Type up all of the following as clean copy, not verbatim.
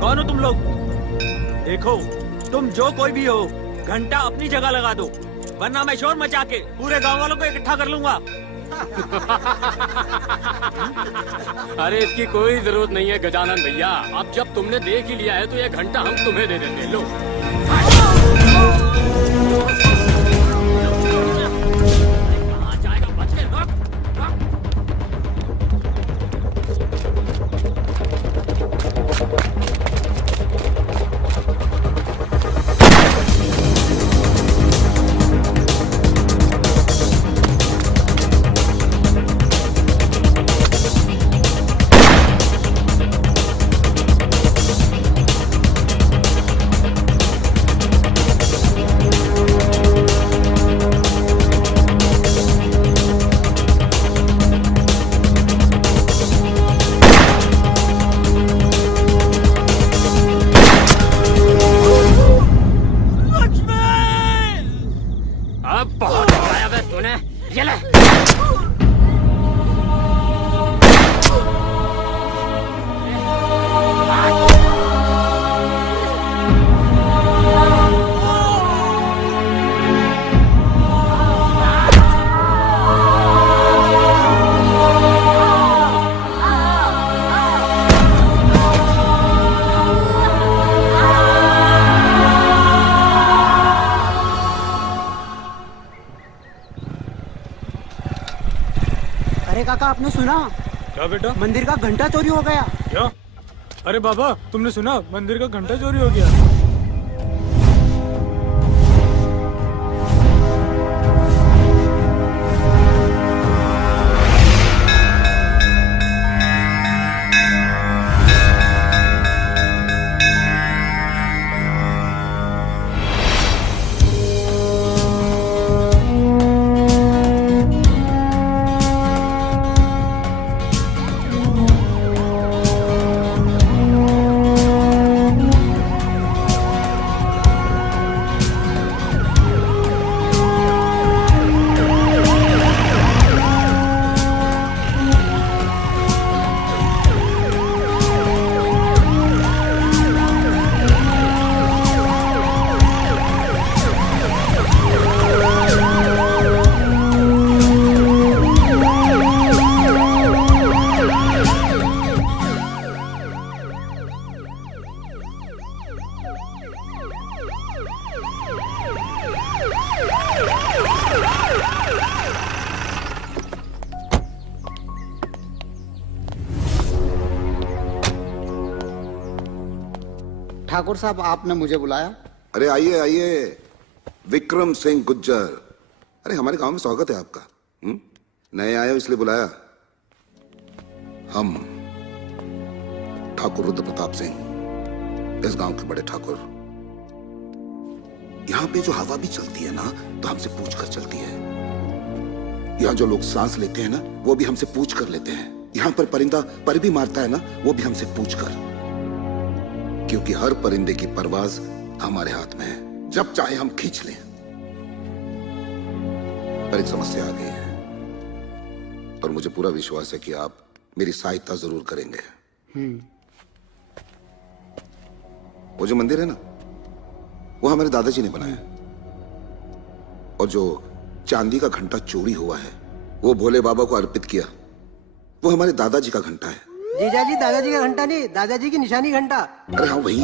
कौन हो तुम लोग? देखो, तुम जो कोई भी हो, घंटा अपनी जगह लगा दो, वरना मैं शोर मचा के पूरे गांव वालों को इकट्ठा कर लूंगा। अरे इसकी कोई जरूरत नहीं है गजानन भैया। अब जब तुमने देख ही लिया है तो ये घंटा हम तुम्हें दे देते हैं। लो। कहाँ जाएगा? बच के रुक। बहुत आया वे तूने, ये ले। काका आपने सुना? क्या बेटा? मंदिर का घंटा चोरी हो गया। क्या? अरे बाबा, तुमने सुना? मंदिर का घंटा चोरी हो गया। ठाकुर साहब, आपने मुझे बुलाया? अरे आइए आइए, विक्रम सिंह गुज्जर। अरे हमारे गांव में स्वागत है आपका। नए आए हो इसलिए बुलाया। हम ठाकुर रुद्र प्रताप सिंह, इस गांव के बड़े ठाकुर। यहां पे जो हवा भी चलती है ना, तो हमसे पूछ कर चलती है। यहां जो लोग सांस लेते हैं ना, वो भी हमसे पूछ कर लेते हैं। यहां पर परिंदा पर भी मारता है ना, वो भी हमसे पूछ कर। क्योंकि हर परिंदे की परवाज हमारे हाथ में है, जब चाहे हम खींच लें। पर एक समस्या आ गई है और मुझे पूरा विश्वास है कि आप मेरी सहायता जरूर करेंगे। वो जो मंदिर है ना, वो हमारे दादाजी ने बनाया। और जो चांदी का घंटा चोरी हुआ है, वो भोले बाबा को अर्पित किया। वो हमारे दादाजी का घंटा है। जीजा जी, दादाजी का घंटा नहीं, दादाजी की निशानी घंटा। अरे हाँ, वही।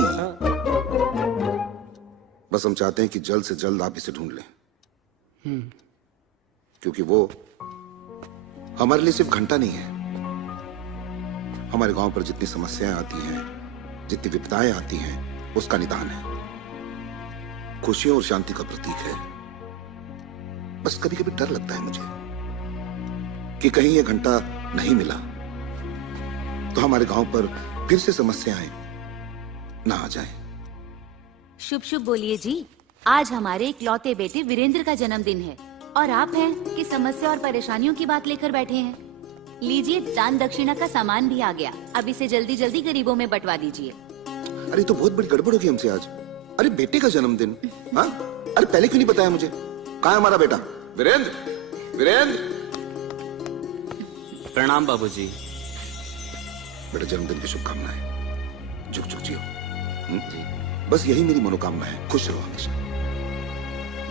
बस हम चाहते हैं कि जल्द से जल्द आप इसे ढूंढ लें। क्योंकि वो हमारे लिए सिर्फ घंटा नहीं है। हमारे गांव पर जितनी समस्याएं आती हैं, जितनी विपदाएं आती हैं, उसका निदान है। खुशियों और शांति का प्रतीक है। बस कभी कभी डर लगता है मुझे कि कहीं ये घंटा नहीं मिला तो हमारे गांव पर फिर से समस्याएं ना आ जाएं। शुभ शुभ बोलिए जी। आज हमारे इकलौते बेटे वीरेंद्र का जन्मदिन है और आप हैं कि समस्या और परेशानियों की बात लेकर बैठे हैं। लीजिए, दान दक्षिणा का सामान भी आ गया। अब इसे जल्दी जल्दी गरीबों में बंटवा दीजिए। अरे तो बहुत बड़ी गड़बड़ होगी हमसे आज। अरे बेटे का जन्मदिन। हाँ, अरे पहले क्यों नहीं बताया मुझे? कहाँ है हमारा बेटा? वीरेंद्र, वीरेंद्र। प्रणाम बाबूजी। बेटा, जन्मदिन की शुभकामनाएं। झुक झुक जियो। बस यही मेरी मनोकामना है, खुश रहो हमेशा।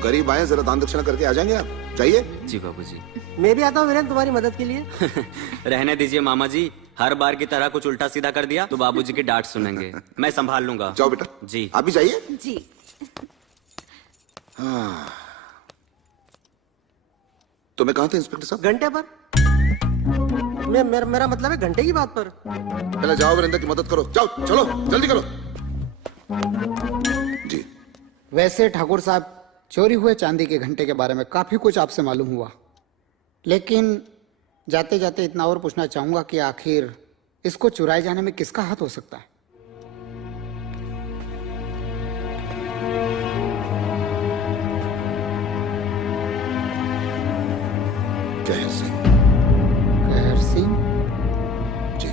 गरीब आए, जरा दान दक्षिणा करके आ जाएंगे आप, चाहिए? जी बाबूजी। मैं भी आता हूँ वीरेंद्र तुम्हारी मदद के लिए। रहने दीजिए मामा जी, हर बार की तरह कुछ उल्टा सीधा कर दिया तो बाबूजी की डांट सुनेंगे। मैं संभाल लूंगा। जाओ बेटा। जी। आप भी जाइए। जी। तो मैं कहाँ थे इंस्पेक्टर साहब? घंटे पर। मेरा मतलब है घंटे की बात पर। पहले जाओ वीरेंद्र की मदद करो, जाओ, चलो जल्दी करो। जी। वैसे ठाकुर साहब, चोरी हुए चांदी के घंटे के बारे में काफी कुछ आपसे मालूम हुआ, लेकिन जाते जाते इतना और पूछना चाहूंगा कि आखिर इसको चुराए जाने में किसका हाथ हो सकता है? कहर सिंह। कहर सिंह? जी।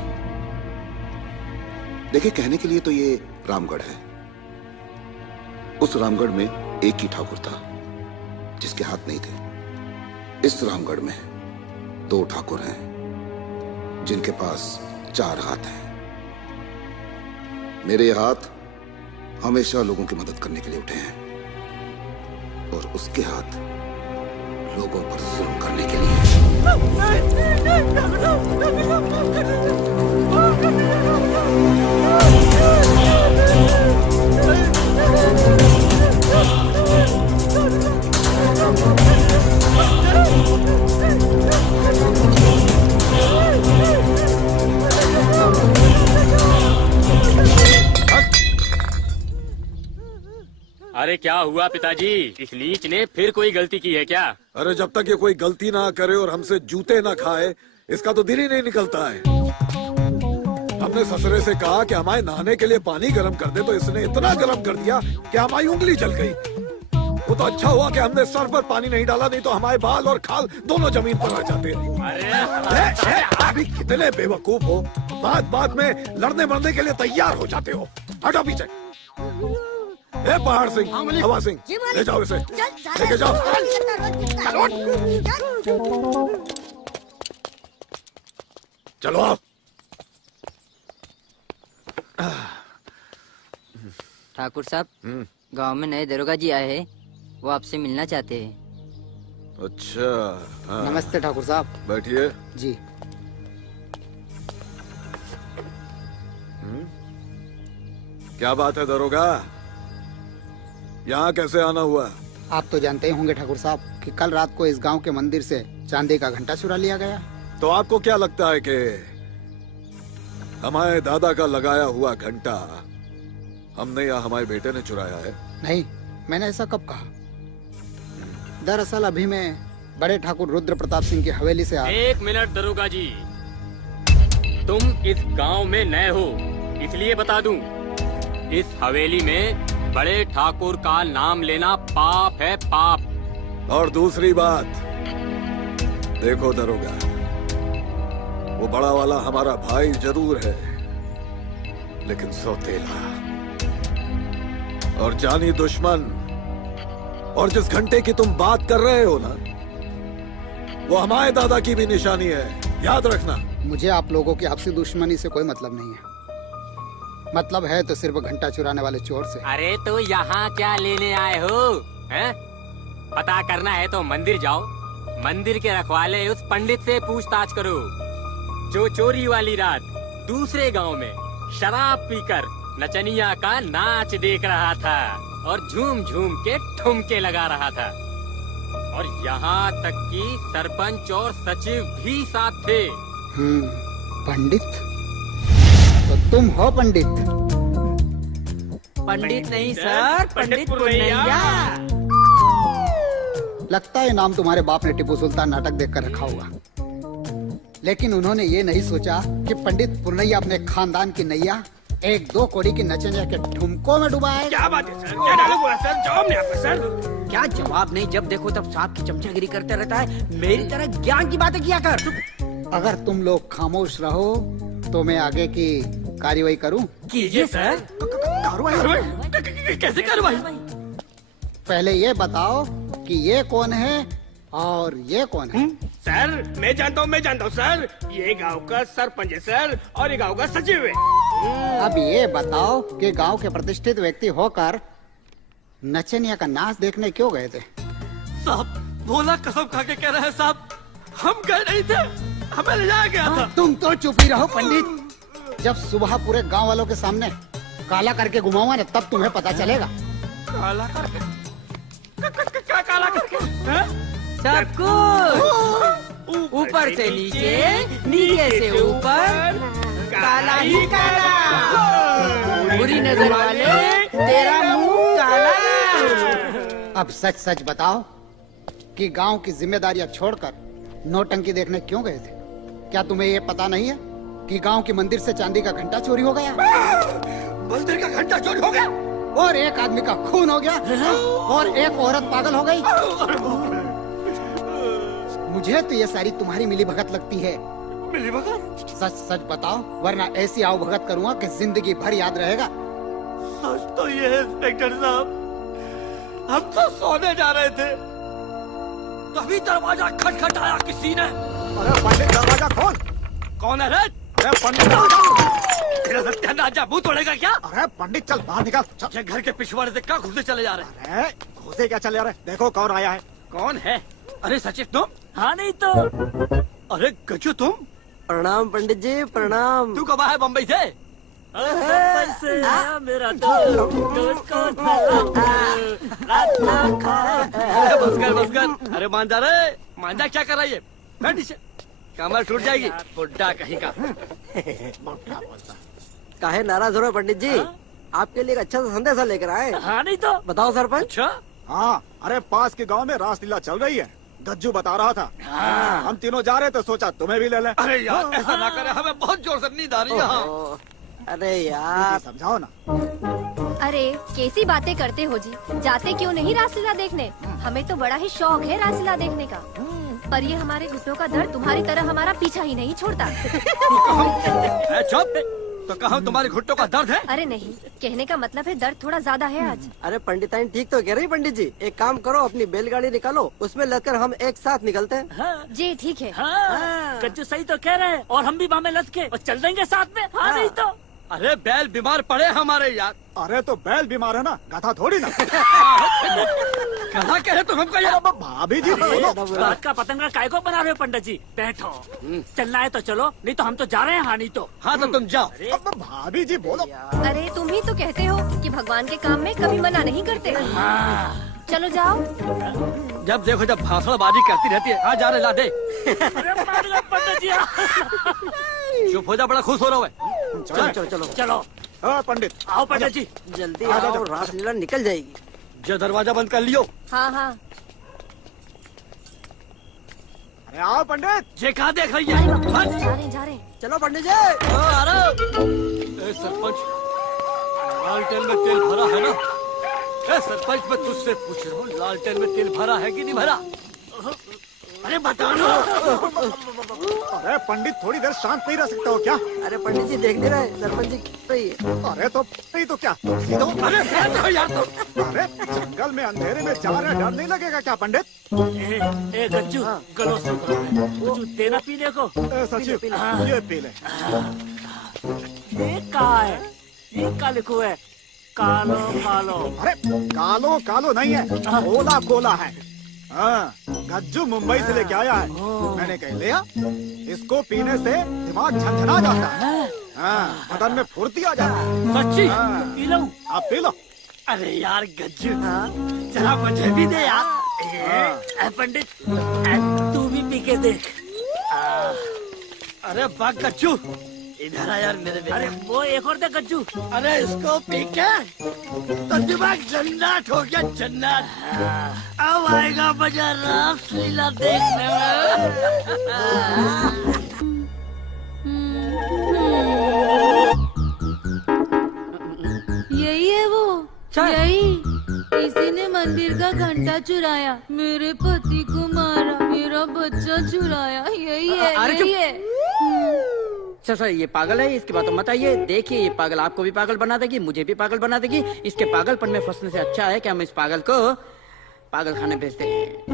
देखिए, कहने के लिए तो ये रामगढ़ है। उस रामगढ़ में एक ही ठाकुर था जिसके हाथ नहीं थे। इस रामगढ़ में 2 ठाकुर हैं जिनके पास 4 हाथ हैं। मेरे ये हाथ हमेशा लोगों की मदद करने के लिए उठे हैं और उसके हाथ लोगों पर जुल्म करने के लिए। अरे क्या हुआ पिताजी, इस लीच ने फिर कोई गलती की है क्या? अरे जब तक ये कोई गलती ना करे और हमसे जूते ना खाए, इसका तो दिल ही नहीं निकलता है। हमने ससुरे से कहा कि हमारे नहाने के लिए पानी गर्म कर दे, तो इसने इतना गर्म कर दिया कि हमारी उंगली जल गई। वो तो अच्छा हुआ कि हमने सर पर पानी नहीं डाला, नहीं तो हमारे बाल और खाल दोनों जमीन पर आ जाते। अभी कितने बेवकूफ हो, बात बात में लड़ने मरने के लिए तैयार हो जाते हो। हटो पीछे। ए पहाड़ सिंह, हवा सिंह, ले जाओ इसे, लेके जाओ। चलो आओ। ठाकुर साहब, गांव में नए दरोगा जी आए हैं, वो आपसे मिलना चाहते हैं। अच्छा, हाँ। नमस्ते ठाकुर साहब। बैठिए। जी। क्या बात है दरोगा, यहाँ कैसे आना हुआ? आप तो जानते ही होंगे ठाकुर साहब कि कल रात को इस गांव के मंदिर से चांदी का घंटा चुरा लिया गया। तो आपको क्या लगता है कि हमारे दादा का लगाया हुआ घंटा हमने या हमारे बेटे ने चुराया है? नहीं, मैंने ऐसा कब कहा। दरअसल अभी मैं बड़े ठाकुर रुद्र प्रताप सिंह की हवेली से आ। 1 मिनट दरोगा जी, तुम इस गांव में नए हो इसलिए बता दूं, इस हवेली में बड़े ठाकुर का नाम लेना पाप है, पाप। और दूसरी बात, देखो दरोगा, वो बड़ा वाला हमारा भाई जरूर है, लेकिन सौतेला और जानी दुश्मन। और जिस घंटे की तुम बात कर रहे हो ना, वो हमारे दादा की भी निशानी है, याद रखना। मुझे आप लोगों की आपसी दुश्मनी से कोई मतलब नहीं है। मतलब है तो सिर्फ घंटा चुराने वाले चोर से। अरे तो यहाँ क्या लेने आए हो, हैं? पता करना है तो मंदिर जाओ, मंदिर के रखवाले उस पंडित से पूछताछ करो जो चोरी वाली रात दूसरे गांव में शराब पीकर नचनिया का नाच देख रहा था और झूम झूम के ठुमके लगा रहा था। और यहाँ तक कि सरपंच और सचिव भी साथ थे। पंडित? तो तुम हो पंडित? पंडित नहीं सर, पंडित पुरनैया। लगता है नाम तुम्हारे बाप ने टिप्पू सुल्तान नाटक देखकर रखा होगा, लेकिन उन्होंने ये नहीं सोचा कि पंडित पुरनैया अपने खानदान की नैया 1-2 कौड़ी की नचनिया के ठुमकों में डुबाए। क्या बात है सर, क्या डायलॉग हुआ सर? जवाब नहीं आपका सर। क्या जवाब नहीं? जब देखो तब सांप की चमचागिरी करते रहता है, मेरी तरह ज्ञान की बातें किया कर। अगर तुम लोग खामोश रहो तो मैं आगे की कार्रवाई करूं? कीजिए सर। कार्रवाई? कैसे कार्रवाई? पहले ये बताओ कि ये कौन है और ये कौन है? सर मैं जानता हूँ सर, ये गांव का सरपंच है सर, और ये गांव का सचिव है। अब ये बताओ कि गांव के प्रतिष्ठित व्यक्ति होकर नचनिया का नाच देखने क्यों गए थे? साहब भोला कसम खा के कह रहे हैं साहब, हम गए नहीं थे, हमें ले जाया गया था। तुम तो चुप ही रहो पंडित। जब सुबह पूरे गांव वालों के सामने काला करके घुमाऊंगा ना, तब तुम्हें पता चलेगा। काला करके? क्या काला करके? सब कुछ ऊपर से नीचे, नीचे से ऊपर, काला ही काला। बुरी नजर वाले तेरा मुंह काला। अब सच सच बताओ कि गांव की जिम्मेदारियां छोड़कर नौटंकी देखने क्यों गए थे? क्या तुम्हें ये पता नहीं है कि गांव के मंदिर से चांदी का घंटा चोरी हो गया? मंदिर का घंटा चोरी हो गया और एक आदमी का खून हो गया और एक औरत पागल हो गई। मुझे तो ये सारी तुम्हारी मिली भगत लगती है। मिली भगत? सच सच बताओ, वरना ऐसी आओ भगत करूंगा कि जिंदगी भर याद रहेगा। सच तो ये है इंस्पेक्टर साहब, हम तो सोने जा रहे थे, तभी दरवाजा खटखटाया किसी ने। अरे पंडित दरवाजा खोल। कौन है रे? अरे पंडित तेरा सत्यानाश मुंह तोड़ेगा क्या? अरे पंडित चल बाहर निकल। ये घर के पिछवाड़े से क्या घुसे चले जा रहे हैं? अरे घुसे क्या चले रहे? देखो कौन आया है। कौन है? अरे सचिव तुम? हाँ नहीं तो। अरे गज्जू तुम? प्रणाम पंडित जी, प्रणाम। तू कब आया बम्बई से? मेरा बस कर। अरे मांझा रे, मांझा क्या कर रही है? बैठ नीचे, कमर टूट जाएगी बुड्ढा कहीं का। काहे नाराज हो रहे हो पंडित जी? आपके लिए एक अच्छा सा संदेशा लेकर आए। हाँ नहीं तो। बताओ सरपंच। अच्छा हाँ, अरे पास के गांव में रासलीला चल रही है, गज्जू बता रहा था। हम तीनों जा रहे थे, सोचा तुम्हें भी ले लें। अरे यार ऐसा ना करे, हमें बहुत जोर से नींद आ रही है। हाँ। अरे यार समझाओ ना। अरे कैसी बातें करते हो जी, जाते क्यों नहीं रासलीला देखने? हमें तो बड़ा ही शौक है रासलीला देखने का, पर ये हमारे घुटनों का दर्द तुम्हारी तरह हमारा पीछा ही नहीं छोड़ता। चुप, तो कहूँ तुम्हारे घुटनों का दर्द है? अरे नहीं, कहने का मतलब है दर्द थोड़ा ज्यादा है आज। अरे पंडिताइन ठीक तो कह रही पंडित जी। एक काम करो, अपनी बैलगाड़ी निकालो, उसमें लगकर हम एक साथ निकलते हैं। हाँ। जी ठीक है। कच्चू सही तो कह रहे हैं, और हम भी बामें लद के और चल देंगे साथ में। हाँ नहीं तो। अरे बैल बीमार पड़े हमारे यार। अरे तो बैल बीमार है ना, गधा थोड़ी ना। गधा कह रहे तुम हमको यार? भाभी जी बोलो। रात का पतंगा काय को बना रहे हो पंडित जी? बैठो, चलना है तो चलो, नहीं तो हम तो जा रहे हैं। हाँ नहीं तो। हाँ तो तुम जाओ। भाभी जी बोलो। अरे तुम ही तो कहते हो कि भगवान के काम में कभी मना नहीं करते। चलो जाओ। जब देखो जब भाषणबाजी करती रहती है। हाँ जा रहे ला दे। पंडित जी चुप हो जा, बड़ा खुश हो रहा है। चलो चलो चलो चलो। हाँ पंडित आओ पंडित जी, जल्दी आओ, रासलीला निकल जाएगी। जो दरवाजा बंद कर लियो। हाँ हाँ। अरे आओ पंडित। ये कहाँ देख रही है? जा रहे। चलो पंडित जी। सरपंच, लालटेन में तेल भरा है ना? सरपंच मैं तुझसे पूछ रहा हूँ, लालटेन में तेल भरा है कि नहीं भरा? अरे बता ना। अरे पंडित थोड़ी देर शांत नहीं रह सकते हो क्या? अरे पंडित जी देख नहीं रहे, सरपंच जी सही है। अरे तो नहीं तो क्या, सीधो। अरे यार तो। अरे जंगल में अंधेरे में जा रहे, डर नहीं लगेगा क्या पंडित? ए गज्जू, गलो से गज्जू देना पीने को। सचिव ये पी ले। ये कहाँ है? ये क्या लिखो है? कालो कालो। अरे कालो कालो नहीं है, कोला कोला है। हाँ, गज्जू मुंबई से लेके आया है, मैंने कह लिया इसको पीने से दिमाग झंझना जाता है। हाँ, बदन में फुर्ती आ जाती है। सच्ची? हाँ। P low. आप पी लो। अरे यार गज्जू, चला मुझे भी दे यार। पंडित तू भी पी के देख। अरे बाग गज्जू, इधर आ यार मेरे बेटे। अरे वो एक और दे गज्जू। अरे इसको पी के तो दिमाग जन्नत हो गया, जन्नत। अब आएगा मजा रासलीला देखने में। यही है वो, यही किसी ने मंदिर का घंटा चुराया, मेरे पति को मारा, मेरा बच्चा चुराया। यही है, यही है। सर ये पागल है, इसकी बात मत आइए। देखिए ये पागल आपको भी पागल बना देगी, मुझे भी पागल बना देगी। इसके पागलपन में फंसने से अच्छा है कि हम इस पागल को पागल खाने भेजते हैं।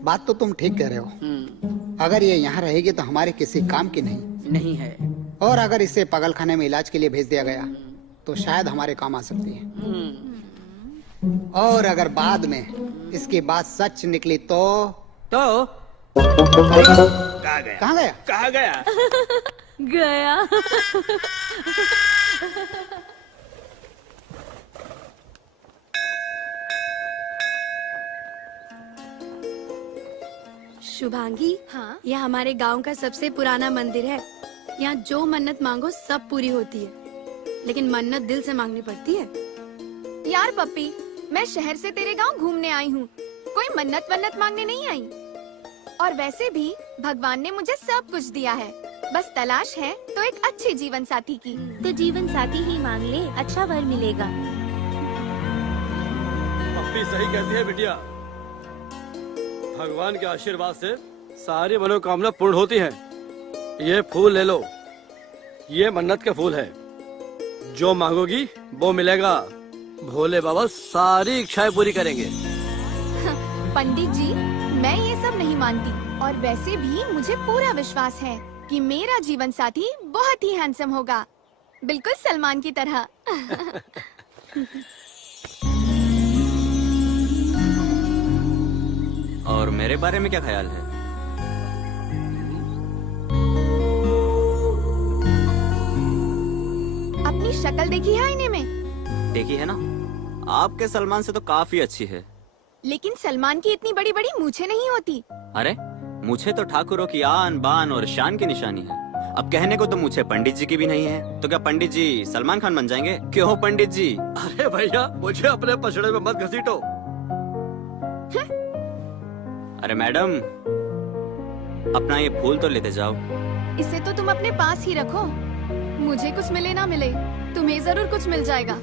बात तो तुम ठीक कह रहे हो। अगर ये यहाँ रहेगी तो हमारे किसी काम की नहीं है। और अगर इसे पागलखाने में इलाज के लिए भेज दिया गया तो शायद हमारे काम आ सकती है। और अगर बाद में इसकी बात सच निकली तो कहाँ गया? कहाँ गया? कहाँ गया? गया। शुभांगी, हाँ, यह हमारे गांव का सबसे पुराना मंदिर है। यहाँ जो मन्नत मांगो सब पूरी होती है, लेकिन मन्नत दिल से मांगनी पड़ती है। यार पप्पी, मैं शहर से तेरे गांव घूमने आई हूँ, कोई मन्नत मांगने नहीं आई। और वैसे भी भगवान ने मुझे सब कुछ दिया है, बस तलाश है तो एक अच्छे जीवन साथी की। तो जीवन साथी ही मांग ले, अच्छा वर मिलेगा। पप्पी सही कहती है बिटिया, भगवान के आशीर्वाद से सारी मनोकामना पूर्ण होती है। ये फूल ले लो, ये मन्नत के फूल है, जो मांगोगी वो मिलेगा। भोले बाबा सारी इच्छाएं पूरी करेंगे। पंडित जी, मैं ये सब नहीं मानती, और वैसे भी मुझे पूरा विश्वास है कि मेरा जीवन साथी बहुत ही हैंडसम होगा, बिल्कुल सलमान की तरह। और मेरे बारे में क्या ख्याल है? अपनी शक्ल देखी है आईने में? देखी है ना, आपके सलमान से तो काफी अच्छी है। लेकिन सलमान की इतनी बड़ी बड़ी मूछें नहीं होती। अरे मुझे तो ठाकुरों की आन बान और शान की निशानी है। अब कहने को तो मुझे पंडित जी की भी नहीं है, तो क्या पंडित जी सलमान खान बन जाएंगे? क्यों पंडित जी? अरे भैया, मुझे अपने पछड़े में मत घसीटो। अरे मैडम, अपना ये फूल तो लेते जाओ। इसे तो तुम अपने पास ही रखो, मुझे कुछ मिले ना मिले, तुम्हें जरूर कुछ मिल जाएगा।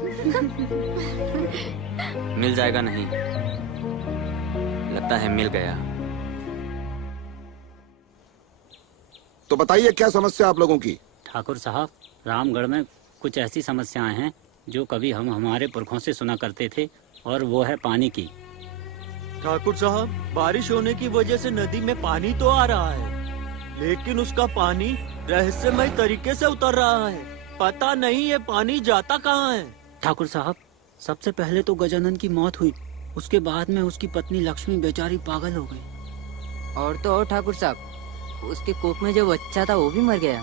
मिल जाएगा नहीं, लगता है मिल गया। तो बताइए क्या समस्या आप लोगों की? ठाकुर साहब, रामगढ़ में कुछ ऐसी समस्याएं हैं जो कभी हम हमारे पुरखों से सुना करते थे, और वो है पानी की। ठाकुर साहब, बारिश होने की वजह से नदी में पानी तो आ रहा है, लेकिन उसका पानी रहस्यमय तरीके से उतर रहा है। पता नहीं ये पानी जाता कहाँ है। ठाकुर साहब, सबसे पहले तो गजानन की मौत हुई, उसके बाद में उसकी पत्नी लक्ष्मी बेचारी पागल हो गई। और तो और ठाकुर साहब, उसके कोख में जो बच्चा था वो भी मर गया।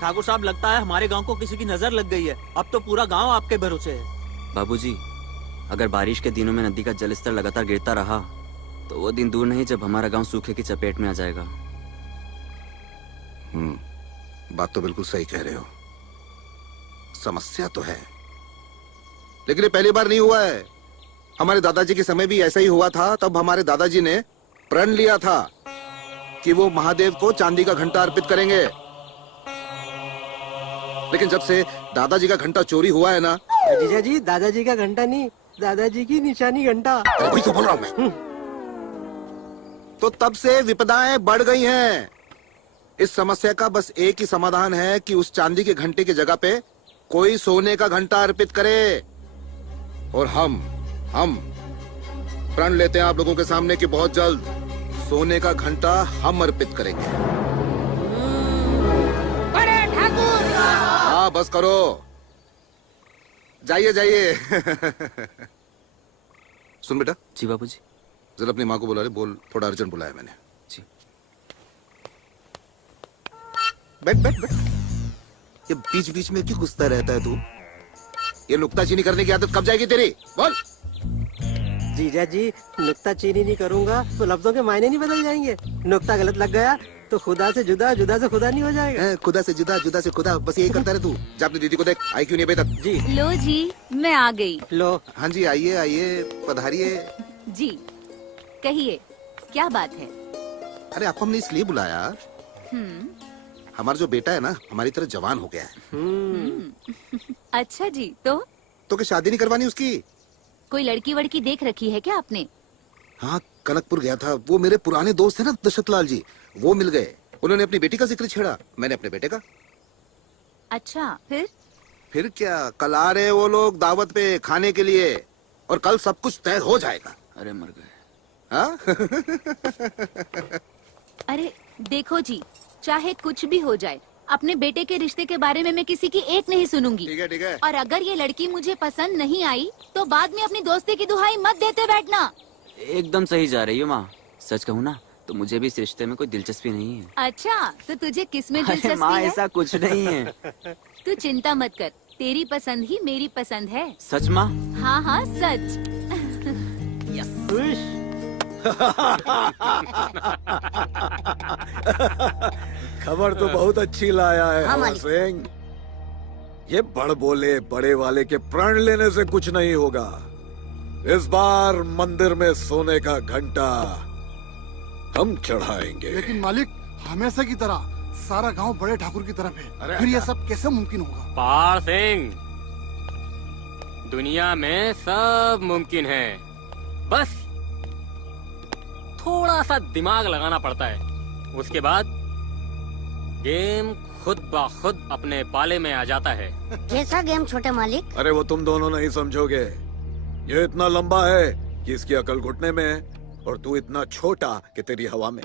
ठाकुर साहब, लगता है हमारे गांव को किसी की नजर लग गई है। अब तो पूरा गांव आपके भरोसे है। बाबूजी, अगर बारिश के दिनों में नदी का जलस्तर लगातार गिरता रहा तो वो दिन दूर नहीं जब हमारा गांव सूखे की चपेट में आ जाएगा। बात तो बिल्कुल सही कह रहे हो। समस्या तो है, लेकिन ये पहली बार नहीं हुआ है। हमारे दादाजी के समय भी ऐसा ही हुआ था। तब हमारे दादाजी ने प्रण लिया था कि वो महादेव को चांदी का घंटा अर्पित करेंगे, लेकिन जब से दादाजी का घंटा चोरी हुआ है ना। जीजा जी, दादाजी का घंटा नहीं, दादाजी की निशानी घंटा। वही तो बोल रहा हूं मैं। तो तब से विपदाएं बढ़ गई हैं। इस समस्या का बस एक ही समाधान है कि उस चांदी के घंटे की जगह पे कोई सोने का घंटा अर्पित करे। और हम प्रण लेते हैं आप लोगों के सामने कि बहुत जल्द सोने का घंटा हम अर्पित करेंगे। बड़े ठाकुर! हाँ, बस करो, जाइए जाइए। सुन बेटा। जी बाबूजी। जरा अपनी माँ को बुला ले, बोल थोड़ा अर्जेंट बुलाया मैंने। जी। बैठ बैठ बैठ। ये बीच बीच में क्यों घुसता रहता है तू? ये नुक्ताचीनी करने की आदत कब जाएगी तेरी? बोल। जीजा जी, नुक्ताचीनी नहीं करूंगा तो लफ्जों के मायने नहीं बदल जाएंगे। नुक्ता गलत लग गया तो खुदा से जुदा, जुदा से खुदा नहीं हो जाएगा। खुदा से जुदा, जुदा से खुदा, बस यही करता रहे तू। जा अपनी दीदी को देख, आई क्यों नहीं अभी तक? जी। लो जी, मैं आ गई। लो। हाँ जी, आइए आइए, पधारिए। जी, कहिए क्या बात है? अरे आपको हमने इसलिए बुलाया, हमारा जो बेटा है ना, हमारी तरह जवान हो गया है। अच्छा जी, तो क्या शादी नहीं करवानी उसकी? कोई लड़की वड़की देख रखी है क्या आपने? हाँ, कनकपुर गया था। वो मेरे पुराने दोस्त है ना दशरथ लाल जी, वो मिल गए। उन्होंने अपनी बेटी का जिक्र छेड़ा, मैंने अपने बेटे का। अच्छा, फिर क्या, कल आ रहे वो लोग दावत पे खाने के लिए, और कल सब कुछ तय हो जाएगा। अरे मर गए। हाँ? अरे देखो जी, चाहे कुछ भी हो जाए, अपने बेटे के रिश्ते के बारे में मैं किसी की एक नहीं सुनूंगी। ठीक है ठीक है। और अगर ये लड़की मुझे पसंद नहीं आई तो बाद में अपनी दोस्ती की दुहाई मत देते बैठना। एकदम सही जा रही हो माँ। सच कहूँ ना तो मुझे भी इस रिश्ते में कोई दिलचस्पी नहीं है। अच्छा, तो तुझे किसमें अरे दिलचस्पी माँ, है? ऐसा कुछ नहीं है। तू चिंता मत कर, तेरी पसंद ही मेरी पसंद है। सच माँ? हाँ हाँ सच। खबर तो बहुत अच्छी लाया है हाँ, हवा मालिक। सिंह। ये बड़ बोले बड़े वाले के प्राण लेने से कुछ नहीं होगा। इस बार मंदिर में सोने का घंटा हम चढ़ाएंगे। लेकिन मालिक, हमेशा की तरह सारा गांव बड़े ठाकुर की तरफ है, फिर ये सब कैसे मुमकिन होगा? पहाड़ सिंह, दुनिया में सब मुमकिन है, बस थोड़ा सा दिमाग लगाना पड़ता है। उसके बाद गेम खुद ब खुद अपने पाले में आ जाता है। कैसा गेम छोटे मालिक? अरे वो तुम दोनों नहीं समझोगे। ये इतना लंबा है कि इसकी अकल घुटने में है और तू इतना छोटा कि तेरी हवा में।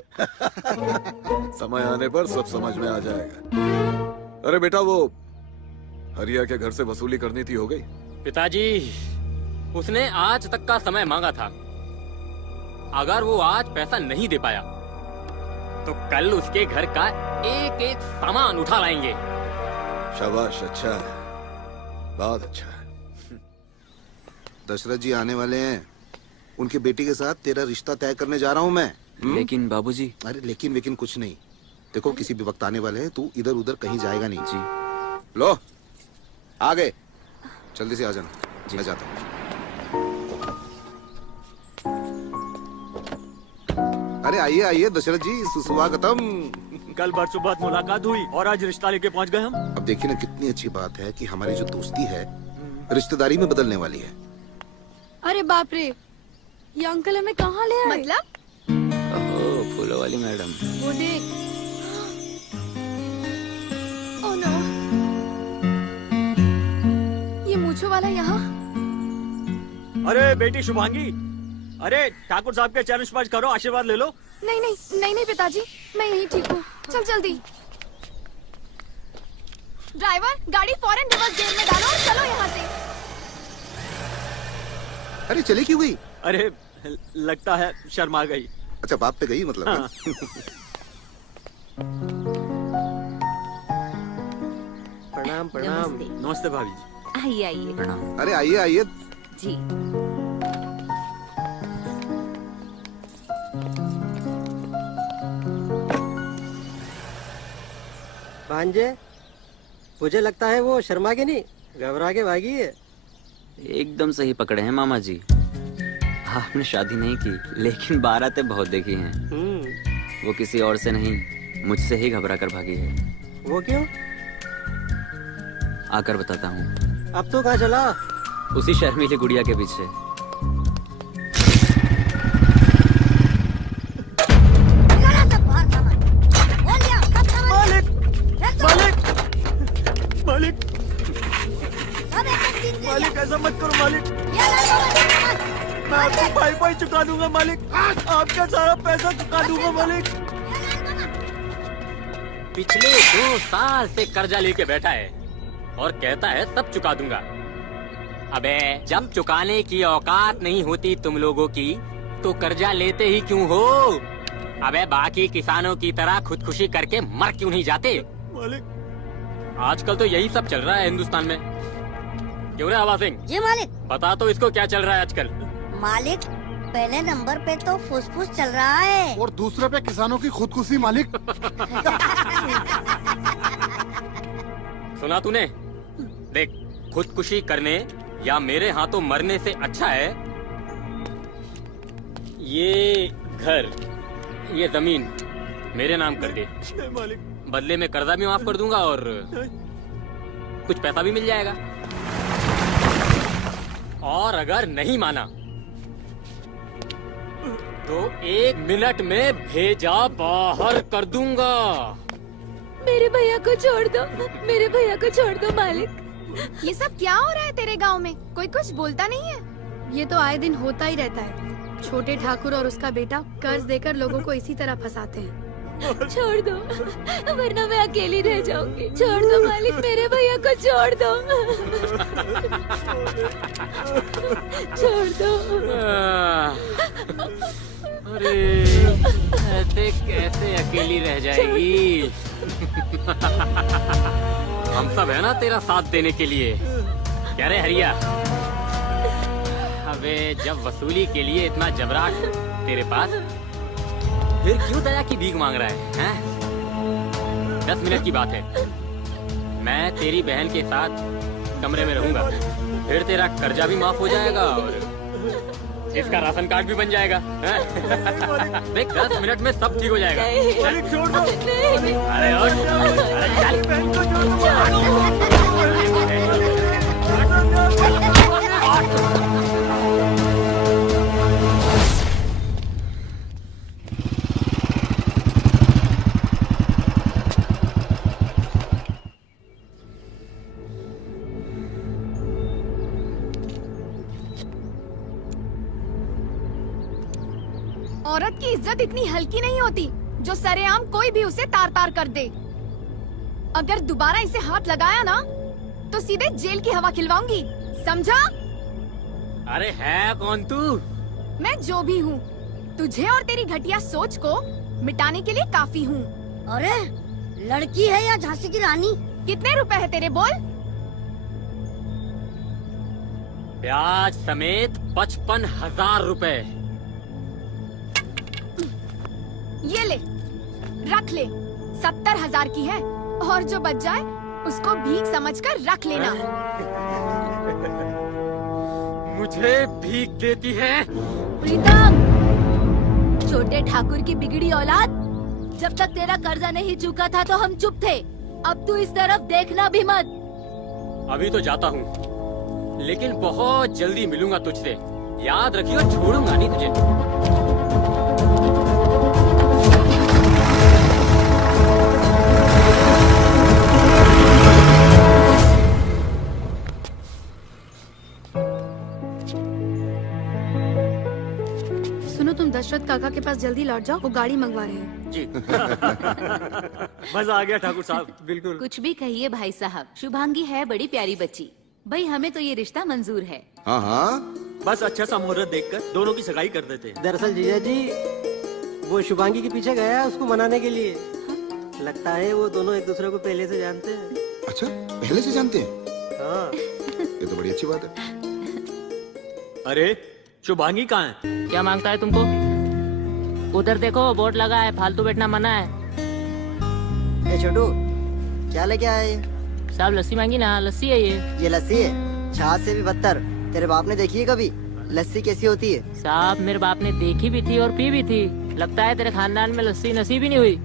समय आने पर सब समझ में आ जाएगा। अरे बेटा, वो हरिया के घर से वसूली करनी थी, हो गई? पिताजी, उसने आज तक का समय मांगा था। अगर वो आज पैसा नहीं दे पाया तो कल उसके घर का एक एक सामान उठा लाएंगे। शाबाश, अच्छा है, बहुत अच्छा है। दशरथ जी आने वाले हैं, उनकी बेटी के साथ तेरा रिश्ता तय करने जा रहा हूँ मैं। लेकिन बाबूजी। अरे लेकिन कुछ नहीं। देखो, किसी भी वक्त आने वाले हैं, तू इधर उधर कहीं जाएगा नहीं। जी। लो आ गए, जल्दी से आ जाना। मैं जाता हूँ। अरे आइए आइए दशरथ जी, सुस्वागतम। कल बरसुबह मुलाकात हुई और आज रिश्ता लेके पहुंच गए हम। अब देखिए ना, कितनी अच्छी बात है कि हमारी जो दोस्ती है रिश्तेदारी में बदलने वाली है। अरे बाप रे, ये अंकल हमें कहाँ ले आए? मतलब ओह, फूलों वाली मैडम। वो देख। ओह नो, ये मूंछों वाला यहाँ। अरे बेटी शुभांगी, अरे ठाकुर साहब के चरण स्पर्श करो, आशीर्वाद ले लो। नहीं नहीं नहीं नहीं पिताजी, मैं यहीं ठीक हूँ। चल जल्दी। ड्राइवर, गाड़ी फौरन रिवर्स गियर में डालो और चलो यहाँ से। अरे चली क्यों गई? अरे लगता है शर्मा गई। अच्छा, बाप पे गई मतलब। हाँ। प्रणाम प्रणाम। नमस्ते भाभी जी। आइए आइए। प्रणाम। अरे आइए आइए। जी। भांजे, मुझे लगता है वो शर्मा के नहीं, घबरा के भागी है। एकदम सही पकड़े हैं मामा जी। आपने शादी नहीं की, लेकिन बारातें बहुत देखी हैं। वो किसी और से नहीं, मुझसे ही घबरा कर भागी है। वो क्यों? आकर बताता हूँ। अब तो कहाँ चला? उसी शर्मीली गुड़िया के पीछे। मालिक, मालिक ऐसा मत करो मालिक। मैं आपको पाई चुका दूंगा मालिक। आपका सारा पैसा चुका दूंगा मालिक। पिछले 2 साल से कर्जा लेके बैठा है और कहता है सब चुका दूंगा। अबे, जब चुकाने की औकात नहीं होती तुम लोगों की तो कर्जा लेते ही क्यों हो? अबे, बाकी किसानों की तरह खुदकुशी करके मर क्यों नहीं जाते? मालिक, आजकल तो यही सब चल रहा है हिंदुस्तान में। क्यों रे हवा सिंह? जी मालिक। बता तो इसको क्या चल रहा है आजकल? मालिक, पहले नंबर पे तो फुसफुस चल रहा है और दूसरे पे किसानों की खुदकुशी मालिक। सुना तूने? देख, खुदकुशी करने या मेरे हाथों मरने से अच्छा है ये घर, ये जमीन मेरे नाम कर दे। मालिक। बदले में कर्जा भी माफ कर दूंगा और कुछ पैसा भी मिल जाएगा। और अगर नहीं माना तो 1 मिनट में भेजा बाहर कर दूंगा। मेरे भैया को छोड़ दो, मेरे भैया को छोड़ दो मालिक। ये सब क्या हो रहा है तेरे गांव में? कोई कुछ बोलता नहीं है? ये तो आए दिन होता ही रहता है। छोटे ठाकुर और उसका बेटा कर्ज देकर लोगों को इसी तरह फंसाते हैं। छोड़ दो, वरना मैं अकेली रह जाऊंगी। छोड़ दो मालिक, मेरे भैया को छोड़ दो। छोड़ दो। अरे ऐसे कैसे अकेली रह जाएगी? हम सब है ना तेरा साथ देने के लिए। क्या रे हरिया? अबे जब वसूली के लिए इतना जबराट तेरे पास, फिर क्यों दया की भीख मांग रहा है, हैं? 10 मिनट की बात है, मैं तेरी बहन के साथ कमरे में रहूंगा, फिर तेरा कर्जा भी माफ हो जाएगा और इसका राशन कार्ड भी बन जाएगा। देख 10 मिनट में सब ठीक हो जाएगा। छोड़ दो। अरे औरत की इज्जत इतनी हल्की नहीं होती जो सरेआम कोई भी उसे तार तार कर दे। अगर दोबारा इसे हाथ लगाया ना तो सीधे जेल की हवा खिलवाऊंगी, समझा? अरे है कौन तू? मैं जो भी हूँ, तुझे और तेरी घटिया सोच को मिटाने के लिए काफी हूँ। अरे लड़की है या झांसी की रानी? कितने रुपए है तेरे, बोल? ब्याज समेत 55,000 रुपए। ये ले, रख ले। 70,000 की है, और जो बच जाए उसको भीख समझकर रख लेना। मुझे भीख देती है? प्रीतम, छोटे ठाकुर की बिगड़ी औलाद, जब तक तेरा कर्जा नहीं चुका था तो हम चुप थे। अब तू इस तरफ देखना भी मत। अभी तो जाता हूँ, लेकिन बहुत जल्दी मिलूंगा तुझसे। याद रखियो, छोड़ूंगा नहीं तुझे। तुम दशरथ काका के पास जल्दी लौट जाओ, वो गाड़ी मंगवा रहे हैं। जी। मजा आ गया ठाकुर साहब। बिल्कुल। कुछ भी कहिए भाई साहब, शुभांगी है बड़ी प्यारी बच्ची। भाई हमें तो ये रिश्ता मंजूर है। हाँ हाँ, बस अच्छा सा मुहूर्त देखकर दोनों की सगाई कर देते हैं। दरअसल जीजा जी, वो शुभांगी के पीछे गया है उसको मनाने के लिए। लगता है वो दोनों एक दूसरे को पहले से जानते हैं। अच्छा, पहले से जानते हैं? हाँ। ये तो बड़ी अच्छी बात है। अरे शुभांगी कहाँ है? क्या मांगता है तुमको? उधर देखो, बोर्ड लगा है, फालतू बैठना मना है। ए छोटू, क्या लेके आया ये? साहब लस्सी मांगी ना, लस्सी है ये लस्सी है? छाछ से भी बदतर। तेरे बाप ने देखी है कभी लस्सी कैसी होती है? साहब मेरे बाप ने देखी भी थी और पी भी थी। लगता है तेरे खानदान में लस्सी नसीब ही नहीं हुई।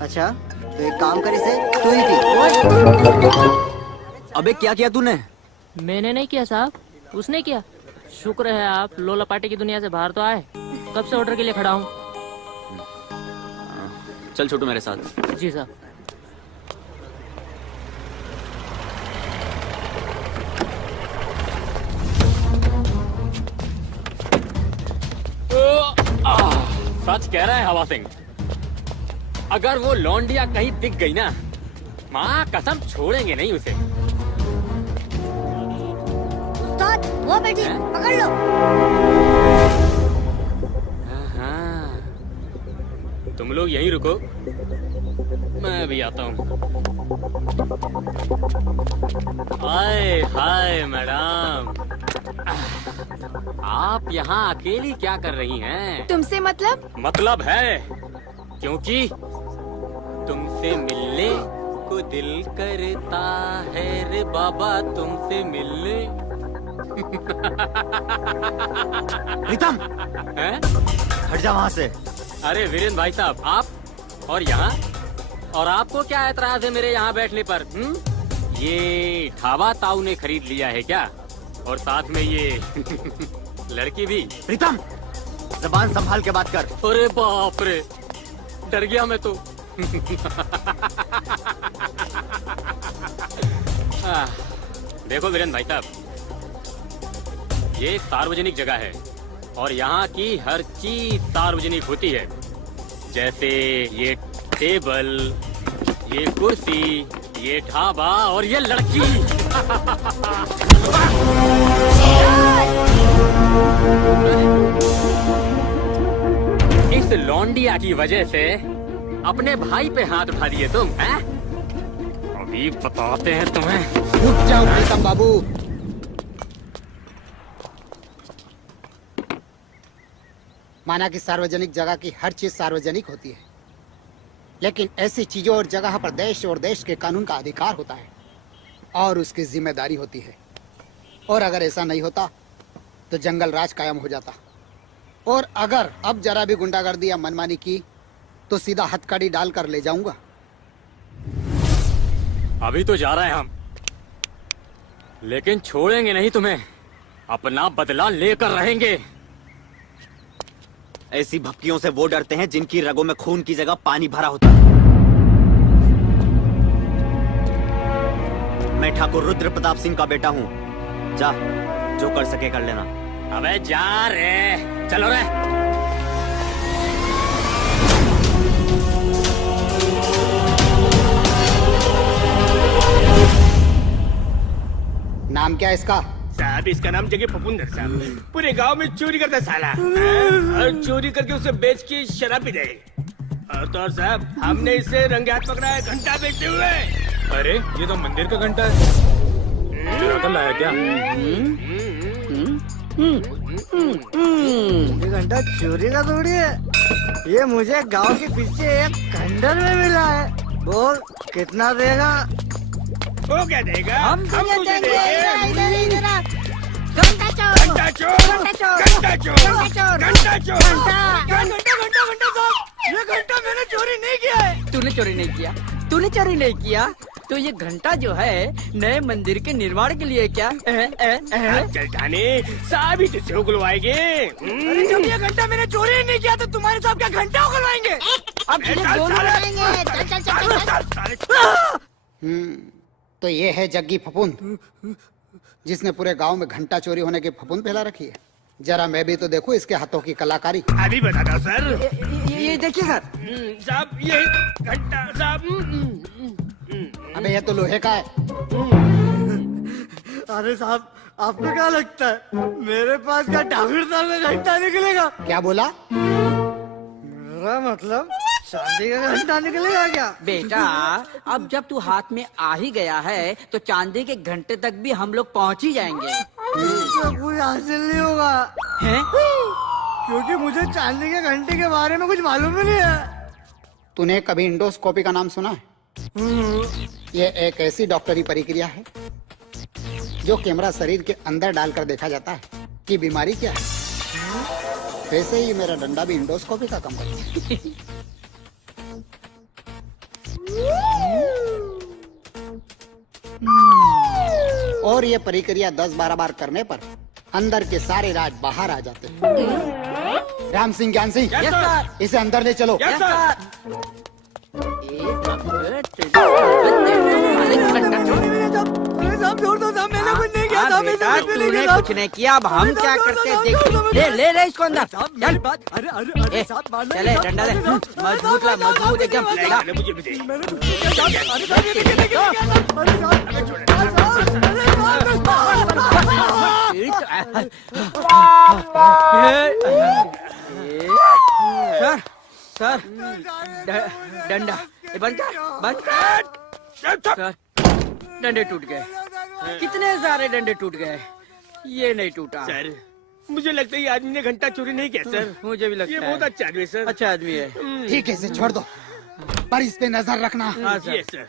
अच्छा, तो एक काम कर, इसे तू ही पी। अबे क्या किया तूने? मैंने नहीं किया साहब, उसने किया। शुक्र है आप लोला पार्टी की दुनिया से बाहर तो आए। कब से ऑर्डर के लिए खड़ा हूँ। चल छोटू मेरे साथ। जी साहब। सच कह रहा है हवा सिंह, अगर वो लौंडिया कहीं दिख गई ना, माँ कसम छोड़ेंगे नहीं उसे। उस्ताद, वो बेटी पकड़ लो। हाँ, तुम लोग यहीं रुको, मैं भी आता हूँ। हाय हाय मैडम, आप यहाँ अकेली क्या कर रही हैं? तुमसे मतलब? मतलब है, क्योंकि तुमसे मिलने को दिल करता है रे बाबा, तुमसे मिलने। प्रीतम, हट जा वहाँ से। अरे वीरेंद्र भाई साहब, आप और यहाँ, और आपको क्या एतराज है मेरे यहाँ बैठने पर? ये ढाबा ताऊ ने खरीद लिया है क्या? और साथ में ये लड़की भी? प्रीतम, जबान संभाल के बात कर। अरे बाप रे, डर गया मैं तो। देखो वीरेंद्र भाई साहब, ये एक सार्वजनिक जगह है, और यहाँ की हर चीज सार्वजनिक होती है, जैसे ये टेबल, ये कुर्सी, ये ढाबा और ये लड़की। इस लौंडिया की वजह से अपने भाई पे हाथ उठा दिए तुम, हैं? अभी बताते हैं तुम्हें। रुक जाओ प्रीतम बाबू। माना कि सार्वजनिक जगह की हर चीज सार्वजनिक होती है, लेकिन ऐसी चीजों और जगह पर देश और देश के कानून का अधिकार होता है और उसकी जिम्मेदारी होती है। और अगर ऐसा नहीं होता तो जंगल राज कायम हो जाता। और अगर अब जरा भी गुंडागर्दी या मनमानी की तो सीधा हथकड़ी डालकर ले जाऊंगा। अभी तो जा रहे हैं हम, लेकिन छोड़ेंगे नहीं तुम्हें। अपना बदला लेकर रहेंगे। ऐसी भपकियों से वो डरते हैं जिनकी रगों में खून की जगह पानी भरा होता है। मैं ठाकुर रुद्र प्रताप सिंह का बेटा हूँ। जा, जो कर सके कर लेना। अबे जा रे, चलो रे। नाम क्या है इसका? साहब इसका नाम जगह फपुंदर साहब। पूरे गांव में चोरी करता साला, और चोरी करके उसे बेच के शराब पी दे। और तो और साहब, हमने इसे रंगे हाथ पकड़ा है घंटा बेचते हुए। अरे ये तो मंदिर का घंटा है, चुरा कर लाया क्या? ये घंटा चोरी का थोड़ी है, ये मुझे गांव के पीछे एक खंडर में मिला है। बोल कितना देगा? वो क्या देगा? हम तुझे देंगे। घंटा चोर, घंटा चोर, घंटा चोर, घंटा चोर, घंटा, ये घंटा मैंने चोरी नहीं किया है। तूने चोरी नहीं किया? तूने चोरी नहीं किया तो ये घंटा जो है नए मंदिर के निर्माण के लिए क्या? चल ठाने साहब ही तुझसे उगलवाएंगे। अरे जब ये घंटा मैंने चोरी नहीं किया तो तुम्हारे साहब क्या घंटा उगलवाएंगे? अब तो ये है जग्गी फफूंद, जिसने पूरे गांव में घंटा चोरी होने की फफूंद फैला रखी है। जरा मैं भी तो देखूं इसके हाथों की कलाकारी। अभी बताता सर। ये देखिए सर। साहब ये घंटा साहब। अबे ये तो लोहे का है। अरे साहब आपको क्या लगता है मेरे पास क्या ठाकुर साहब का घंटा निकलेगा? क्या बोला? मेरा मतलब चांदी का घंटा निकलेगा क्या? बेटा अब जब तू हाथ में आ ही गया है तो चांदी के घंटे तक भी हम लोग पहुंच ही जाएंगे। कुछ हासिल नहीं होगा है? क्योंकि मुझे चांदी के घंटे के बारे में कुछ मालूम ही नहीं है। तूने कभी इंडोस्कोपी का नाम सुना है? ये एक ऐसी डॉक्टरी प्रक्रिया है जो कैमरा शरीर के अंदर डालकर देखा जाता है कि बीमारी क्या है। वैसे ही मेरा डंडा भी इंडोस्कोपी का काम करता है। और ये प्रक्रिया 10-12 बार करने पर अंदर के सारे राज बाहर आ जाते हैं। राम सिंह, ज्ञान सिंह, इसे अंदर ले चलो। तूने कुछ नहीं किया, अब हम क्या करते हैं देख। ले ले इसको अंदर। चले डंडा ले, मजबूत ला, मजबूत एकदम। सर सर डंडा बंद कर, बंद कर। सर डंडे टूट गए, कितने सारे डंडे टूट गए, ये नहीं टूटा। सर मुझे लगता है ये आदमी ने घंटा चोरी नहीं किया सर। मुझे भी लगता है ये बहुत अच्छा आदमी है सर। अच्छा आदमी है। ठीक है, इसे छोड़ दो, पर इस पे नजर रखना। हाँ सर। सर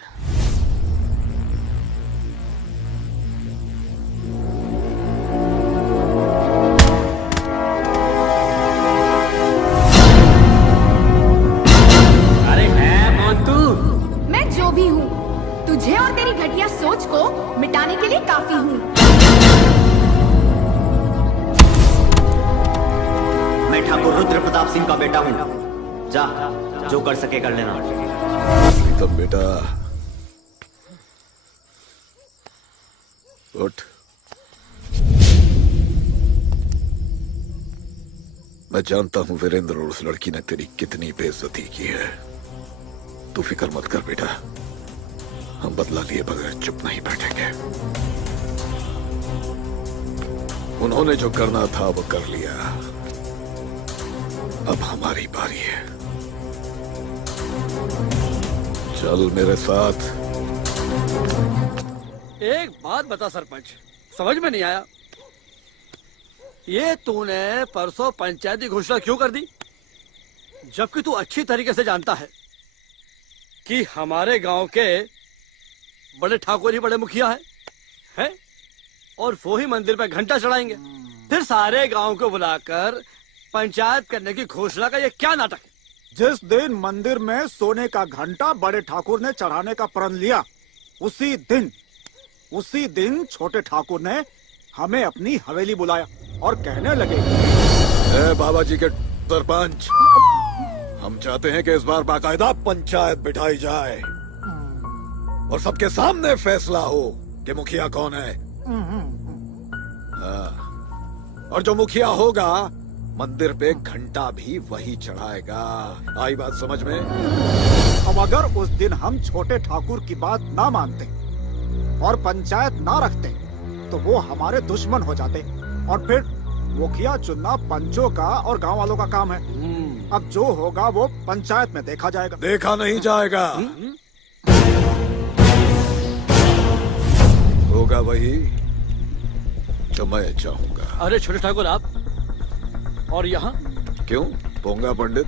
मैं जो भी हूँ तुझे और तेरी घटिया सोच को मिटाने के लिए काफी हूँ। मैं ठाकुर रुद्र प्रताप सिंह का बेटा हूँ। जा, जो कर सके कर लेना। तब बेटा उठ। मैं जानता हूं वीरेंद्र और उस लड़की ने तेरी कितनी बेइज्जती की है। तू फिक्र मत कर बेटा, हम बदला लिए बगैर चुप नहीं बैठेंगे। उन्होंने जो करना था वो कर लिया, अब हमारी बारी है। चल मेरे साथ। एक बात बता सरपंच, समझ में नहीं आया, ये तूने परसों पंचायती घोषणा क्यों कर दी, जबकि तू अच्छी तरीके से जानता है कि हमारे गांव के बड़े ठाकुर ही बड़े मुखिया हैं, और वो ही मंदिर पे घंटा चढ़ाएंगे। फिर सारे गांव को बुलाकर पंचायत करने की घोषणा का ये क्या नाटक है? जिस दिन मंदिर में सोने का घंटा बड़े ठाकुर ने चढ़ाने का प्रण लिया, उसी दिन छोटे ठाकुर ने हमें अपनी हवेली बुलाया और कहने लगे, बाबा जी के सरपंच, हम चाहते हैं कि इस बार बाकायदा पंचायत बिठाई जाए और सबके सामने फैसला हो कि मुखिया कौन है। हाँ। और जो मुखिया होगा मंदिर पे घंटा भी वही चढ़ाएगा। आई बात समझ में? अब अगर उस दिन हम छोटे ठाकुर की बात ना मानते और पंचायत ना रखते तो वो हमारे दुश्मन हो जाते, और फिर मुखिया चुनना पंचों का और गांव वालों का काम है। अब जो होगा वो पंचायत में देखा जाएगा। देखा नहीं जाएगा, होगा वही जो मैं चाहूंगा। अरे छोटे ठाकुर आप, और यहाँ क्यों पोंगा पंडित?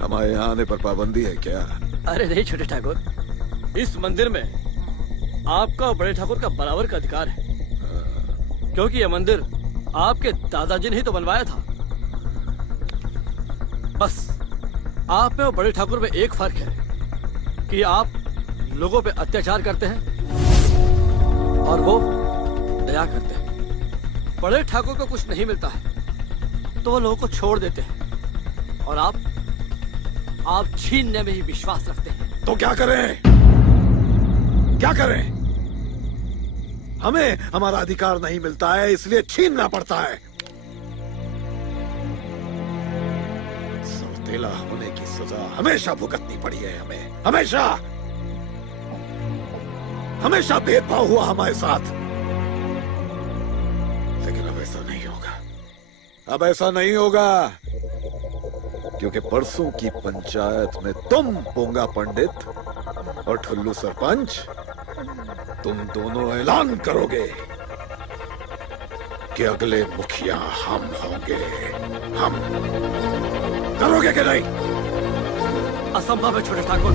हमारे यहाँ आने पर पाबंदी है क्या? अरे नहीं छोटे ठाकुर, इस मंदिर में आपका और बड़े ठाकुर का बराबर का अधिकार है, क्योंकि यह मंदिर आपके दादाजी ने ही तो बनवाया था। बस आप में और बड़े ठाकुर में एक फर्क है कि आप लोगों पे अत्याचार करते हैं और वो दया करते हैं। बड़े ठाकुर को कुछ नहीं मिलता है तो वो लोगों को छोड़ देते हैं, और आप छीनने में ही विश्वास रखते हैं। तो क्या करें? क्या करें? हमें हमारा अधिकार नहीं मिलता है, इसलिए छीनना पड़ता है। सौतेला होने की सजा हमेशा भुगतनी पड़ी है हमें, हमेशा हमेशा भेदभाव हुआ हमारे साथ। लेकिन अब ऐसा नहीं होगा, अब ऐसा नहीं होगा, क्योंकि परसों की पंचायत में तुम पोंगा पंडित और ठुल्लू सरपंच, तुम दोनों ऐलान करोगे कि अगले मुखिया हम होंगे। हम करोगे कि नहीं? असंभव है छोटे ठाकुर,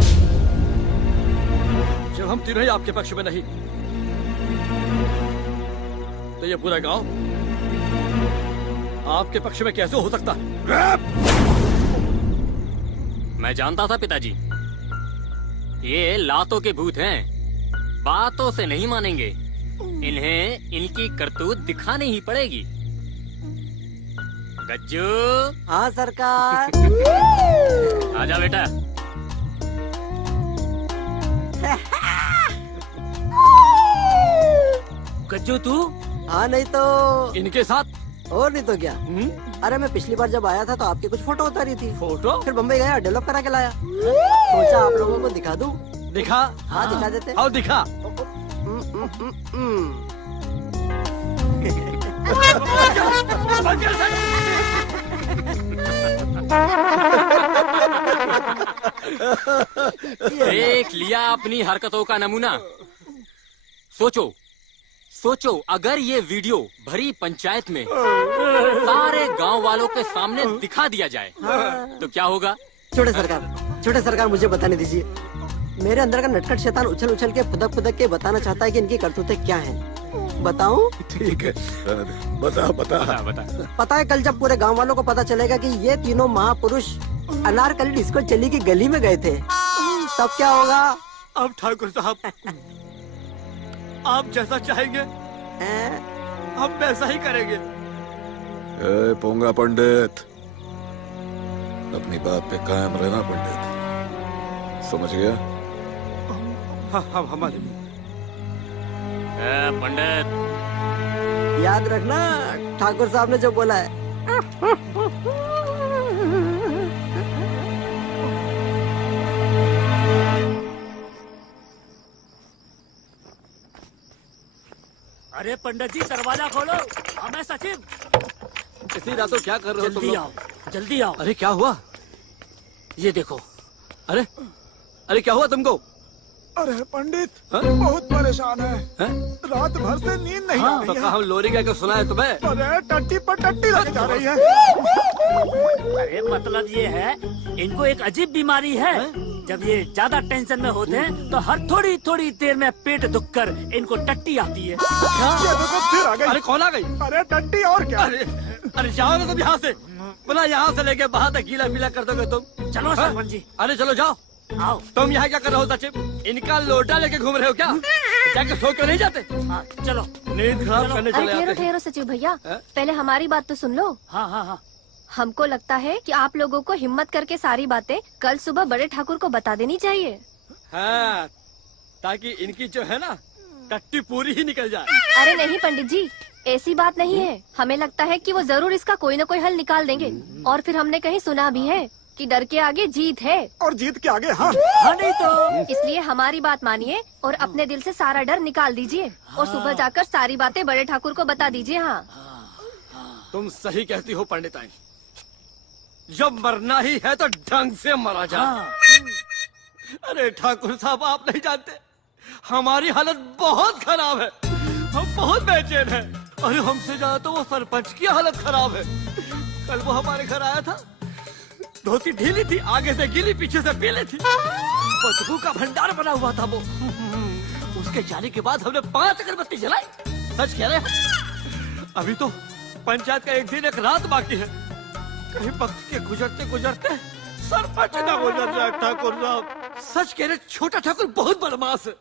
जब हम तीनों ही आपके पक्ष में नहीं तो ये पूरा गांव आपके पक्ष में कैसे हो सकता है? मैं जानता था पिताजी, ये लातों के भूत हैं, बातों से नहीं मानेंगे, इन्हें इनकी करतूत दिखानी ही पड़ेगी। गज्जू। हाँ सरकार। आजा बेटा। गज्जू तू? हाँ नहीं तो इनके साथ? और नहीं तो क्या। अरे मैं पिछली बार जब आया था तो आपकी कुछ फोटो उतारी थी। फोटो? फिर बम्बई गया, डेवलप करा के लाया, सोचा आप लोगों को दिखा दूं। दिखा? हाँ दिखा देते। और दिखा। देख लिया अपनी हरकतों का नमूना। सोचो सोचो, अगर ये वीडियो भरी पंचायत में सारे गांव वालों के सामने दिखा दिया जाए तो क्या होगा? छोटे सरकार मुझे बताने दीजिए। मेरे अंदर का नटखट शैतान उछल उछल के फुदक फुदक के बताना चाहता है कि इनकी करतूतें क्या हैं। बताऊं? ठीक है, बता बता बता। पता है कल जब पूरे गांव वालों को पता चलेगा कि ये तीनों महापुरुष अनारकली डिस्को चली की गली में गए थे, तब क्या होगा? अब ठाकुर साहब आप जैसा चाहेंगे हम वैसा ही करेंगे। पोंगा पंडित, अपनी बात पे कायम रहना पंडित, समझ गया? हाँ हमारे पंडित याद रखना ठाकुर साहब ने जो बोला है, अरे पंडित जी दरवाजा खोलो, हमें सचिव। इतनी रातों क्या कर रहे हो तुम जल्दी लोग? आओ, जल्दी आओ। अरे क्या हुआ? ये देखो। अरे अरे क्या हुआ तुमको? अरे पंडित बहुत परेशान है, रात भर से नींद नहीं आ तो रही कहा हम लोरी गा के सुना है तुम्हें? अरे टट्टी पर टट्टी लग जा रही है। अरे मतलब ये है, इनको एक अजीब बीमारी है। जब ये ज्यादा टेंशन में होते हैं तो हर थोड़ी थोड़ी देर में पेट दुखकर इनको टट्टी आती है। ये देखो फिर आ गई। अरे कौन आ गई? अरे टट्टी और क्या? अरे जाओ ना तुम यहाँ से, बोला यहाँ से लेके बाहर तक गीला मिला कर दोगे तुम। चलो सरपंच जी। अरे चलो जाओ। आओ। तुम यहाँ क्या कर रहे हो सचिव? इनका लोटा लेके घूम रहे हो क्या? जाके सो क्यों नहीं जाते? चलो नींद खराब करने चले ठहरो आते। ठहरो सचिव भैया, पहले हमारी बात तो सुन लो। हाँ हाँ हाँ। हमको लगता है कि आप लोगों को हिम्मत करके सारी बातें कल सुबह बड़े ठाकुर को बता देनी चाहिए। हाँ, ताकि इनकी जो है ना टट्टी पूरी ही निकल जाए। अरे नहीं पंडित जी, ऐसी बात नहीं है। हमें लगता है कि वो जरूर इसका कोई न कोई हल निकाल देंगे। और फिर हमने कहीं सुना भी है कि डर के आगे जीत है। और जीत के आगे हाँ। हाँ नहीं तो। इसलिए हमारी बात मानिए और अपने दिल से सारा डर निकाल दीजिए और सुबह जाकर सारी बातें बड़े ठाकुर को बता दीजिए। हाँ तुम सही कहती हो पंडिताइन, जब मरना ही है तो ढंग से मरा जाए। अरे ठाकुर साहब आप नहीं जानते, हमारी हालत बहुत खराब है, हम बहुत बेचैन हैं। अरे हमसे ज्यादा तो वो सरपंच की हालत खराब है। कल वो हमारे घर आया था, धोती ढीली थी, आगे से गीली पीछे से पीली थी, बदबू का भंडार बना हुआ था वो। उसके जाने के बाद हमने 5 अगरबत्ती जलाई। सच कह रहे हैं, अभी तो पंचायत का एक दिन एक रात बाकी है। कहीं वक्त के गुजरते गुजरते सरपंच ना हो जाए ठाकुर साहब। सच कह रहे, छोटा ठाकुर बहुत बदमाश है।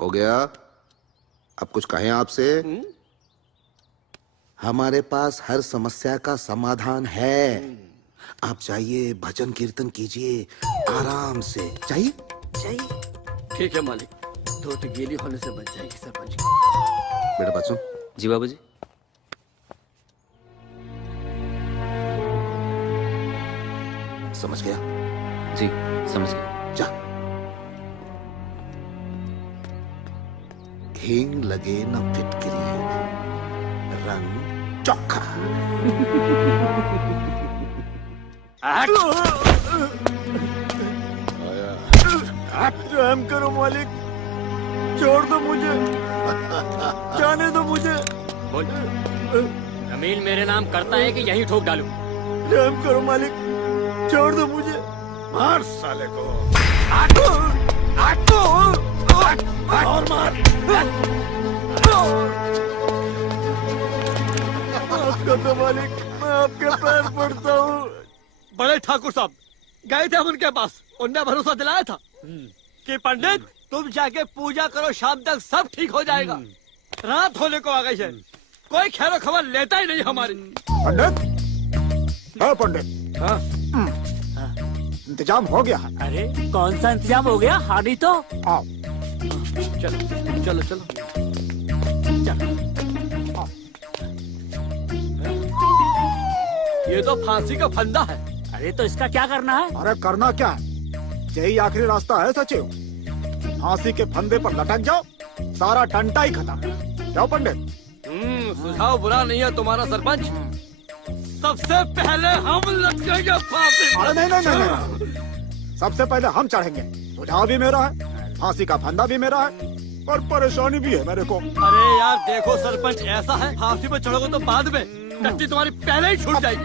हो गया? अब कुछ कहें आपसे? हमारे पास हर समस्या का समाधान है। आप जाइए, भजन कीर्तन कीजिए आराम से। जाइए जाइए। ठीक है मालिक, धोती गीली होने से बच जाएगी सरपंच की। बेटा बात सुन। जी बाबूजी। समझ गया? जी समझ गया। जा। हींग लगे न फिटकरी, रंग चोखा। रहम करो मालिक, छोड़ दो मुझे, जाने दो मुझे। बोल, जमीन मेरे नाम करता है कि यहीं ठोक डालूं? रहम करो मालिक, छोड़ दो मुझे। मार साले को। और मार। माफ कर दो मालिक, मैं आपके पैर पड़ता हूँ। बड़े ठाकुर साहब गए थे हम उनके पास, उनने भरोसा दिलाया था कि पंडित तुम जाके पूजा करो, शाम तक सब ठीक हो जाएगा। रात होने को आ गई है, कोई खैर खबर लेता ही नहीं हमारी। पंडित, पंडित, हाँ? इंतजाम हो गया है। अरे कौन सा इंतजाम हो गया? हानि तो आओ। चलो चलो चलो चलो। ये तो फांसी का फंदा है। अरे तो इसका क्या करना है? अरे करना क्या है, यही आखिरी रास्ता है सचिव। फांसी के फंदे पर लटक जाओ, सारा टंटा ही खत्म। जाओ पंडित। सुझाव बुरा नहीं है तुम्हारा सरपंच। सबसे पहले हम लटकेंगे फांसी पर। अरे नहीं नहीं नहीं नहीं, सबसे पहले हम चढ़ेंगे। सुझाव भी मेरा है, फांसी का फंदा भी मेरा है, और परेशानी भी है मेरे को। अरे यार देखो सरपंच, ऐसा है फांसी पर चढ़ोगे तो बाद में टट्टी तुम्हारी पहले ही छूट जाएगी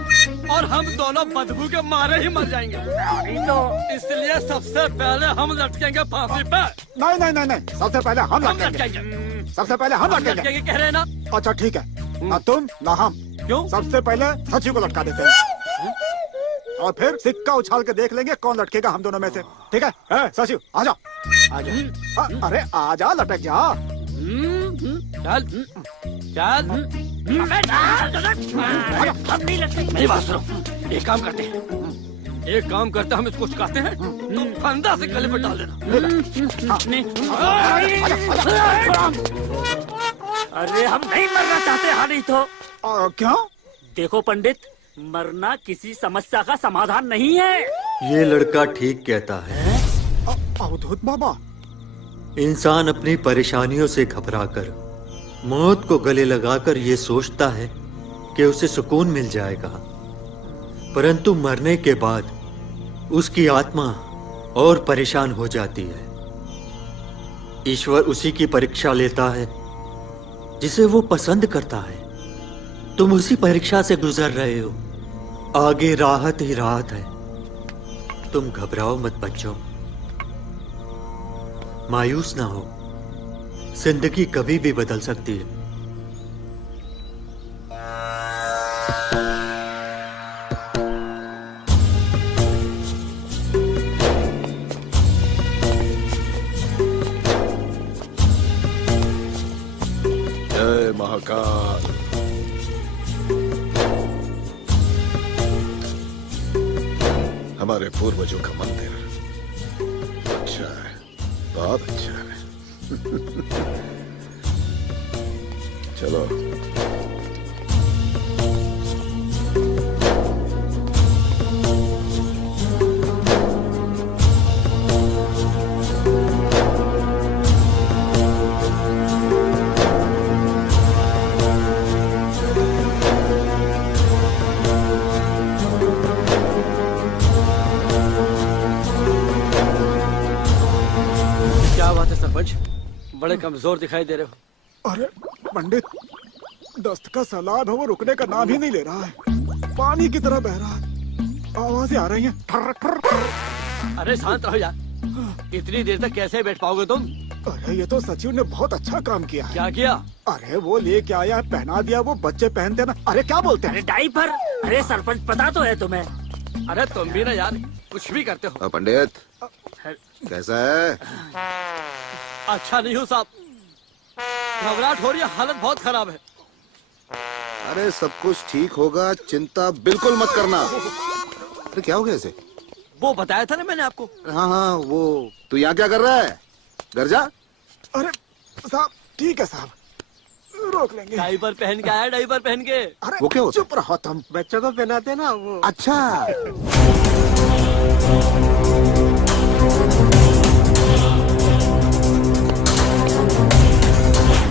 और हम दोनों बदबू के मारे ही मर जाएंगे। तो इसलिए सबसे पहले हम लटकेंगे फांसी पे। नहीं नहीं नहीं नहीं, सबसे पहले हम लटकेंगे। सबसे पहले हम लटकेंगे। कह रहे हैं ना? अच्छा ठीक है, ना तुम ना हम। क्यों? सबसे पहले सचिव को लटका देते हैं और फिर सिक्का उछाल के देख लेंगे कौन लटकेगा हम दोनों में से। ठीक है? सचिव आजा। अरे आजा, लटक जा। चल चल। हम नहीं लगते। मेरी बात सुनो, एक काम करते हैं, हम इसको चुकाते हैं, तुम फंदा से गले पर डाल देना। अरे हम नहीं मरना चाहते हानि तो। क्यों? देखो पंडित, मरना किसी समस्या का समाधान नहीं है। ये लड़का ठीक कहता है। अवधूत बाबा, इंसान अपनी परेशानियों से घबराकर मौत को गले लगाकर ये सोचता है कि उसे सुकून मिल जाएगा, परंतु मरने के बाद उसकी आत्मा और परेशान हो जाती है। ईश्वर उसी की परीक्षा लेता है जिसे वो पसंद करता है। तुम उसी परीक्षा से गुजर रहे हो, आगे राहत ही राहत है। तुम घबराओ मत बच्चों, मायूस ना हो, जिंदगी कभी भी बदल सकती है। जय महाकाल। हमारे पूर्वजों का मंदिर अच्छा है, बहुत अच्छा है। चलो क्या बात है सरपंच, बड़े कमजोर दिखाई दे रहे हो। अरे पंडित, दस्त का सैलाब है, वो रुकने का नाम ही नहीं ले रहा है। पानी की तरह बह रहा है, आवाजें आ रही हैं। ठर, ठर, ठर। अरे शांत रहो यार, इतनी देर तक कैसे बैठ पाओगे तुम? अरे ये तो सचिव ने बहुत अच्छा काम किया है। क्या किया? अरे वो लेके आया है, पहना दिया, वो बच्चे पहनते ना। अरे क्या बोलते हैं? अरे डायपर। अरे सरपंच पता तो है तुम्हें। अरे तुम भी ना यार कुछ भी करते हो। पंडित कैसा है? अच्छा नहीं हो साहब, घबराहट हो रही है, हालत बहुत खराब है। अरे सब कुछ ठीक होगा, चिंता बिल्कुल मत करना। अरे क्या हो गया इसे? वो बताया था ना मैंने आपको। हाँ हाँ, वो तू यहाँ क्या कर रहा है? घर जा। अरे साहब ठीक है साहब, रोक लेंगे। डायपर पहन के आया, डायपर पहन के। अरे वो क्या होता है? चुप रहो तुम। बच्चों को पहनाते ना वो। अच्छा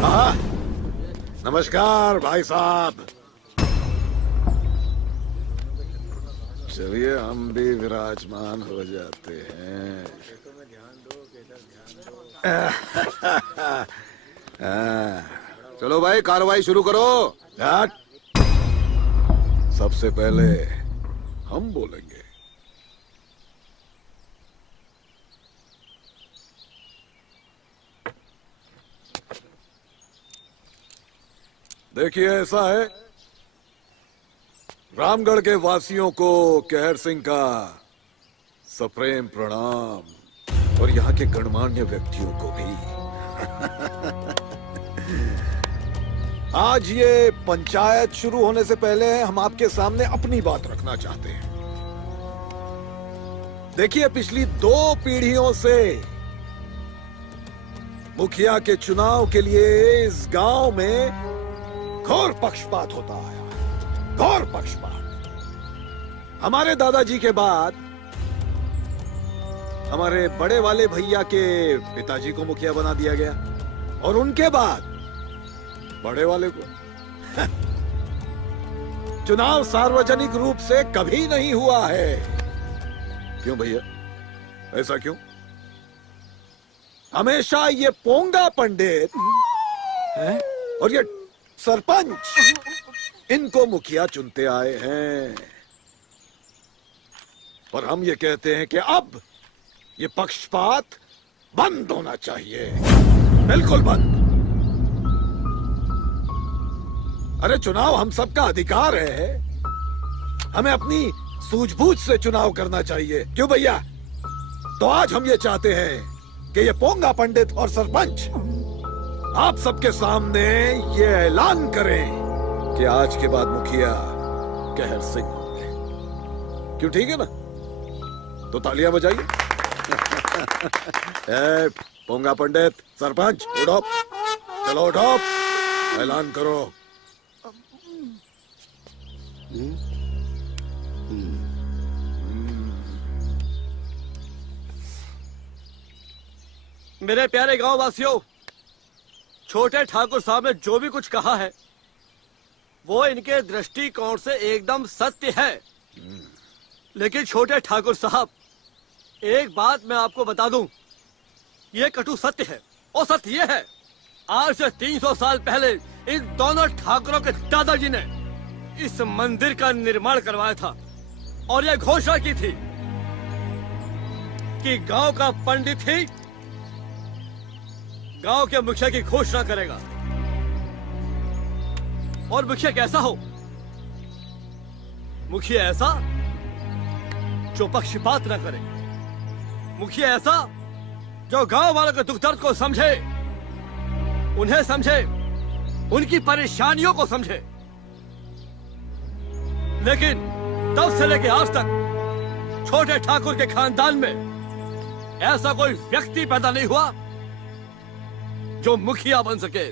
हाँ, नमस्कार भाई साहब। चलिए हम भी विराजमान हो जाते हैं। चलो भाई, कार्रवाई शुरू करो। सबसे पहले हम बोलेंगे। देखिए ऐसा है, रामगढ़ के वासियों को कहर सिंह का सप्रेम प्रणाम और यहाँ के गणमान्य व्यक्तियों को भी। आज ये पंचायत शुरू होने से पहले हम आपके सामने अपनी बात रखना चाहते हैं। देखिए, पिछली 2 पीढ़ियों से मुखिया के चुनाव के लिए इस गांव में घोर पक्षपात होता है, घोर पक्षपात। हमारे दादाजी के बाद हमारे बड़े वाले भैया के पिताजी को मुखिया बना दिया गया और उनके बाद बड़े वाले को। चुनाव सार्वजनिक रूप से कभी नहीं हुआ है। क्यों भैया, ऐसा क्यों? हमेशा ये पोंगा पंडित और ये सरपंच इनको मुखिया चुनते आए हैं। पर हम ये कहते हैं कि अब ये पक्षपात बंद होना चाहिए, बिल्कुल बंद। अरे चुनाव हम सबका अधिकार है, हमें अपनी सूझबूझ से चुनाव करना चाहिए। क्यों भैया? तो आज हम ये चाहते हैं कि ये पोंगा पंडित और सरपंच आप सबके सामने ये ऐलान करें कि आज के बाद मुखिया कहर सिंह होंगे। क्यों, ठीक है ना? तो तालियां बजाइए। पोंगा पंडित, सरपंच उठो, चलो उठो, ऐलान करो। मेरे प्यारे गांव वासियों, छोटे ठाकुर साहब ने जो भी कुछ कहा है वो इनके दृष्टिकोण से एकदम सत्य है। लेकिन छोटे ठाकुर साहब, एक बात मैं आपको बता दूं, ये कटु सत्य है। और सत्य ये है, आज से 300 साल पहले इन दोनों ठाकुरों के दादाजी ने इस मंदिर का निर्माण करवाया था और ये घोषणा की थी कि गांव का पंडित ही गांव के मुखिया की घोषणा करेगा। और मुखिया कैसा हो? मुखिया ऐसा जो पक्षपात न करे, मुखिया ऐसा जो गांव वालों के दुख दर्द को समझे, उन्हें समझे, उनकी परेशानियों को समझे। लेकिन तब से लेकर आज तक छोटे ठाकुर के खानदान में ऐसा कोई व्यक्ति पैदा नहीं हुआ जो मुखिया बन सके।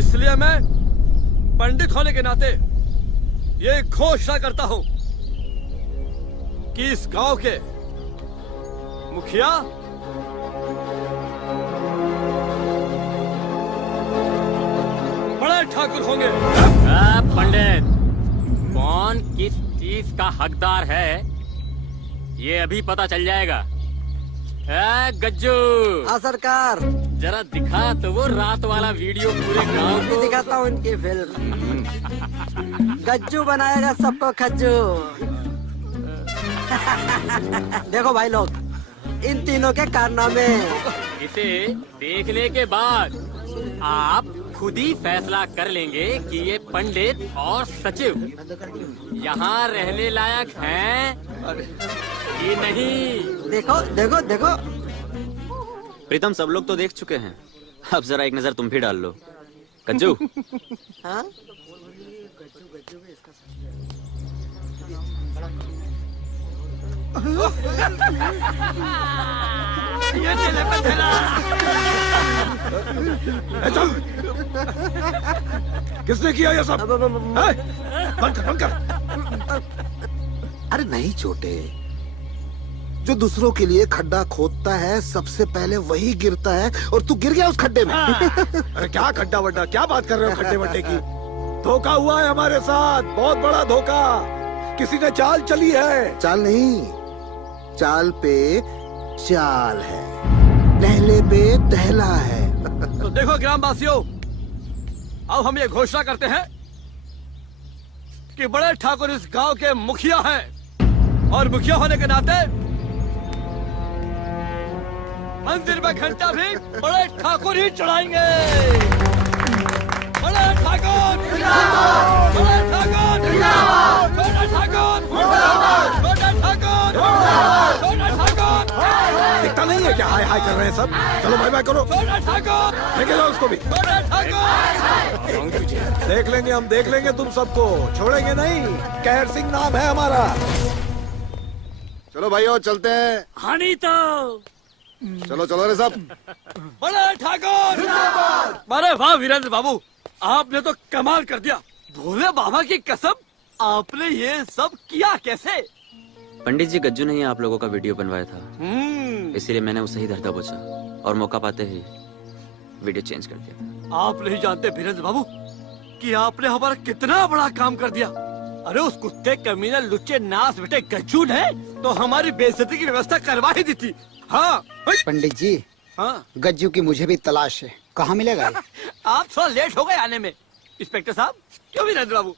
इसलिए मैं पंडित होने के नाते ये घोषणा करता हूं कि इस गांव के मुखिया बड़े ठाकुर होंगे। पंडित, कौन किस चीज का हकदार है ये अभी पता चल जाएगा। गज्जू। हाँ सरकार। जरा दिखा तो वो रात वाला वीडियो पूरे गांव को। दिखाता हूँ इनकी फिल्म। गज्जू बनाएगा सबको खज्जू। देखो भाई लोग, इन तीनों के कारनामे। इसे देखने के बाद आप खुद ही फैसला कर लेंगे कि ये पंडित और सचिव यहाँ रहने लायक हैं कि नहीं। देखो देखो देखो। प्रीतम, सब लोग तो देख चुके हैं, अब जरा एक नजर तुम भी डाल लो। कज्जू। हाँ? ये चले पथेला। किसने किया ये सब? बंद कर, बंद कर। अरे नहीं छोटे, जो दूसरों के लिए खड्डा खोदता है सबसे पहले वही गिरता है, और तू गिर गया उस खड्डे में। अरे क्या खड्डा वड्डा, क्या बात कर रहे हो खड्डे वड्डे की? धोखा हुआ है हमारे साथ, बहुत बड़ा धोखा। किसी ने चाल चली है। चाल नहीं, चाल पे चाल है, टहले पे टहला है। तो देखो ग्रामवासियों, अब हम ये घोषणा करते हैं कि बड़े ठाकुर इस गांव के मुखिया हैं, और मुखिया होने के नाते मंदिर में घंटा भी बड़े ठाकुर ही चढ़ाएंगे। बड़े ठाकुर, बड़े ठाकुर, छोटे ठाकुर, छोटे ठाकुर, छोटे ठाकुर। दिखता नहीं है क्या हाय हाय कर रहे हैं सब? चलो बाय बाय करो। छोटे ठाकुर, लेके जाओ उसको भी। छोटे ठाकुर। देख लेंगे हम, देख लेंगे तुम सबको, छोड़ेंगे नहीं। कहर सिंह नाम है हमारा। चलो भाइयों चलते हैं। हानि तो चलो चलो रे सब। बड़े ठाकुर। अरे वाह वीरेंद्र बाबू, आपने तो कमाल कर दिया। भोले बाबा की कसम, आपने ये सब किया कैसे? पंडित जी, गज्जू ने ही आप लोगों का वीडियो बनवाया था, इसीलिए मैंने उसे ही धरता पूछा और मौका पाते ही वीडियो चेंज कर दिया। आप नहीं जानते वीरेंद्र बाबू कि आपने हमारा कितना बड़ा काम कर दिया। अरे उस कुत्ते कमीने लुच्चे नास बेटे गज्जू ने तो हमारी बेइज्जती की व्यवस्था करवा ही दी थी। हाँ पंडित जी। हाँ, गज्जू की मुझे भी तलाश है, कहाँ मिलेगा ये? आप थोड़ा लेट हो गए आने में। इंस्पेक्टर साहब, क्यों वीरेंद्र बाबू,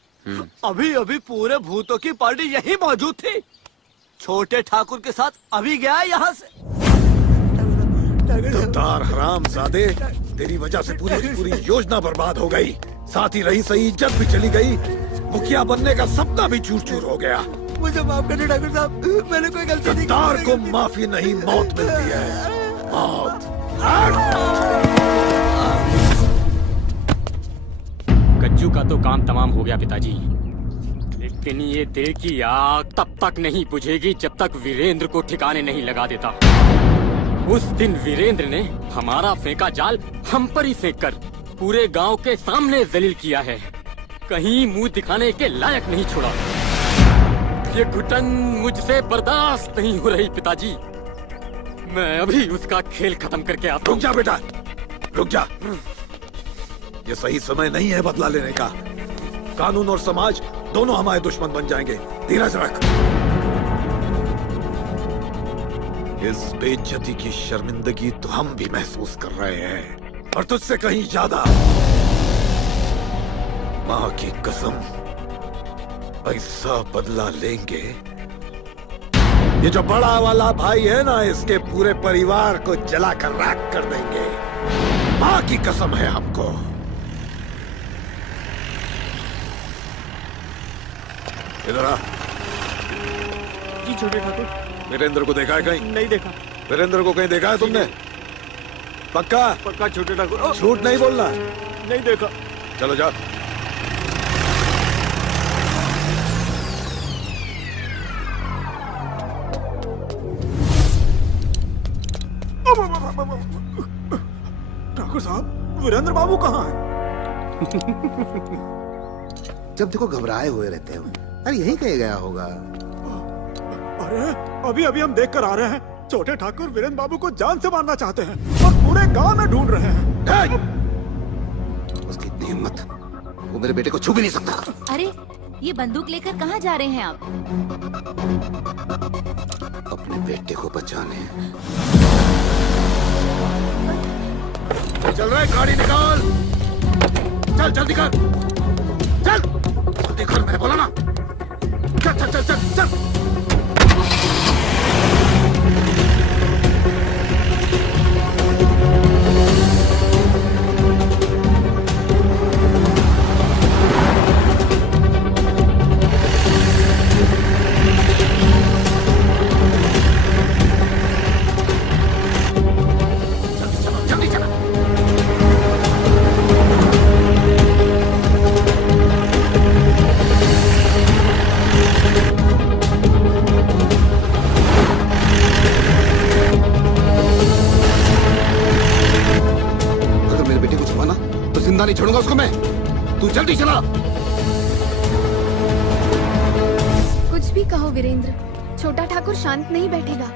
अभी अभी पूरे भूतों की पार्टी यही मौजूद थी। छोटे ठाकुर के साथ अभी गया यहाँ से। गद्दार हरामजादे, तेरी वजह से पूरी की पूरी योजना बर्बाद हो गई। साथ ही रही सही इज्जत भी चली गई, मुखिया बनने का सपना भी चूर चूर हो गया। मुझे माफ कर दो ठाकुर साहब, मैंने कोई गलती नहीं की। गद्दार को माफी नहीं, मौत मिलती है, मौत। गज्जू का तो काम तमाम हो गया पिताजी, लेकिन ये दिल की आग तब तक नहीं बुझेगी जब तक वीरेंद्र को ठिकाने नहीं लगा देता। उस दिन वीरेंद्र ने हमारा फेंका जाल हम पर ही फेंक कर पूरे गांव के सामने जलील किया है। कहीं मुंह दिखाने के लायक नहीं छोड़ा। ये घुटन मुझसे बर्दाश्त नहीं हो रही पिताजी। मैं अभी उसका खेल खत्म करके आता हूं। रुक जा बेटा, रुक जा। ये सही समय नहीं है बदला लेने का। कानून और समाज दोनों हमारे दुश्मन बन जाएंगे। धीरज रख। इस बेइज्जती की शर्मिंदगी तो हम भी महसूस कर रहे हैं, और तुझसे कहीं ज्यादा। माँ की कसम, ऐसा बदला लेंगे। ये जो बड़ा वाला भाई है ना, इसके पूरे परिवार को जलाकर राख कर देंगे। माँ की कसम है हमको। इधर आ। जी छोटे ठाकुर। वीरेंद्र को देखा है कहीं? नहीं देखा। वीरेंद्र को कहीं देखा है तुमने? पक्का? पक्का छोटे ठाकुर। झूठ नहीं बोलना। नहीं देखा। चलो जा। ठाकुर साहब, वीरेंद्र बाबू कहाँ हैं? जब देखो घबराए हुए रहते हो। अरे यहीं कहीं गया होगा। अरे अभी अभी हम देख कर आ रहे हैं, छोटे ठाकुर वीरेंद्र बाबू को जान से मारना चाहते हैं और पूरे गांव में ढूंढ रहे हैं। उसकी इतनी हिम्मत, वो मेरे बेटे को छू भी नहीं सकता। अरे ये बंदूक लेकर कहाँ जा रहे हैं आप? अपने बेटे को बचाने। चल रहा है, गाड़ी निकाल। चल जल्दी कर, चल जल्दी कर, मैंने बोला ना। चल चल चल चल चल। नहीं छोड़ूंगा उसको मैं। तू जल्दी चला। कुछ भी कहो वीरेंद्र, छोटा ठाकुर शांत नहीं बैठेगा।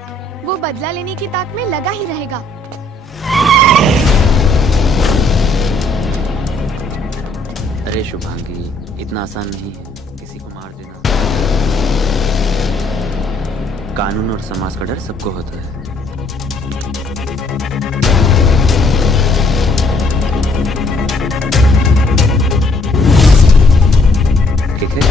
वो बदला लेने की ताक में लगा ही रहेगा। अरे शुभांगी, इतना आसान नहीं है किसी को मार देना। कानून और समाज का डर सबको होता है। ठीक है?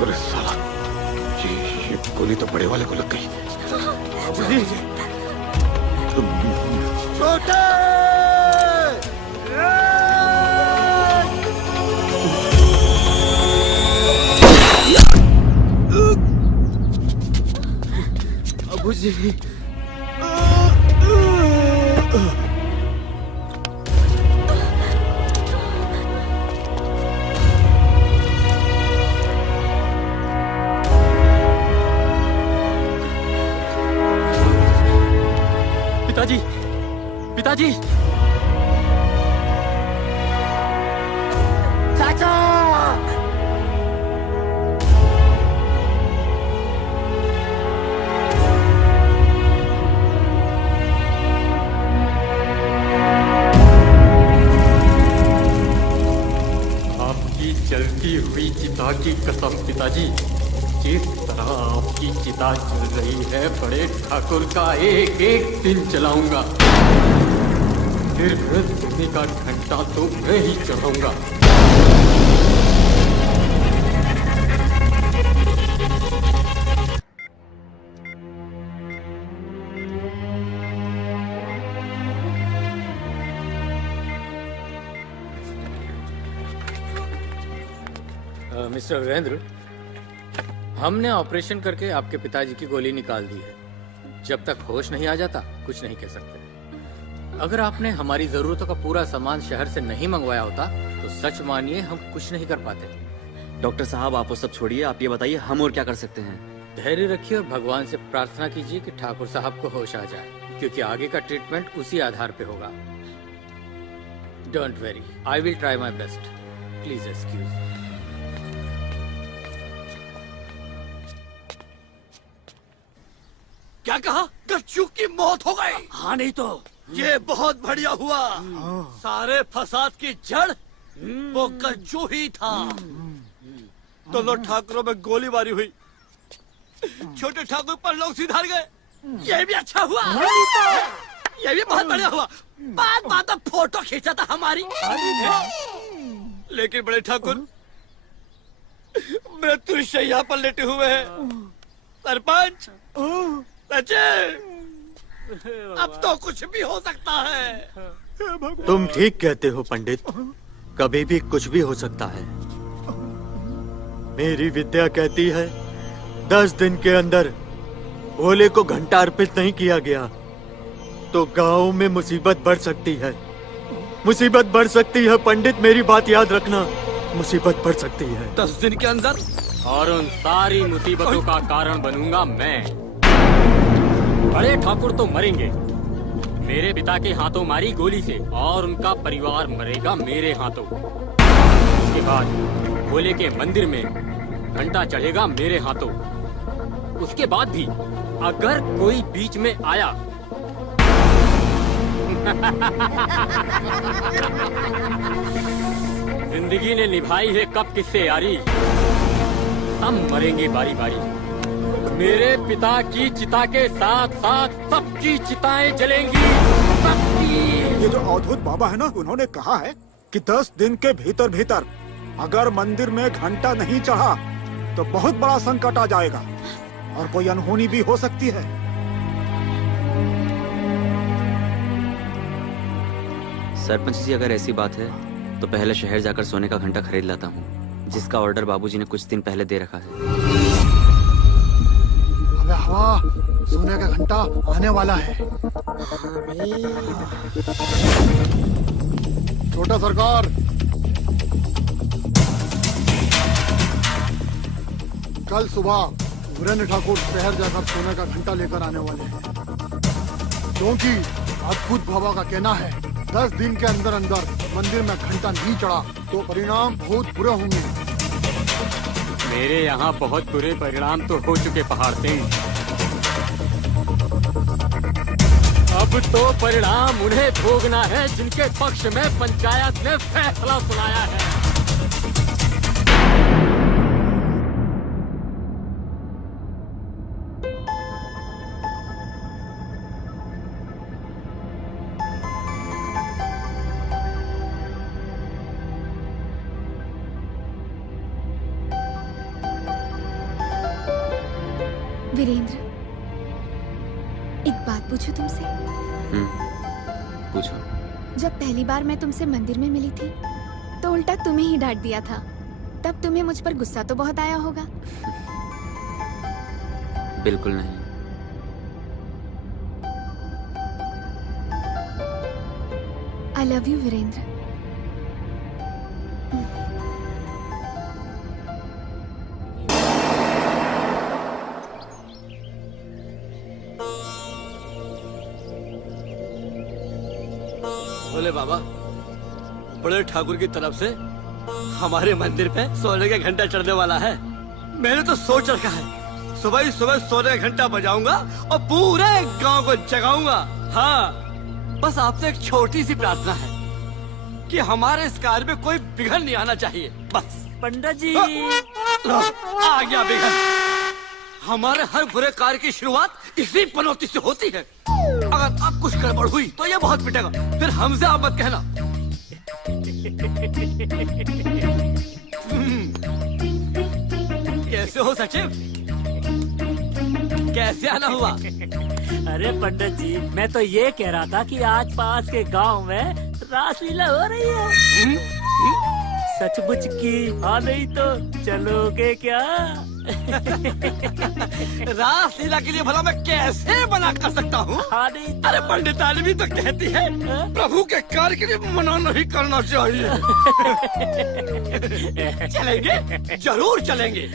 अरे साला, ये गोली तो बड़े वाले को लग गई। छोटे! बाबूजी। पिताजी, पिताजी, चाचा! आपकी जलती हुई चिता की कसम पिताजी, जिस तरह आपकी चिता जल रही है, बड़े ठाकुर का एक एक दिन जलाऊंगा। फिर देने का घंटा तो मैं ही चढ़ाऊंगा। मिस्टर वीरेंद्र, हमने ऑपरेशन करके आपके पिताजी की गोली निकाल दी है। जब तक होश नहीं आ जाता कुछ नहीं कह सकते। अगर आपने हमारी जरूरतों का पूरा सामान शहर से नहीं मंगवाया होता तो सच मानिए हम कुछ नहीं कर पाते। डॉक्टर साहब आप वो सब छोड़िए, आप ये बताइए हम और क्या कर सकते हैं। धैर्य रखिए और भगवान से प्रार्थना कीजिए कि ठाकुर साहब को होश आ जाए, क्योंकि आगे का ट्रीटमेंट उसी आधार पे होगा। Don't very, I will try my best. Please excuse. क्या कहा? कच्चू की मौत हो गई? हाँ नहीं तो ये बहुत बढ़िया हुआ। सारे फसाद की जड़ वो कच्चू ही था। दोनों ठाकुरों में गोलीबारी हुई, छोटे ठाकुर पर लोग सिधार गए। ये भी अच्छा हुआ। ये भी बहुत बढ़िया हुआ। बात बात में फोटो खींचा था हमारी। लेकिन बड़े ठाकुर मृत्युशैया पर लेटे हुए हैं। सरपंच अब तो कुछ भी हो सकता है। तुम ठीक कहते हो पंडित, कभी भी कुछ भी हो सकता है। मेरी विद्या कहती है 10 दिन के अंदर भोले को घंटा अर्पित नहीं किया गया तो गांव में मुसीबत बढ़ सकती है। मुसीबत बढ़ सकती है पंडित, मेरी बात याद रखना, मुसीबत बढ़ सकती है। 10 दिन के अंदर? और उन सारी मुसीबतों का कारण बनूंगा मैं। बड़े ठाकुर तो मरेंगे मेरे पिता के हाथों मारी गोली से, और उनका परिवार मरेगा मेरे हाथों। उसके बाद भोले के मंदिर में घंटा चढ़ेगा मेरे हाथों। उसके बाद भी अगर कोई बीच में आया जिंदगी ने निभाई है कब किससे यारी, सब मरेंगे बारी बारी। मेरे पिता की चिता के साथ साथ सबकी चिताएं जलेंगी, सबकी। ये जो अवधूत बाबा है ना, उन्होंने कहा है कि 10 दिन के भीतर भीतर अगर मंदिर में घंटा नहीं चढ़ा तो बहुत बड़ा संकट आ जाएगा और कोई अनहोनी भी हो सकती है। सरपंच जी अगर ऐसी बात है तो पहले शहर जाकर सोने का घंटा खरीद लाता हूँ, जिसका ऑर्डर बाबूजी ने कुछ दिन पहले दे रखा है। अबे हवा, सोने का घंटा आने वाला है। छोटा सरकार, कल सुबह वीरेंद्र ठाकुर शहर जाकर सोने का घंटा लेकर आने वाले हैं, क्योंकि अद्भुत बाबा का कहना है 10 दिन के अंदर अंदर मंदिर में घंटा नहीं चढ़ा तो परिणाम बहुत बुरे होंगे। मेरे यहाँ बहुत बुरे परिणाम तो हो चुके पहाड़ सिंह। अब तो परिणाम उन्हें भोगना है जिनके पक्ष में पंचायत ने फैसला सुनाया है। वीरेंद्र, एक बात पूछूं तुमसे? पूछो। जब पहली बार मैं तुमसे मंदिर में मिली थी तो उल्टा तुम्हें ही डांट दिया था, तब तुम्हें मुझ पर गुस्सा तो बहुत आया होगा। बिल्कुल नहीं। I love you Virendra. बोले बाबा, बड़े ठाकुर की तरफ से हमारे मंदिर पे सोने का घंटा चढ़ने वाला है। मैंने तो सोच रखा है सुबह ही सुबह सोने का घंटा बजाऊंगा और पूरे गांव को जगाऊंगा। हाँ, बस आपसे एक छोटी सी प्रार्थना है कि हमारे इस कार्य में कोई बिघन नहीं आना चाहिए, बस। पंडित जी, आ गया बिघन। हमारे हर बुरे कार्य की शुरुआत इसी पनौती से होती है। अगर अब कुछ गड़बड़ हुई तो ये बहुत पिटेगा, फिर हमसे आप मत कहना। कैसे हो सचिव? कैसे आना हुआ? अरे पंडित जी, मैं तो ये कह रहा था कि आज पास के गांव में रासलीला हो रही है। सचमुच की? हाँ नहीं तो चलोगे क्या? रासलीला के लिए भला मैं कैसे मना कर सकता हूँ? अरे पंडितानी भी तो कहती है प्रभु के कार्य के लिए मना नहीं करना चाहिए। चलेंगे, जरूर चलेंगे।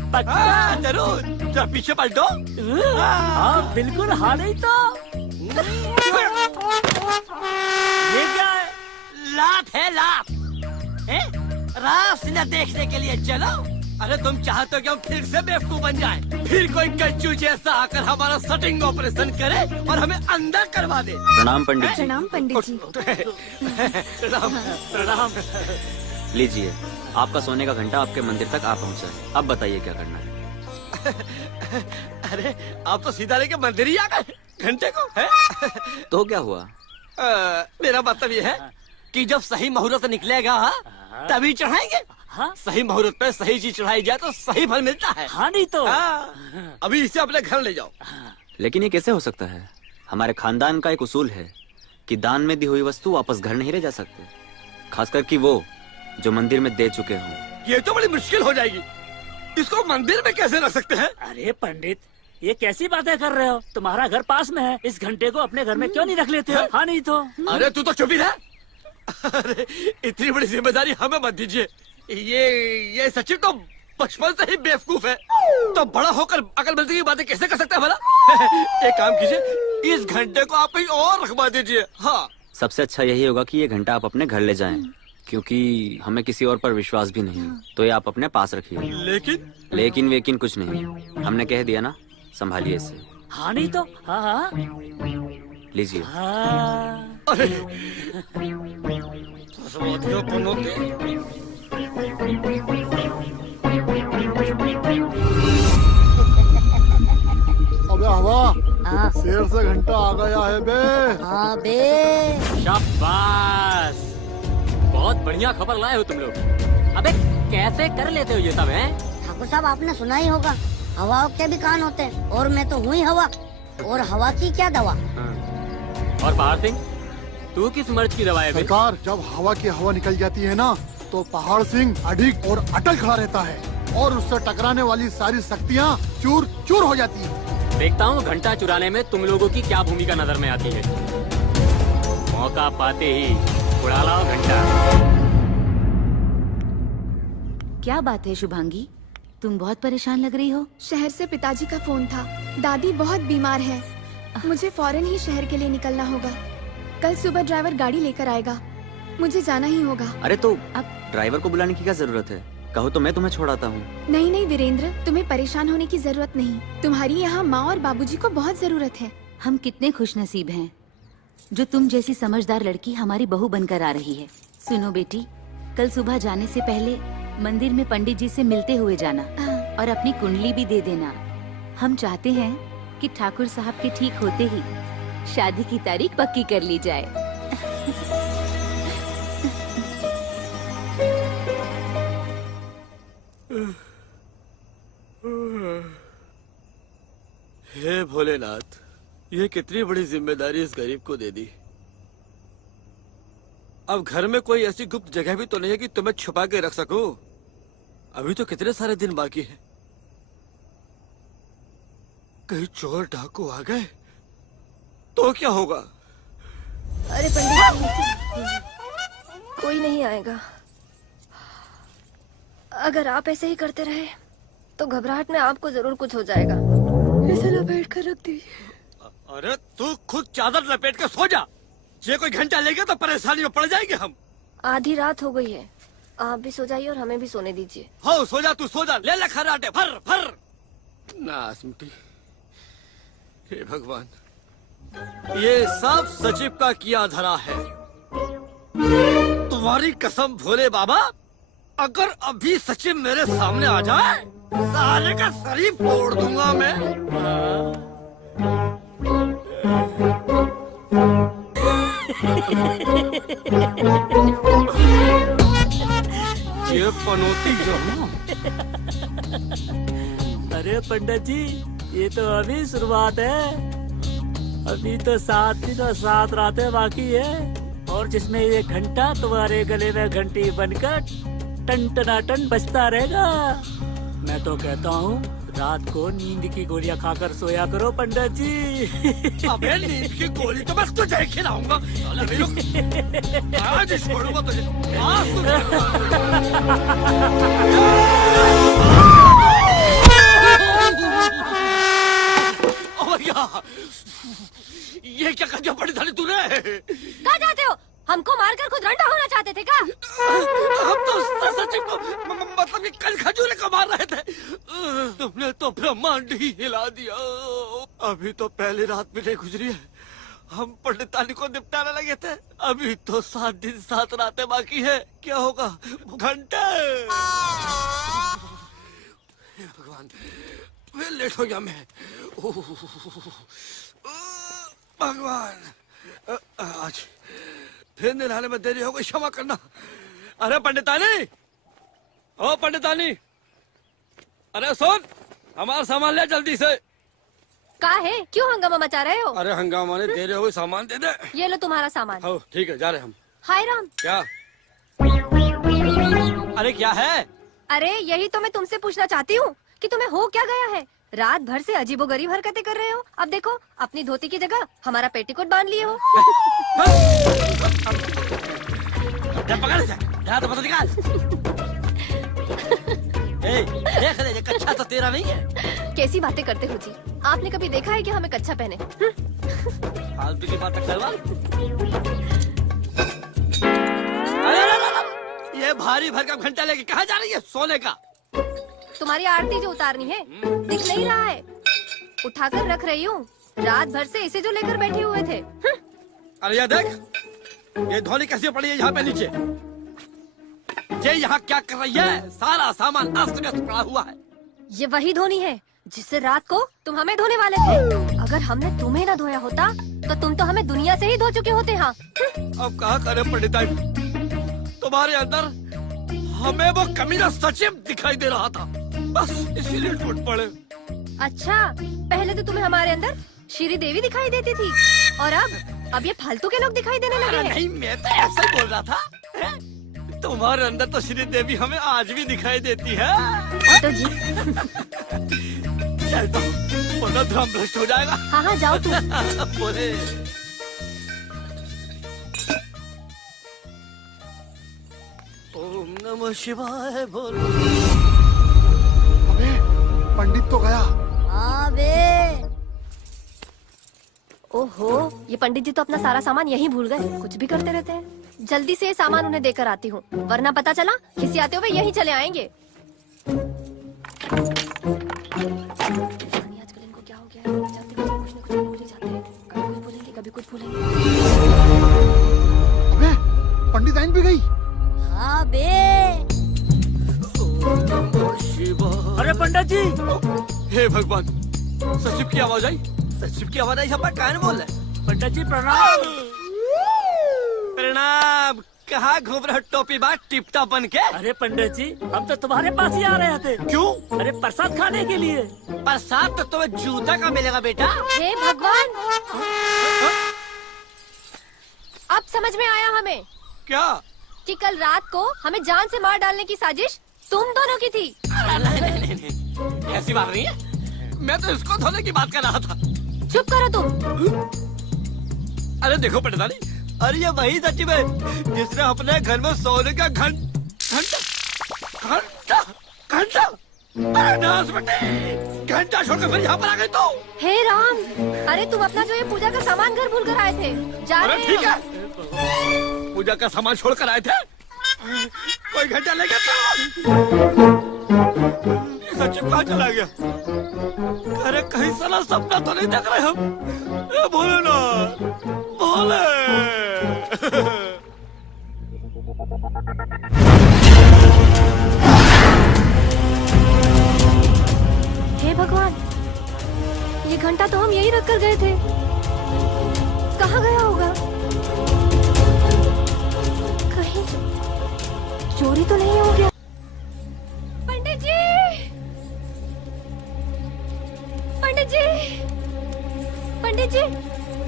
जरूर। जरा पीछे पलटो। हाँ बिल्कुल। हाँ नहीं तो ये क्या है? लात है लात। रासलीला देखने के लिए चलो। अरे तुम चाहते हो कि हम फिर से बेवकूफ बन जाएं? फिर कोई कच्चू जैसा आकर हमारा सटिंग ऑपरेशन करे और हमें अंदर करवा दे। प्रणाम पंडित जी। प्रणाम पंडित जी। प्रणाम प्रणाम। लीजिए, आपका सोने का घंटा आपके मंदिर तक आ पहुंचा है। अब बताइए क्या करना है। अरे आप तो सीधा लेके मंदिर ही आ गए घंटे को है? तो क्या हुआ? मेरा मतलब ये है कि जब सही मुहूर्त निकलेगा तभी चढ़ाएंगे। सही मुहूर्त पे सही चीज चढ़ाई जाए तो सही फल मिलता है। हाँ नहीं तो अभी इसे अपने घर ले जाओ। लेकिन ये कैसे हो सकता है? हमारे खानदान का एक उसूल है कि दान में दी हुई वस्तु वापस घर नहीं ले जा सकते, खासकर कि वो जो मंदिर में दे चुके हों। ये तो बड़ी मुश्किल हो जाएगी। इसको मंदिर में कैसे रख सकते हैं? अरे पंडित, ये कैसी बातें कर रहे हो? तुम्हारा घर पास में है, इस घंटे को अपने घर में क्यों नहीं रख लेते हो? हाँ नहीं तो। अरे तू तो चुप ही रह। अरे इतनी बड़ी जिम्मेदारी हमें मत दीजिए। ये सचिव तो बचपन से ही बेवकूफ है, तो बड़ा होकर अकल मिलती की बातें कैसे कर सकता है भला? एक काम कीजिए, इस घंटे को आप कहीं और रखवा दीजिए। हाँ, सबसे अच्छा यही होगा कि ये घंटा आप अपने घर ले जाएं, क्योंकि हमें किसी और पर विश्वास भी नहीं, तो ये आप अपने पास रखिए। लेकिन वेकिन कुछ नहीं, हमने कह दिया ना, संभालिए इसे। हाँ नहीं तो। हाँ हाँ लीजिए। अरे अबे हवा, शेर से घंटा आ गया है बे। हाँ बे। शाबाश, बहुत बढ़िया खबर लाए हो तुम लोग। अबे कैसे कर लेते हो ये सब हैं? ठाकुर साहब आपने सुना ही होगा, हवा के भी कान होते हैं, और मैं तो हुई हवा, और हवा की क्या दवा। और पहाड़ सिंह, तू किस मर्ज की दवा है? सरकार, जब हवा की हवा निकल जाती है ना, तो पहाड़ सिंह अडिग और अटल खड़ा रहता है और उससे टकराने वाली सारी शक्तियाँ चूर चूर हो जाती है। देखता हूँ घंटा चुराने में तुम लोगों की क्या भूमिका नजर में आती है। मौका पाते ही उड़ा लाओ घंटा। क्या बात है शुभांगी, तुम बहुत परेशान लग रही हो। शहर से पिताजी का फोन था, दादी बहुत बीमार है, मुझे फौरन ही शहर के लिए निकलना होगा। कल सुबह ड्राइवर गाड़ी लेकर आएगा, मुझे जाना ही होगा। अरे तो अब ड्राइवर को बुलाने की क्या जरूरत है? कहो तो मैं तुम्हें छोड़ाता हूँ। नहीं नहीं वीरेंद्र, तुम्हें परेशान होने की जरूरत नहीं, तुम्हारी यहाँ माँ और बाबूजी को बहुत जरूरत है। हम कितने खुशनसीब हैं जो तुम जैसी समझदार लड़की हमारी बहू बनकर आ रही है। सुनो बेटी, कल सुबह जाने से पहले मंदिर में पंडित जी से मिलते हुए जाना और अपनी कुंडली भी दे देना। हम चाहते हैं कि ठाकुर साहब के ठीक होते ही शादी की तारीख पक्की कर ली जाए। हे भोलेनाथ, ये कितनी बड़ी जिम्मेदारी इस गरीब को दे दी। अब घर में कोई ऐसी गुप्त जगह भी तो नहीं है कि तुम्हें छुपा के रख सकूं। अभी तो कितने सारे दिन बाकी हैं। कहीं चोर डाकू आ गए तो क्या होगा? अरे पंडित जी, कोई नहीं आएगा। अगर आप ऐसे ही करते रहे तो घबराहट में आपको जरूर कुछ हो जाएगा। इसे लपेट कर रख दीजिए। अरे तू खुद चादर लपेट के सो जा। ये कोई घंटा लेगा तो परेशानी में पड़ जाएंगे हम। आधी रात हो गई है, आप भी सो जाइए और हमें भी सोने दीजिए। हाँ सो जा, तू सो जा। ले ले खर्राटे, फर फर। नास मिट्टी। हे भगवान, ये सब सचिव का किया धरा है। तुम्हारी कसम भोले बाबा, अगर अभी सचिव मेरे सामने आ जाए, साले का शरीर फोड़ दूंगा मैं। ये पनौती जो अरे पंडित जी, ये तो अभी शुरुआत है। अभी तो 7 दिन और 7 रातें बाकी है, और जिसमें ये घंटा तुम्हारे गले में घंटी बनकर टन टनाटन बजता रहेगा। मैं तो कहता हूँ रात को नींद की गोलियां खाकर सोया करो पंडित जी। अबे नींद की गोली तो बस तुझे ही खिलाऊंगा। अभी रुक, आज ही छोड़ूंगा तुझे। आज भैया, ये क्या कर दिया पंडित तूने? कहाँ जाते हो? हमको मारकर खुद रंडा होना चाहते थे क्या? हम तो सच मतलब कि कल खजूरे को मार रहे थे। तुमने तो ब्रह्मांड ही हिला दिया। अभी तो पहली रात भी नहीं गुजरी है, हम पंडितानी को निपटाने लगे थे। अभी तो 7 दिन 7 रातें बाकी है। क्या होगा? घंटे। भगवान, मैं लेट हो गया मैं। भगवान, आज फिर नहाने में देरी हो गई, क्षमा करना। अरे पंडितानी, ओ पंडितानी, अरे सुन, हमारा सामान ले जल्दी से। का है? क्यों हंगामा मचा रहे हो? अरे हंगामा ने देरी हो गई, सामान दे दे। ये लो तुम्हारा सामान। हो ठीक है, जा रहे हम। हाय राम। क्या? अरे क्या है? अरे यही तो मैं तुमसे पूछना चाहती हूँ कि तुम्हें हो क्या गया है? रात भर से अजीबोगरीब हरकतें कर रहे हो। अब देखो, अपनी धोती की जगह हमारा पेटीकोट बांध लिए हो। पकड़ से, तो पता निकाल। देख ले, कच्चा तो तेरा नहीं है। कैसी बातें करते हो जी? आपने कभी देखा है कि हमें कच्चा पहने? फालतू की बात करवा। ये भारी भरकम घंटा लेके कहाँ जा रही है? सोने का। तुम्हारी आरती जो उतारनी है, दिख नहीं रहा है? उठाकर रख रही हूँ। रात भर से इसे जो लेकर बैठे हुए थे। अरे ये देख, ये धोनी कैसी पड़ी है यहाँ पे नीचे। ये यहाँ क्या कर रही है? सारा सामान अस्त व्यस्त पड़ा हुआ है। ये वही धोनी है जिससे रात को तुम हमें धोने वाले थे। अगर हमने तुम्हें न धोया होता तो तुम तो हमें दुनिया से ही धो चुके होते। हाँ, अब कहा करे पंडिताई, तुम्हारे अंदर हमें वो कमीना सचिव दिखाई दे रहा था, बस इसीलिए टूट पड़े। अच्छा, पहले तो तुम्हें हमारे अंदर श्री देवी दिखाई देती थी और अब ये फालतू के लोग दिखाई देने लगे हैं। नहीं, मैं तो ऐसा ही बोल रहा था। तुम्हारे अंदर तो श्री देवी हमें आज भी दिखाई देती है। तो जी चल तो, वरना ध्यान भ्रष्ट हो जाएगा। हाँ हाँ, जाओ तुम। बोले ओम नमः शिवाय बोलो। अबे पंडित तो गया। अबे ओहो, ये पंडित जी तो अपना सारा सामान यहीं भूल गए। कुछ भी करते रहते हैं। जल्दी से ये सामान उन्हें देकर आती हूँ, वरना पता चला किसी आते हुए यहीं चले आएंगे। आजकल इनको क्या हो गया है? जाते हुए कुछ न कुछ भूल ही जाते हैं। कभी कुछ भूलेंगे, कभी कुछ भूलेंगे। अबे पंडित आइन भी गई। हाँ बे। अरे पंडित जी, हे भगवान, सचिव की आवाज आई। सचिव की आवाज आई, यहाँ पर कान बोल रहे। पंडित जी प्रणाम। प्रणाम। कहाँ घूम रहे टोपी बात टिपटा बन के? अरे पंडित जी, हम तो तुम्हारे पास ही आ रहे थे। क्यों? अरे प्रसाद खाने के लिए। प्रसाद तो तुम्हें जूता का मिलेगा बेटा। हे भगवान, अब समझ में आया हमें। क्या? कि कल रात को हमें जान से मार डालने की साजिश तुम दोनों की थी। नहीं, ऐसी बात नहीं है। मैं तो इसको धोने की बात कर रहा था। चुप करो तुम। अरे देखो पंडितानी, अरे ये वही सचिव है जिसने अपने घर में सोने का घंटा छोड़कर फिर यहाँ पर आ गई तो। हे राम, अरे तुम अपना जो ये पूजा का सामान घर भूल कर आए थे। जा अरे रहे ठीक हैं। है, पूजा का सामान छोड़ कर आए थे। कोई घंटा लेके सचिव कहाँ चला गया? अरे कहीं साला सपना तो नहीं देख रहे हम? बोले ना, बोले। हे भगवान, ये घंटा तो हम यही रख कर गए थे। कहाँ गया होगा? कहीं चोरी तो नहीं हो गया? पंडित जी, पंडित जी, पंडित जी,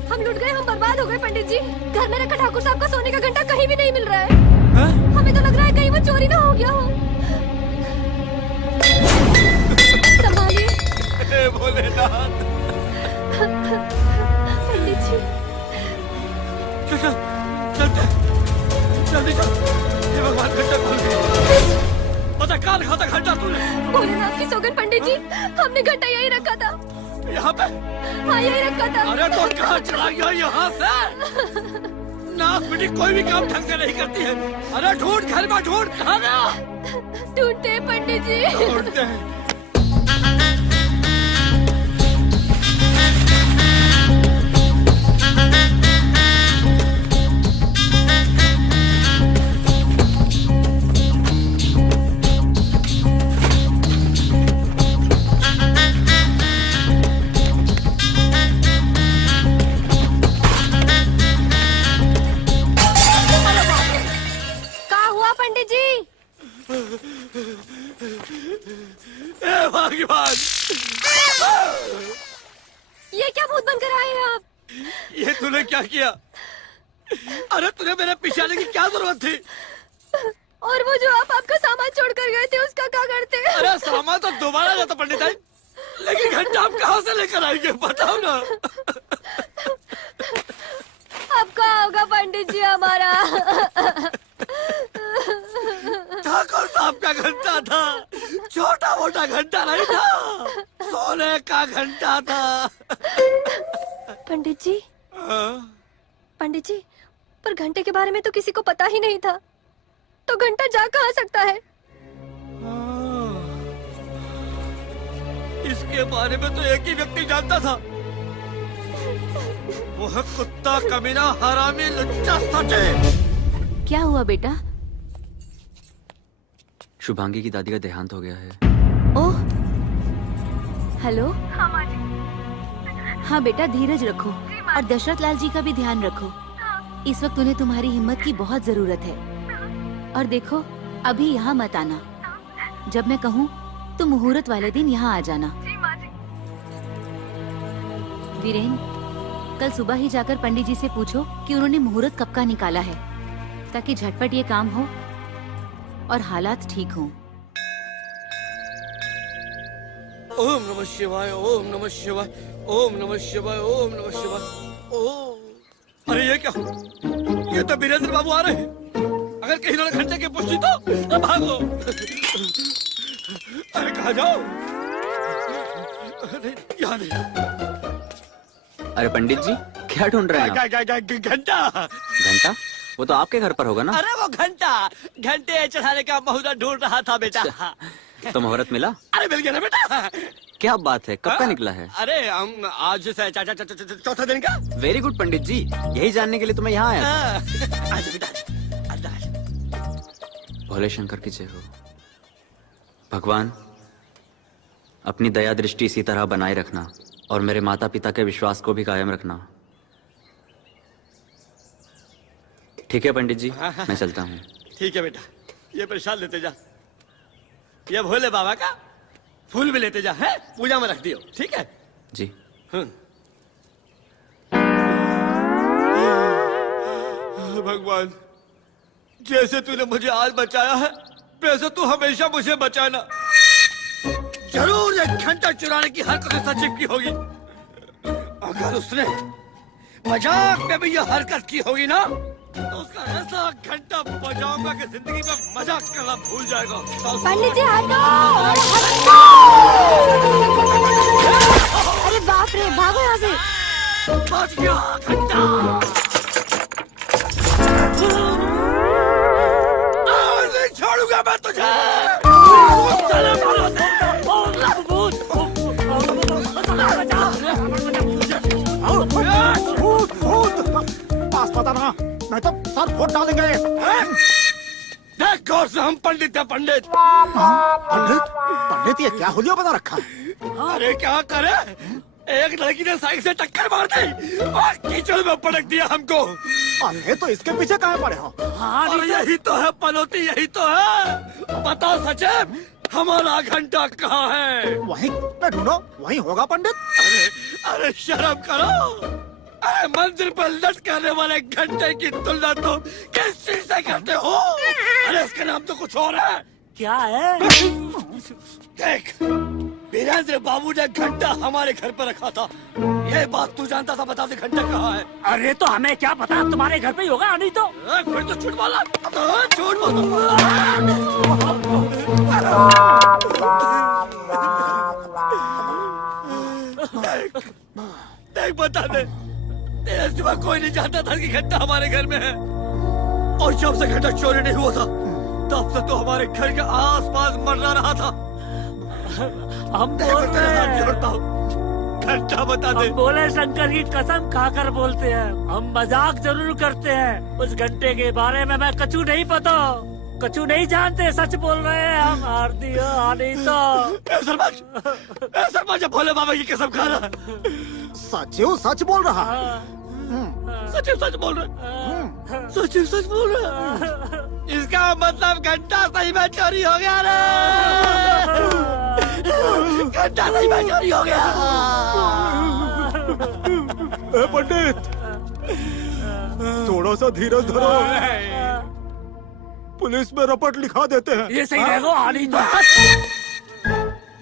हम लुट गए, हम बर्बाद हो गए। पंडित जी, घर में रखा ठाकुर साहब का सोने का घंटा कहीं भी नहीं मिल रहा है। हमें तो लग रहा है कहीं वो चोरी ना हो गया हो। संभालिए। हे भोलेनाथ। पंडित जी चल चल चलते जल्दी चल। ये भगवान घंटा खोल गए। पता कान खाता घंटा तूने? भोलेनाथ की सौगंध पंडित जी, हमने घंटा यही रखा था। यहाँ पे? हाँ यही रखा था। अरे तो कहाँ चला गया यहाँ से? नाक बेटी कोई भी काम ढंग से नहीं करती है। अरे ढूंढ, घर में ढूंढ, कहाँ गया? ढूंढते हैं पंडित जी। ढूंढते हैं। भगवान, ये क्या भूत बनकर आए हैं आप? ये तूने क्या किया? अरे तूने मेरे पीछे आने की क्या जरूरत थी? और वो जो आप आपका सामान छोड़कर गए थे उसका क्या करते? अरे सामान तो दोबारा जाता पंडित जी, लेकिन घंटा आप कहाँ से लेकर आएंगे बताओ ना। अब कहाँ होगा पंडित जी हमारा? ठाकुर साहब का घंटा था, छोटा मोटा घंटा नहीं था, सोने का घंटा था। पंडित जी, पंडित जी, पर घंटे के बारे में तो किसी को पता ही नहीं था, तो घंटा जा कहाँ सकता है? इसके बारे में तो एक ही व्यक्ति जानता था, वो है कुत्ता, कमीना, हरामी, लुच्चा, सचे। क्या हुआ बेटा? शुभांगी की दादी का देहांत हो गया है। ओह, हेलो। हाँ माँ जी। हाँ बेटा, धीरज रखो और दशरथ लाल जी का भी ध्यान रखो। इस वक्त उन्हें तुम्हारी हिम्मत की बहुत जरूरत है। और देखो, अभी यहाँ मत आना। जब मैं कहूँ तो मुहूर्त वाले दिन यहाँ आ जाना। वीरेन, कल सुबह ही जाकर पंडित जी से पूछो कि उन्होंने मुहूर्त कब का निकाला है, ताकि झटपट ये काम हो और हालात ठीक हों। ओम नमः शिवाय, ओम नमः शिवाय, ओम नमः शिवाय, ओम नमः शिवाय। ओम, अरे ये क्या? ये तो वीरेंद्र बाबू आ रहे हैं। अगर कहीं उन्होंने घंटे की पुष्टि तो भागो। अरे कहाँ जाओ? अरे यहाँ नहीं। अरे पंडित जी, क्या ढूंढ रहे हैं आप? घंटा। घंटा? वो तो आपके घर पर होगा ना? अरे वो घंटे चढ़ाने का मुहूर्त ढूंढ रहा था बेटा। तो मुहूर्त मिला? अरे मिल गया ना बेटा। क्या बात है, कब का निकला है? अरे हम आज से चौथा दिन का। वेरी गुड पंडित जी, यही जानने के लिए तो मैं यहाँ आया था। आजा बेटा, अंदर आजा। भोले शंकर की जय हो। भगवान, अपनी दया दृष्टि इसी तरह बनाए रखना और मेरे माता पिता के विश्वास को भी कायम रखना। ठीक है पंडित जी, मैं चलता हूँ। ठीक है बेटा, ये प्रसाद लेते जा, ये भोले बाबा का फूल भी लेते जा, है पूजा में रख दियो, ठीक है जी। भगवान, जैसे तूने मुझे आज बचाया है, वैसे तू हमेशा मुझे बचाना। जरूर एक घंटा चुराने की हरकत सचिव की होगी। अगर उसने मजाक में भी यह हरकत की होगी ना, तो उसका ऐसा घंटा बजाऊंगा कि जिंदगी में मजाक करना भूल जाएगा। पंडित जी हटो! अरे बाप रे, भागो यहाँ से! बच गया घंटा! नहीं छोड़ूंगा मैं तुझे! चलो बोलो से! पास पता ना, नहीं तो सर फोड़ डालेंगे। देख गौर से, हम पंडित है, पंडित। पंडित ये क्या हुलिया बना रखा है? अरे क्या करे, एक लड़की ने साइकिल से टक्कर मार दी और कीचड़ में पटक दिया हमको। अरे तो इसके पीछे कहाँ पड़े हो? और यही तो है पनौती, यही तो है। बताओ सचिव, हमारा घंटा कहाँ है? वहीं पे ढूंढो, वहीं होगा पंडित। अरे शर्म करो, अरे मंदिर पर लटकाने वाले घंटे की तुलना तुम किस चीज से करते हो? अरे इसका नाम तो कुछ और है। क्या है? देख, वीरेंद्र बाबू ने घंटा हमारे घर पर रखा था। ये बात तू जानता था? बता दे घंटा कहाँ है? अरे तो हमें क्या पता, तुम्हारे घर पे ही होगा, नहीं तो फिर तो झूठ बोला। झूठ बोला। देख बता दे, तेरे सिवा कोई नहीं जानता था कि घंटा हमारे घर में है। और जब से घंटा चोरी नहीं हुआ था तब से तो हमारे घर के आसपास मरना रहा था। हम बोल रहे हैं, घंटा बता दे। हम बोले शंकर की कसम खाकर बोलते हैं, हम मजाक जरूर करते हैं। उस घंटे के बारे में मैं कछु नहीं पता, कछु नहीं जानते, सच बोल रहे हैं हम। हार दिया नहीं तो सरपंच भोले बाबा की कसम खा रहा है। सचिव सच बोल रहा है। सचिव सच बोल रहा, सचिव सच बोल रहा। इसका मतलब घंटा सही में चोरी हो गया रे। घंटा सही में चोरी हो गया। पंडित थोड़ा सा धीरज धरो, पुलिस में रपट लिखा देते हैं। ये सही रहेगा, हाँ नहीं तो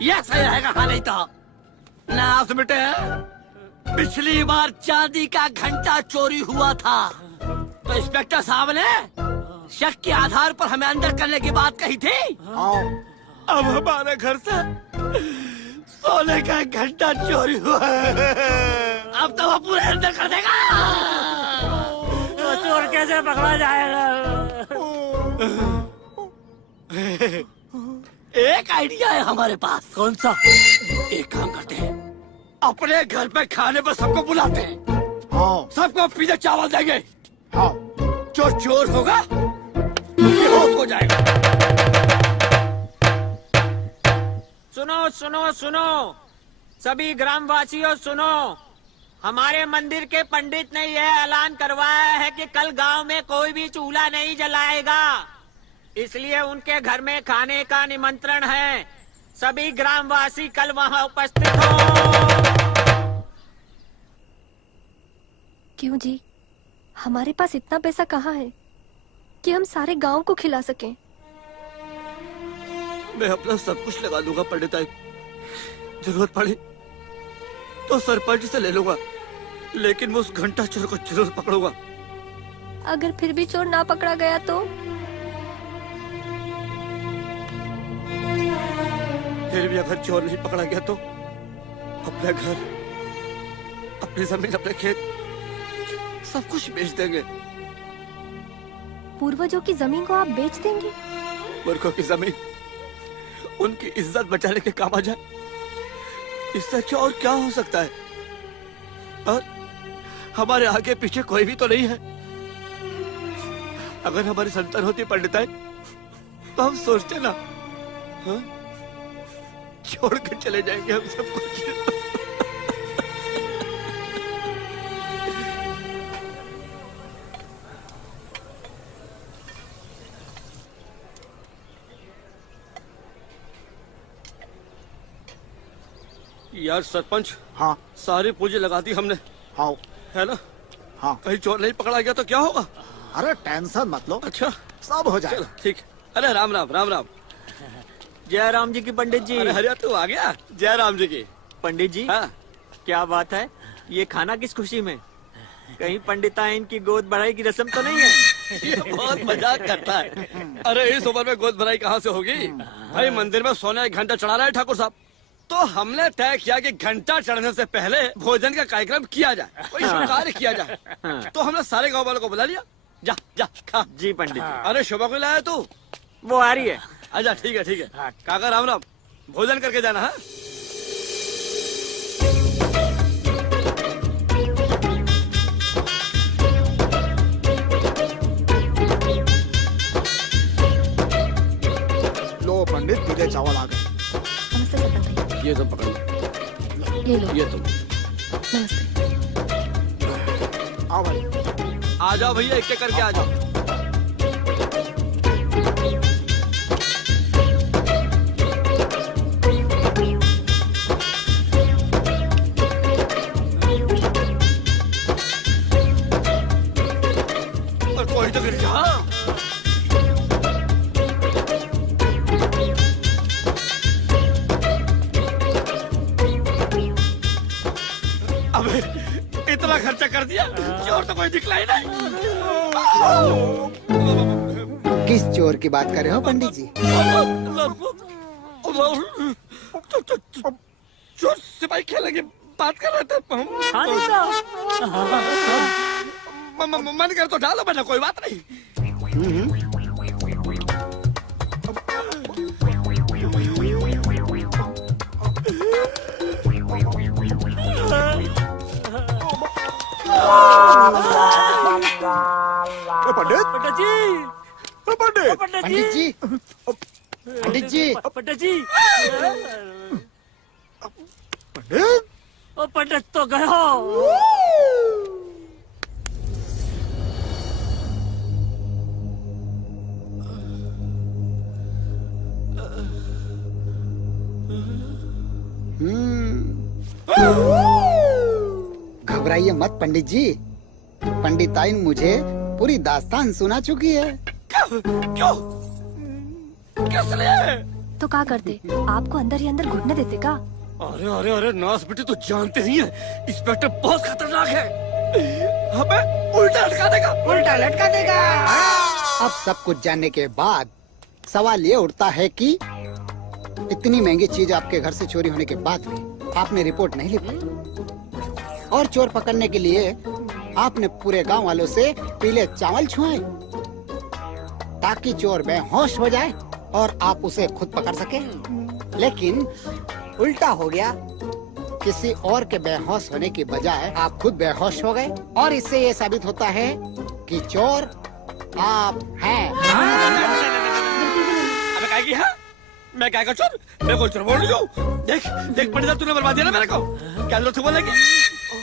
ये सही रहेगा, हाँ नहीं तो ना बेटे। पिछली बार चांदी का घंटा चोरी हुआ था तो इंस्पेक्टर साहब ने शक के आधार पर हमें अंदर करने की बात कही थी। अब हमारे घर से सोने का घंटा चोरी हुआ है। अब तो वो पूरे अंदर कर देगा। तो चोर कैसे पकड़ा जाएगा? एक आइडिया है हमारे पास। कौन सा? एक काम करते हैं, अपने घर पे खाने पर सबको बुलाते हैं। सबको पीछे चावल देंगे। जो चोर होगा बेहोश हो जाएगा। सुनो सुनो सुनो, सभी ग्रामवासियों सुनो। हमारे मंदिर के पंडित ने यह ऐलान करवाया है कि कल गांव में कोई भी चूल्हा नहीं जलाएगा, इसलिए उनके घर में खाने का निमंत्रण है। सभी ग्रामवासी कल वहां उपस्थित हो। क्यों जी, हमारे पास इतना पैसा कहाँ है कि हम सारे गांव को खिला सकें? मैं अपना सब कुछ लगा दूंगा पंडित आई। जरूरत पड़ी तो सरपंच से ले लूंगा, लेकिन मैं उस घंटा चोर को जरूर पकड़ूंगा। अगर फिर भी चोर ना पकड़ा गया तो? फिर भी अगर चोर नहीं पकड़ा गया तो अपना घर, अपनी जमीन, अपने खेत सब कुछ बेच देंगे। पूर्वजों की जमीन को आप बेच देंगे? मूर्खों की जमीन उनकी इज्जत बचाने के काम आ जाए, इससे अच्छा और क्या हो सकता है? और हमारे आगे पीछे कोई भी तो नहीं है। अगर हमारी संतान होती पंडिताई तो हम सोचते ना, हाँ? छोड़ कर चले जाएंगे हम सब कुछ। यार सरपंच, हाँ सारी पूंजी लगा दी हमने। हाँ है ना? हाँ। कहीं चोर नहीं पकड़ा गया तो क्या होगा? अरे टेंशन मत लो। अच्छा सब हो जाएगा। ठीक। अरे राम राम राम राम। जय राम जी की पंडित जी। अरे हरिया तू आ गया। जय राम जी की। पंडित जी हाँ? क्या बात है, ये खाना किस खुशी में? कहीं पंडिताइन की गोद बढ़ाई की रस्म तो नहीं है? ये बहुत मजाक करता है। अरे इस उम्र में गोद भराई कहाँ से होगी? भाई मंदिर में सोने का घंटा चढ़ा रहा है ठाकुर साहब, तो हमने तय किया कि घंटा चढ़ने से पहले भोजन का कार्यक्रम किया जाए, कोई शुभ कार्य किया जाए। तो हमने सारे गांव वालों को बुला लिया। जा जा खा। जी पंडित जी। अरे शोभा को लाया तू? वो आ रही है। अच्छा ठीक है ठीक है। काका राम राम, भोजन करके जाना है। लो पंडित, पीले चावल आ गए। नमस्ते सरपंच भाई। ये तो पकड़ लो। ये लो। ये तो नमस्ते। आओ भाई। आ जाओ भैया, एक एक करके आ जाओ। और कोई तो गिर जा। पर्चा कर दिया, चोर तो कोई निकला ही नहीं। किस चोर की बात कर रहे हो पंडित जी? चोर सिपाही खेलेंगे बात कर रहे थे मन कर तो डालो बेटा, कोई बात नहीं। पंडित पंडित जी, पंडित पंडित जी, पंडित जी, पंडित जी, पंडित ओ पंडित तो गया। घबराइए मत पंडित जी, पंडिताइन मुझे पूरी दास्तान सुना चुकी है। क्यों? किस लिए? तो क्या करते, आपको अंदर ही अंदर घुटने देते का? अरे अरे अरे नास बेटी, तो जानते नहीं है इंस्पेक्टर बहुत खतरनाक है, हमें उल्टा लटका देगा, उल्टा लटका देगा। अब सब कुछ जानने के बाद सवाल ये उठता है कि इतनी महंगी चीज आपके घर से चोरी होने के बाद भी आपने रिपोर्ट नहीं लिखी, और चोर पकड़ने के लिए आपने पूरे गांव वालों से पीले चावल छुआए ताकि चोर बेहोश हो जाए और आप उसे खुद पकड़ सके। लेकिन उल्टा हो गया, किसी और के बेहोश होने की बजाय आप खुद बेहोश हो गए, और इससे ये साबित होता है कि चोर आप हैं। अबे क्या किया? मैं क्या कर चोर? मैं कोई चोर बोल रही हूँ। देख देख पंडित, तूने बर्बाद दिया ना मेरे को। क्या लोग बोलेंगे?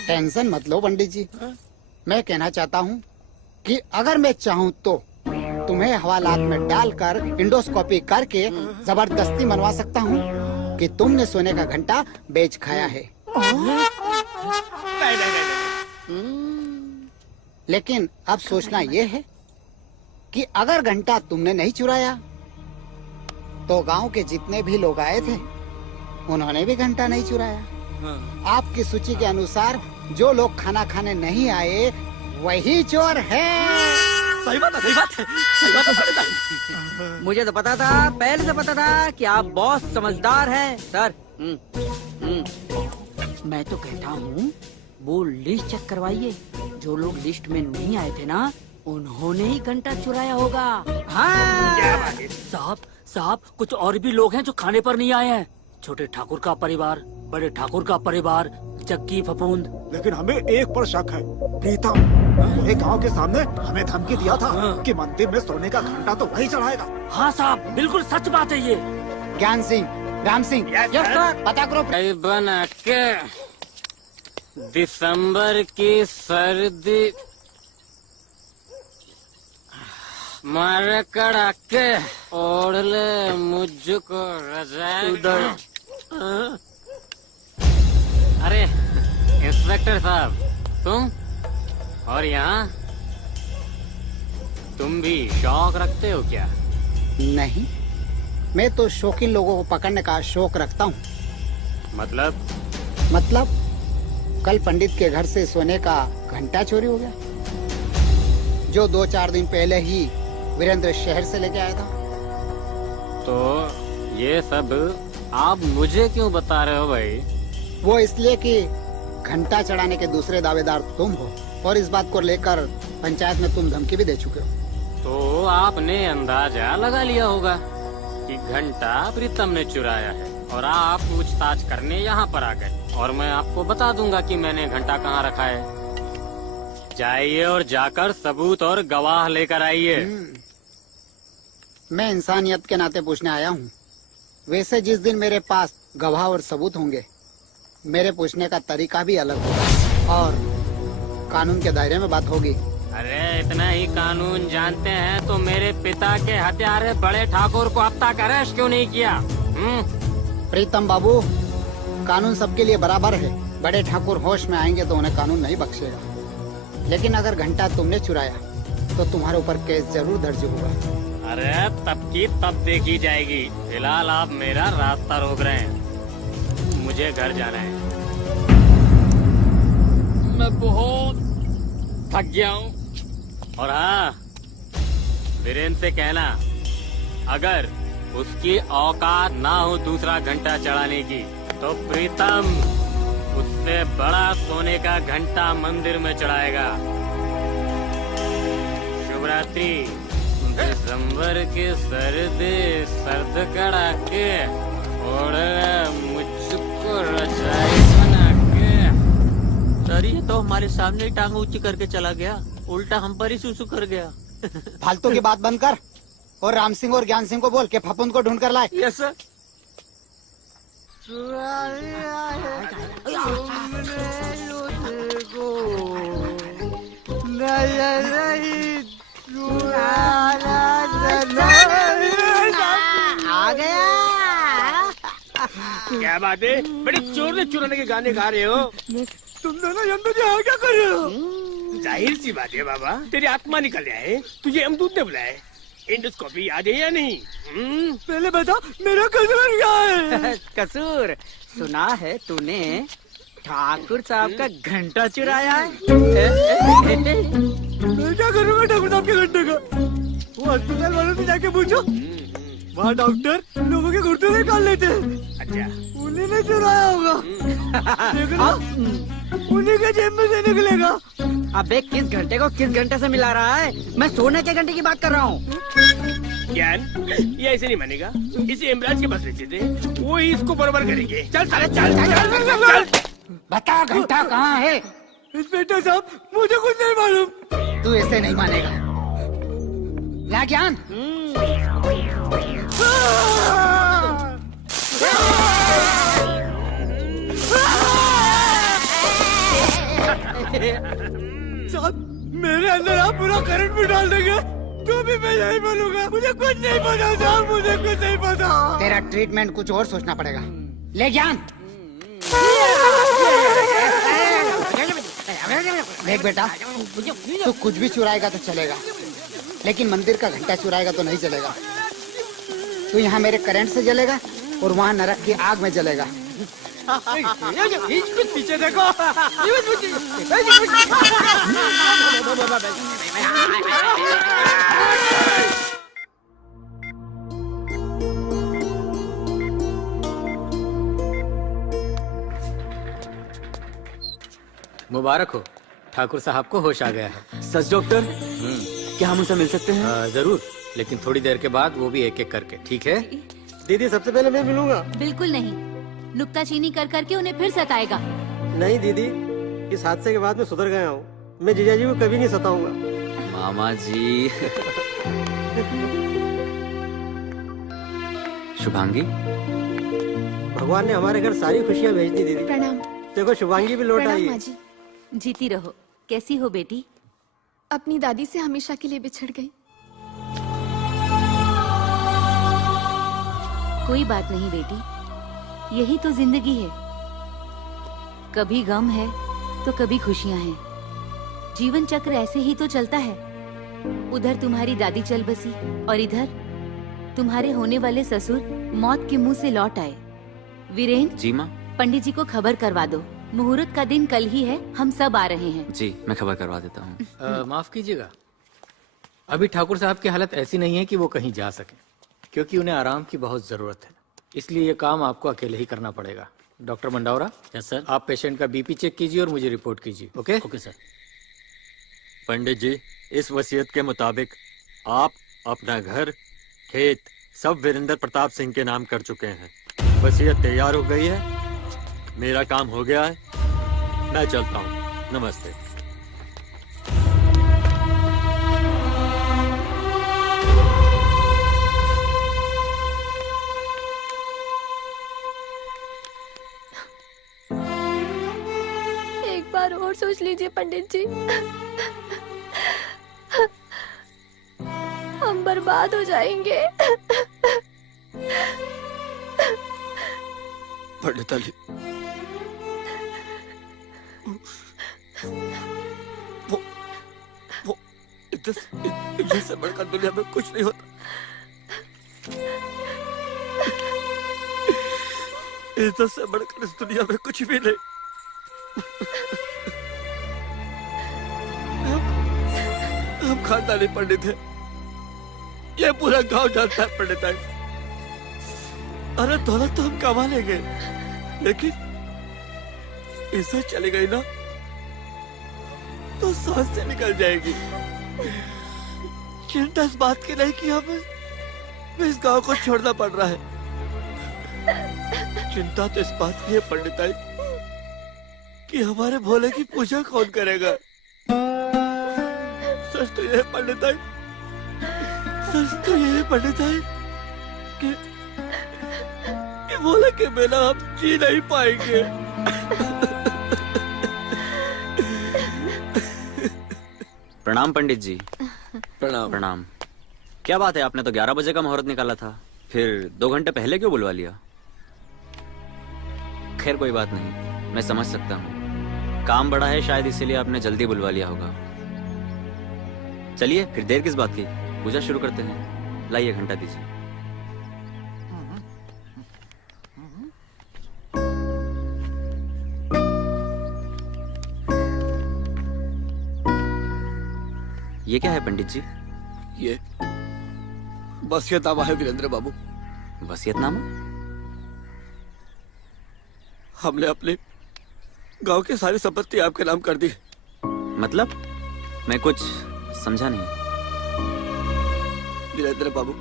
टेंशन मत लो पंडित जी, मैं कहना चाहता हूँ कि अगर मैं चाहूँ तो तुम्हें हवालात में डालकर इंडोस्कोपी करके जबरदस्ती मनवा सकता हूँ कि तुमने सोने का घंटा बेच खाया है। लेकिन अब सोचना ये है कि अगर घंटा तुमने नहीं चुराया तो गांव के जितने भी लोग आए थे उन्होंने भी घंटा नहीं चुराया। आपकी सूची के अनुसार जो लोग खाना खाने नहीं आए वही चोर है। सही बात है, सही बात है, सही बात है। मुझे तो पता था, पहले से पता था कि आप बहुत समझदार हैं सर। मैं तो कहता हूँ वो लिस्ट चेक करवाइए, जो लोग लिस्ट में नहीं आए थे ना उन्होंने ही घंटा चुराया होगा। हाँ साहब साहब, कुछ और भी लोग हैं जो खाने पर नहीं आए हैं। छोटे ठाकुर का परिवार, बड़े ठाकुर का परिवार, चक्की फफूंद। लेकिन हमें एक पर शक है, प्रीतम पूरे गांव के सामने हमें धमकी दिया था कि मंदिर में सोने का घंटा तो वही चढ़ाएगा। हाँ साहब, बिल्कुल सच बात है ये। ज्ञान सिंह, राम सिंह, पता करो। बना के दिसंबर की सर्दी मारे कड़ाके ओढ़ ले मुझको रजाई। अरे इंस्पेक्टर साहब, तुम और यहाँ तुम भी शौक रखते हो क्या? नहीं, मैं तो शौकीन लोगों को पकड़ने का शौक रखता हूँ। मतलब कल पंडित के घर से सोने का घंटा चोरी हो गया, जो 2-4 दिन पहले ही वीरेंद्र शहर से लेके आया था। तो ये सब आप मुझे क्यों बता रहे हो भाई? वो इसलिए कि घंटा चढ़ाने के दूसरे दावेदार तुम हो, और इस बात को लेकर पंचायत में तुम धमकी भी दे चुके हो। तो आपने अंदाजा लगा लिया होगा कि घंटा प्रीतम ने चुराया है, और आप पूछताछ करने यहाँ पर आ गए, और मैं आपको बता दूंगा कि मैंने घंटा कहाँ रखा है। जाइए और जाकर सबूत और गवाह लेकर आइए। मैं इंसानियत के नाते पूछने आया हूँ। वैसे जिस दिन मेरे पास गवाह और सबूत होंगे, मेरे पूछने का तरीका भी अलग होगा और कानून के दायरे में बात होगी। अरे इतना ही कानून जानते हैं तो मेरे पिता के हत्यारे बड़े ठाकुर को अब तक अरेस्ट क्यों नहीं किया? प्रीतम बाबू, कानून सबके लिए बराबर है। बड़े ठाकुर होश में आएंगे तो उन्हें कानून नहीं बख्शेगा, लेकिन अगर घंटा तुमने चुराया तो तुम्हारे ऊपर केस जरूर दर्ज होगा। अरे तब की तब देखी जाएगी। फिलहाल आप मेरा रास्ता रोक रहे हैं, मुझे घर जाना है। मैं बहुत थक गया हूँ। और हाँ, वीरेंद्र से कहना अगर उसकी औकात ना हो दूसरा घंटा चढ़ाने की तो प्रीतम उससे बड़ा सोने का घंटा मंदिर में चढ़ाएगा। शुभ रात्रि। दिसंबर के सर्द कड़ाके और मुझको रजाई बना के। सर ये तो हमारे सामने ही टांग ऊंची करके चला गया, उल्टा हम पर ही सुसु कर गया। फालतू की बात बंद कर और राम सिंह और ज्ञान सिंह को बोल के फफूंद को ढूंढ कर लाए। Yes sir. आ गया। क्या बात है, बड़े चोर ने चुराने के गाने गा रहे हो। तुम दोनों यमदूत यहाँ क्या कर रहे हो? जाहिर सी बात है बाबा, तेरी आत्मा निकल गया है, तुझे यमदूत ने बुलाया है। इंडोस्कोपी याद है या नहीं? पहले बता मेरा कसूर क्या है? कसूर सुना है तूने ठाकुर साहब का घंटा चुराया है। मैं क्या करूँगा ठाकुर साहब के घंटे का? वो अस्पताल वालों से जाके पूछो, वहाँ डॉक्टर लोगों के घुटने निकाल लेते हैं। अच्छा, उन्हीं ने चुराया होगा। देखना, उन्हीं के जेब में से निकलेगा। अबे किस घंटे को किस घंटे से मिला रहा है? मैं सोने के घंटे की बात कर रहा हूँ। ज्ञान, ये ऐसे नहीं मानेगा। इसे इमराज के पास भेजे थे, वो ही इसको बराबर करेंगे। चल साले चल चल चल चल। बता घंटा कहाँ है? इंस्पेक्टर साहब मुझे कुछ नहीं मालूम। तू ऐसे नहीं मानेगा। ला ज्ञान। साहब मेरे अंदर आप पूरा करंट भी डाल देंगे तो भी मैं यही बोलूंगा, मुझे कुछ नहीं पता साहब, मुझे कुछ नहीं पता। तेरा ट्रीटमेंट कुछ और सोचना पड़ेगा। ले ज्ञान। देख बेटा, तू कुछ भी चुराएगा तो चलेगा, लेकिन मंदिर का घंटा चुराएगा तो नहीं चलेगा। तू यहाँ मेरे करंट से जलेगा और वहाँ नरक की आग में जलेगा। पीछे देखो। मुबारक हो, ठाकुर साहब को होश आ गया है। सच डॉक्टर? क्या हम उनसे मिल सकते हैं? जरूर, लेकिन थोड़ी देर के बाद, वो भी एक एक करके, ठीक है? दीदी सबसे पहले मैं मिलूंगा। बिल्कुल नहीं, नुक्ताचीनी कर करके उन्हें फिर सताएगा। नहीं दीदी, इस हादसे के बाद मैं सुधर गया हूँ। मैं जीजाजी को कभी नहीं सताऊंगा। मामा जी। शुभांगी, भगवान ने हमारे घर सारी खुशियाँ भेज दी दीदी। प्रणाम। देखो शुभांगी भी लौट आई है। जीती रहो। कैसी हो बेटी? अपनी दादी से हमेशा के लिए बिछड़ गई। कोई बात नहीं बेटी, यही तो जिंदगी है। कभी गम है तो कभी खुशियां हैं। जीवन चक्र ऐसे ही तो चलता है। उधर तुम्हारी दादी चल बसी और इधर तुम्हारे होने वाले ससुर मौत के मुंह से लौट आए। वीरेंद्र जी माँ। पंडित जी को खबर करवा दो, मुहूर्त का दिन कल ही है, हम सब आ रहे हैं। जी मैं खबर करवा देता हूँ। माफ कीजिएगा, अभी ठाकुर साहब की हालत ऐसी नहीं है कि वो कहीं जा सके, क्योंकि उन्हें आराम की बहुत जरूरत है। इसलिए ये काम आपको अकेले ही करना पड़ेगा। डॉक्टर मंडावरा। Yes sir. आप पेशेंट का बीपी चेक कीजिए और मुझे रिपोर्ट कीजिए। Okay? Okay sir. Pandit ji, इस वसीयत के मुताबिक आप अपना घर, खेत सब वीरेंद्र प्रताप सिंह के नाम कर चुके हैं। वसीयत तैयार हो गई है, मेरा काम हो गया है, मैं चलता हूँ। नमस्ते। एक बार और सोच लीजिए पंडित जी, हम बर्बाद हो जाएंगे। पंडित अली, वो इज्जत से बढ़कर दुनिया में कुछ नहीं होता। इज्जत से बढ़कर इस दुनिया में कुछ भी नहीं। हम खानदानी पंडित हैं, ये पूरा गांव जानता है पंडित है। अरे दौलत तो हम कमा लेंगे, लेकिन इज्जत चली गई ना तो सांस से निकल जाएगी। चिंता इस बात की नहीं कि हमें इस गांव को छोड़ना पड़ रहा है, चिंता तो इस बात की है पंडिताई कि हमारे भोले की पूजा कौन करेगा। सच तो ये पंडिताई, सच तो ये पंडिताई कि भोले के बिना हम जी नहीं पाएंगे। प्रणाम पंडित जी। प्रणाम। प्रणाम। क्या बात है, आपने तो 11 बजे का मुहूर्त निकाला था, फिर 2 घंटे पहले क्यों बुलवा लिया? खैर कोई बात नहीं, मैं समझ सकता हूँ, काम बड़ा है शायद इसीलिए आपने जल्दी बुलवा लिया होगा। चलिए फिर देर किस बात की, पूजा शुरू करते हैं। लाइए घंटा दीजिए। ये क्या है पंडित जी? ये वसीयतनामा है वीरेंद्र बाबू। वसीयतनामा? हमने अपने गांव की सारी संपत्ति आपके नाम कर दी। मतलब? मैं कुछ समझा नहीं। वीरेंद्र बाबू,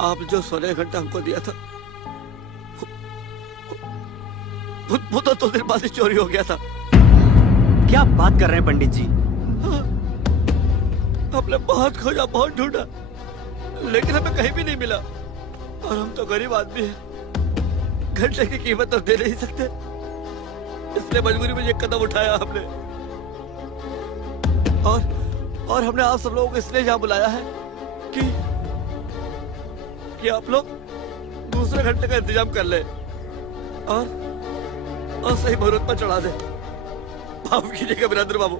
आप जो सोने का घंटा हमको दिया था वो तो 2 दिन बाद ही चोरी हो गया था। क्या बात कर रहे हैं पंडित जी? हमने बहुत खोजा, बहुत ढूंढा, लेकिन हमें कहीं भी नहीं मिला। और हम तो गरीब आदमी हैं, घंटे की कीमत तो दे नहीं सकते, इसलिए मजबूरी में ये कदम उठाया हमने। और हमने आप सब लोगों को इसलिए यहाँ बुलाया है कि आप लोग दूसरे घंटे का इंतजाम कर ले और सही मुहूर्त पर चढ़ा दे। माफ कीजिएगा वीरेंद्र बाबू,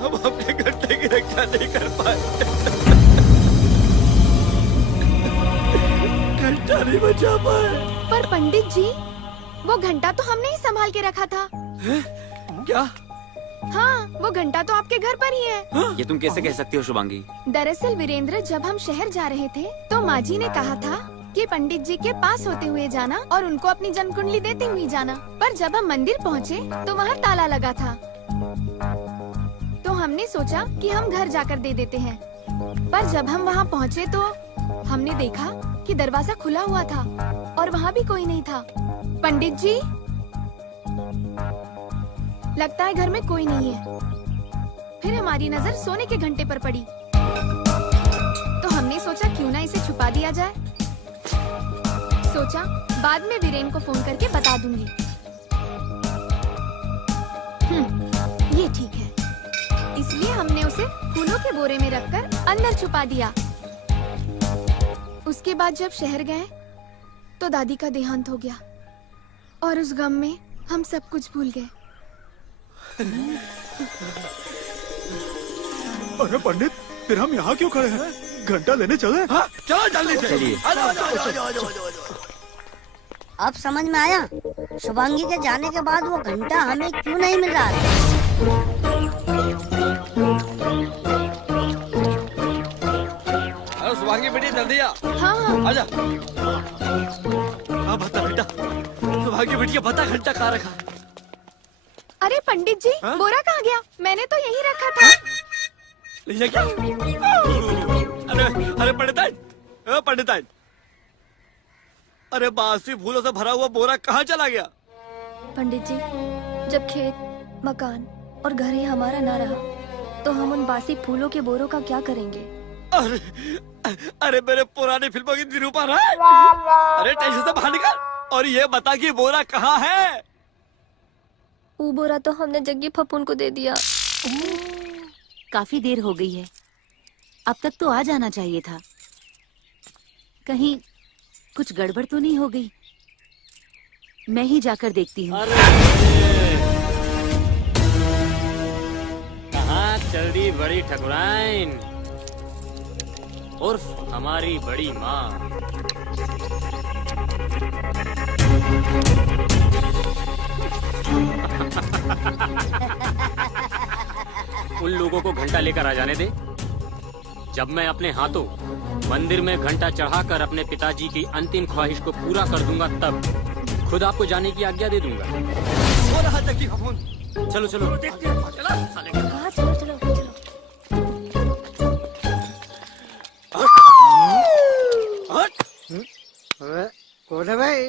हम अपने घंटे की रक्षा नहीं कर पाए। घंटा नहीं बचा पाए। पर पंडित जी, वो घंटा तो हमने ही संभाल के रखा था। क्या? हाँ, वो घंटा तो आपके घर पर ही है। ये तुम कैसे कह सकती हो शुभांगी? दरअसल वीरेंद्र, जब हम शहर जा रहे थे तो माँ जी ने कहा था कि पंडित जी के पास होते हुए जाना और उनको अपनी जन्म कुंडली देते हुए जाना। पर जब हम मंदिर पहुँचे तो वहाँ ताला लगा था, तो हमने सोचा कि हम घर जाकर दे देते हैं। पर जब हम वहाँ पहुँचे तो हमने देखा कि दरवाजा खुला हुआ था और वहाँ भी कोई नहीं था। पंडित जी, लगता है घर में कोई नहीं है। फिर हमारी नजर सोने के घंटे पर पड़ी, तो हमने सोचा क्यों ना इसे छुपा दिया जाए। सोचा बाद में वीरेन को फोन करके बता दूंगी। ये ठीक है। इसलिए हमने उसे फूलों के बोरे में रखकर अंदर छुपा दिया। उसके बाद जब शहर गए तो दादी का देहांत हो गया और उस गम में हम सब कुछ भूल गए। अरे पंडित, फिर हम यहाँ क्यों खड़े हैं? घंटा लेने चले? हाँ, चलो जल्दी से। चलिए। अब समझ में आया शुभांगी के जाने के बाद वो घंटा हमें क्यों नहीं मिल रहा है। अरे शुभांगी बेटी जल्दी आ। हाँ। आजा। हाँ बता बेटा, शुभांगी बेटी का पता घंटा कहाँ रखा? अरे पंडित जी, बोरा कहाँ गया? मैंने तो यही रखा था। ले क्या? अरे पंडिताइन, अरे बासी फूलों से भरा हुआ बोरा कहाँ चला गया? पंडित जी, जब खेत, मकान और घर ही हमारा ना रहा तो हम उन बासी फूलों के बोरों का क्या करेंगे? अरे मेरे पुरानी फिल्मों की निरूपण है। अरे टेंशन से बाहर निकल और ये बता कि बोरा कहाँ है? वो बोरा तो हमने जग्गी फपून को दे दिया। काफी देर हो गई है, अब तक तो आ जाना चाहिए था। कहीं कुछ गड़बड़ तो नहीं हो गई? मैं ही जाकर देखती हूँ। कहाँ चल दी बड़ी ठकुराइन उर्फ हमारी बड़ी माँ। उन लोगों को घंटा लेकर आ जाने दे। जब मैं अपने हाथों मंदिर में घंटा चढ़ाकर अपने पिताजी की अंतिम ख्वाहिश को पूरा कर दूंगा, तब खुद आपको जाने की आज्ञा दे दूंगा। हो रहा जग्गी का फोन। चलो चलो। हाँ चलो चलो चलो। कौन है भाई?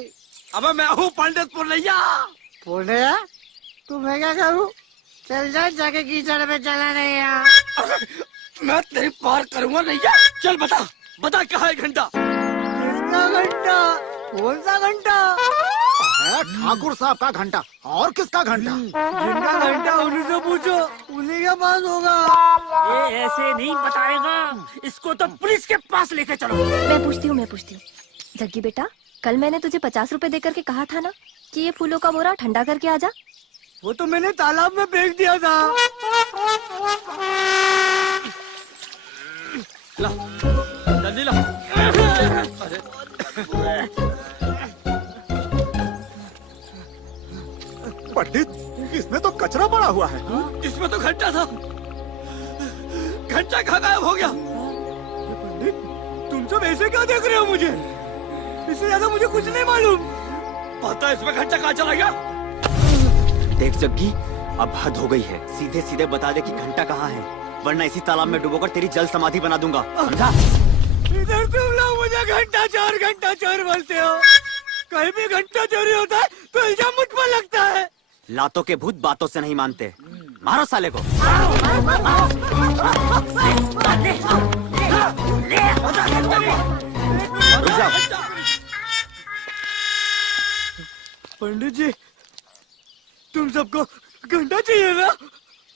अबे मैं हूँ पंडित पुरनैया। पुरनैया? तू मैं क्या करूँ? चल जा, जाके कीचड़ में चला नहीं यार। मैं तेरी पार करूँगा नैया। चल बता, बता कहाँ है घंटा? किसका घंटा? कौन सा घंटा? ठाकुर साहब का घंटा। और किसका घंटा? जिनका घंटा उन्हीं से पूछो, उन्हीं के पास होगा। ये ऐसे नहीं बताएगा, इसको तो पुलिस के पास लेके चलो। मैं पूछती हूँ जग्गी बेटा, कल मैंने तुझे 50 रुपए देकर के कहा था ना कि ये फूलों का बोरा ठंडा करके आ जा। वो तो मैंने तालाब में फेंक दिया था। ला, जल्दी ला। पंडित, इसमें तो कचरा पड़ा हुआ है। इसमें तो घंटा था। घंटा कहाँ गायब हो गया? पंडित, तुम सब ऐसे क्या देख रहे हो मुझे? इससे ज्यादा मुझे कुछ नहीं मालूम। पता है इसमें घंटा कहाँ चला गया? देख जग्गी, अब हद हो गई है। सीधे सीधे बता दे कि घंटा कहाँ है, वरना इसी तालाब में डुबोकर तेरी जल समाधि बना दूंगा, समझा? इधर तुम लोग मुझे घंटा चोर बोलते हो। कहीं भी घंटा चोरी होता है तो इल्जाम मुझ पर लगता है। लातों के भूत बातों से नहीं मानते। मारो साले को। रुक जाओ। पंडित जी, तुम सबको घंटा चाहिए ना?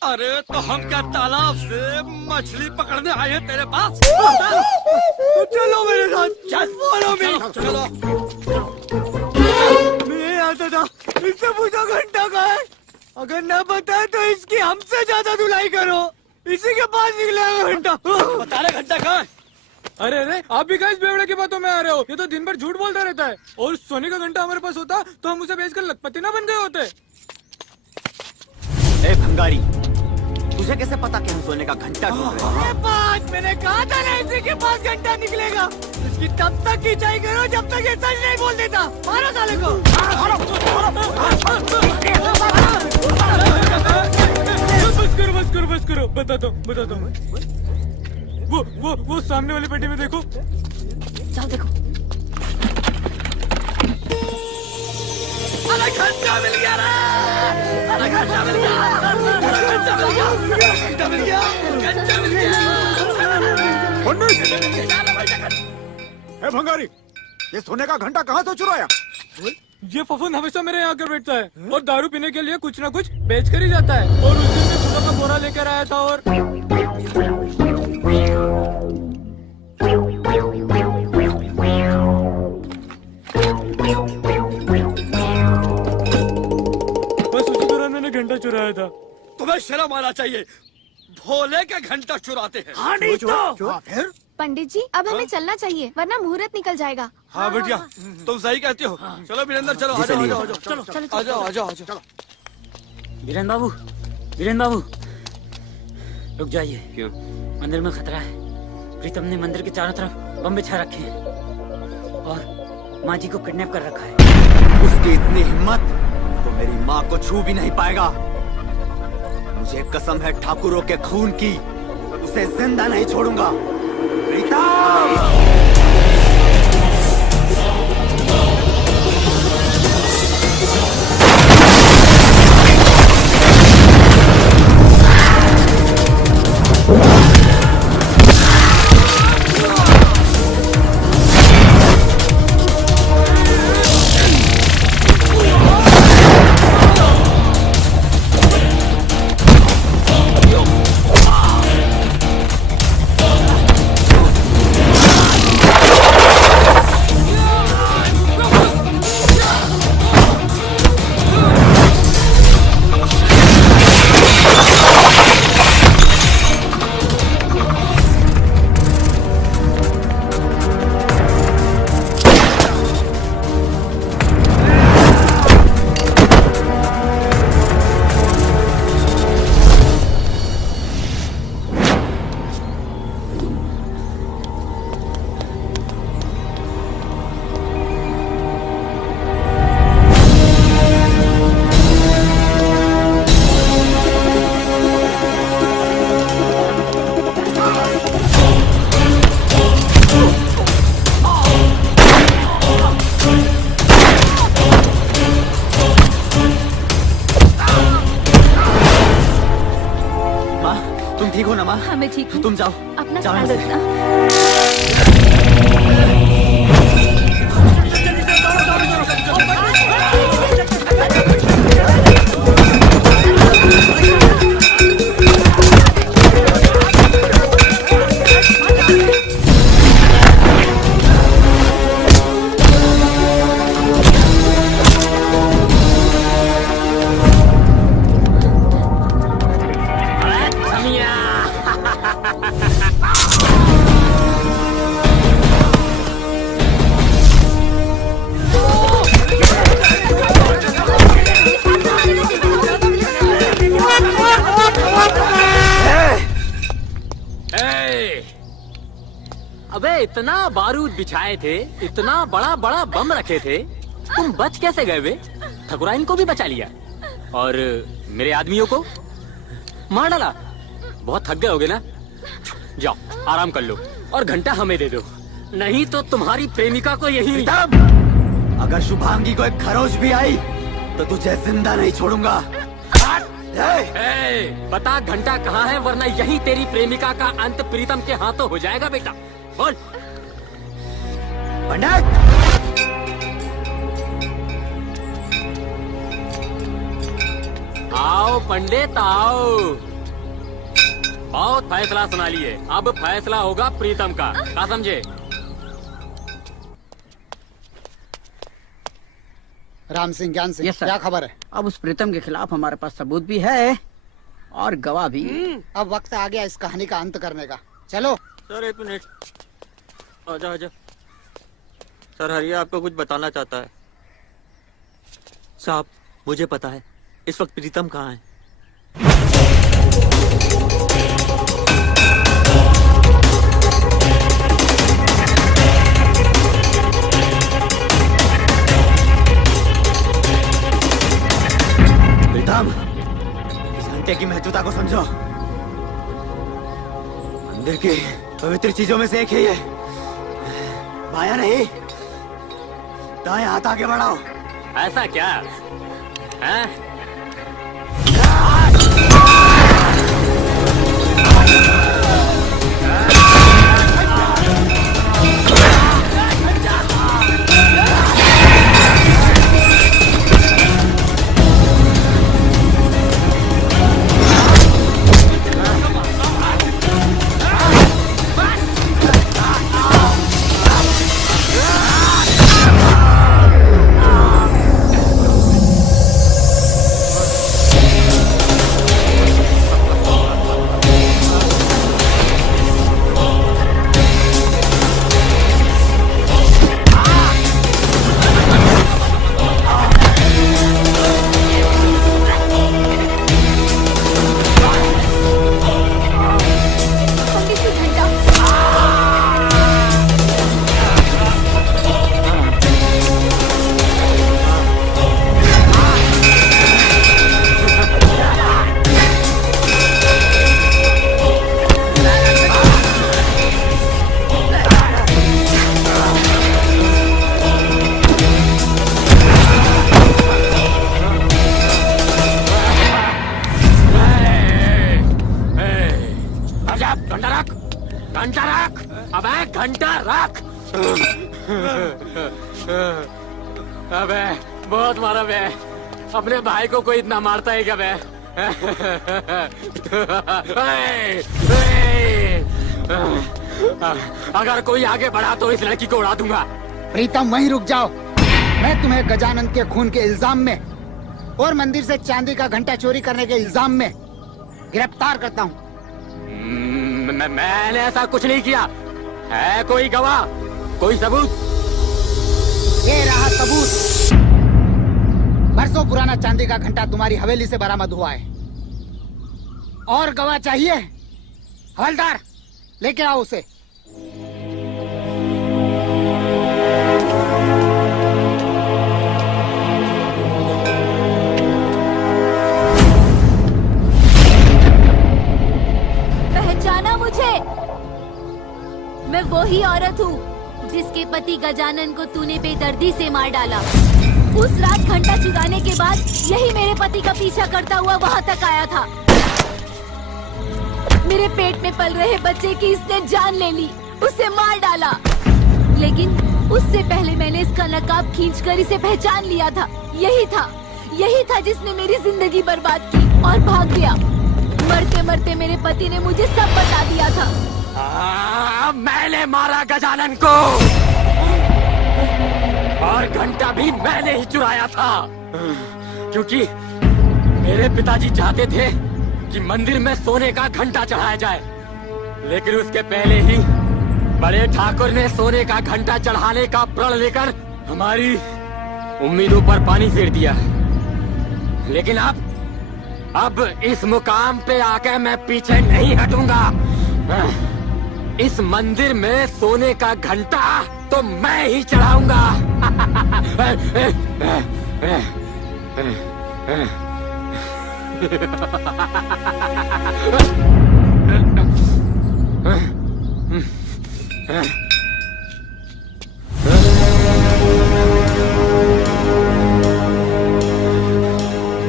अरे तो हम क्या तालाब से मछली पकड़ने आए हैं तेरे पास? तो चलो मेरे साथ, चल फॉलो मी। चलो। मैं आता था, इससे पूछो घंटा कहाँ है। अगर न बताए तो इसकी हमसे ज्यादा धुलाई करो। इसी के पास निकला घंटा। बता रहे घंटा कहाँ है? अरे अरे, आप भी इस बेवड़े की बातों में आ रहे हो? ये तो दिन भर झूठ बोलता रहता है। और सोने का घंटा हमारे पास होता तो हम उसे बेचकर लखपति ना बन गए होते। ए भंगारी, तुझे कैसे पता कि हम सोने का घंटा ढूंढ रहे हैं? बात मैंने कहा था ना, इसी के पास घंटा निकलेगा। इसकी तब तक खिंचाई करो जब तक ये सच नहीं बोल देता। मारो साले को। बस करो, बताता हूँ। वो सामने वाली पेटी में देखो। जाओ देखो। अरे घंटा मिल गया रे! अरे घंटा मिल गया! घंटा मिल गया! घंटा मिल गया! घंटा मिल गया! ए भंगारी, ये सोने का घंटा कहाँ से चुराया? ये फफूंद हमेशा मेरे यहाँ आकर बैठता है और दारू पीने के लिए कुछ ना कुछ बेच कर ही जाता है। और उस दिन मैं फूलों का बोरा लेकर आया था और बस उसी दौरान मैंने घंटा चुराया था। तुम्हें शर्म आना चाहिए, भोले का घंटा चुराते हैं। हाँ नहीं तो फिर? पंडित जी, अब हमें चलना चाहिए वरना मुहूर्त निकल जाएगा। हाँ बेटिया, तुम सही कहती हो। चलो वीरेंद्र, चलो आ जाओ। चलो आ जाओ। वीरेंद्र बाबू रुक जाइए। क्यों? मंदिर में खतरा है। प्रीतम ने मंदिर के चारों तरफ बम बिछा रखे हैं और माँ जी को किडनैप कर रखा है। उसकी इतनी हिम्मत तो मेरी माँ को छू भी नहीं पाएगा। मुझे कसम है ठाकुरों के खून की, उसे जिंदा नहीं छोड़ूंगा। प्रीतम! मैं ठीक हूँ। तुम जाओ, अपना जाओ ख्याल यहाँ से। रखना। अबे इतना बारूद बिछाए थे, इतना बड़ा बड़ा बम रखे थे, तुम बच कैसे गए बे? ठकुराइन को भी बचा लिया और मेरे आदमियों को मार डाला। बहुत थक गए होगे ना? जाओ आराम कर लो और घंटा हमें दे दो, नहीं तो तुम्हारी प्रेमिका को यही। अगर शुभांगी को एक खरोच भी आई तो तुझे जिंदा नहीं छोड़ूंगा। बता घंटा कहाँ है, वरना यही तेरी प्रेमिका का अंत प्रीतम के हाथों हो जाएगा। बेटा बोल। पंडित, आओ पंडित आओ, बहुत फैसला सुना लिए, अब फैसला होगा प्रीतम का, क्या समझे? राम सिंह, ज्ञान सिंह, यस सर। क्या खबर है? अब उस प्रीतम के खिलाफ हमारे पास सबूत भी है और गवाह भी। अब वक्त आ गया इस कहानी का अंत करने का। चलो सर एक मिनट, आजा आजा। सर हरिया आपको कुछ बताना चाहता है। साहब मुझे पता है इस वक्त प्रीतम कहाँ है। प्रीतम, इस घंटे की महत्वता को समझो। मंदिर की पवित्र चीजों में से एक ही है। बाया नहीं, दाएं हाथ आगे बढ़ाओ। ऐसा क्या है? घंटा रख, अबे घंटा रख। अबे बहुत मारा बे, अपने भाई को कोई इतना मारता है क्या बे? अगर कोई आगे बढ़ा तो इस लड़की को उड़ा दूंगा। प्रीतम वहीं रुक जाओ, मैं तुम्हें गजानन के खून के इल्जाम में और मंदिर से चांदी का घंटा चोरी करने के इल्जाम में गिरफ्तार करता हूँ। मैंने ऐसा कुछ नहीं किया। है कोई गवाह, कोई सबूत? ये रहा सबूत। बरसों पुराना चांदी का घंटा तुम्हारी हवेली से बरामद हुआ है। और गवाह चाहिए? हवलदार लेके आओ उसे। पहचाना मुझे? मैं वही औरत हूँ जिसके पति गजानन को तूने बेदर्दी से मार डाला। उस रात घंटा चुराने के बाद यही मेरे पति का पीछा करता हुआ वहाँ तक आया था। मेरे पेट में पल रहे बच्चे की इसने जान ले ली, उसे मार डाला। लेकिन उससे पहले मैंने इसका नकाब खींचकर इसे पहचान लिया था। यही था जिसने मेरी जिंदगी बर्बाद की और भाग गया। मरते मरते मेरे पति ने मुझे सब बता दिया था। मैंने मारा गजानन को और घंटा भी मैंने ही चुराया था, क्योंकि मेरे पिताजी चाहते थे कि मंदिर में सोने का घंटा चढ़ाया जाए, लेकिन उसके पहले ही बड़े ठाकुर ने सोने का घंटा चढ़ाने का प्रण लेकर हमारी उम्मीदों पर पानी फेर दिया। लेकिन अब इस मुकाम पे आकर मैं पीछे नहीं हटूंगा। इस मंदिर में सोने का घंटा तो मैं ही चढ़ाऊंगा।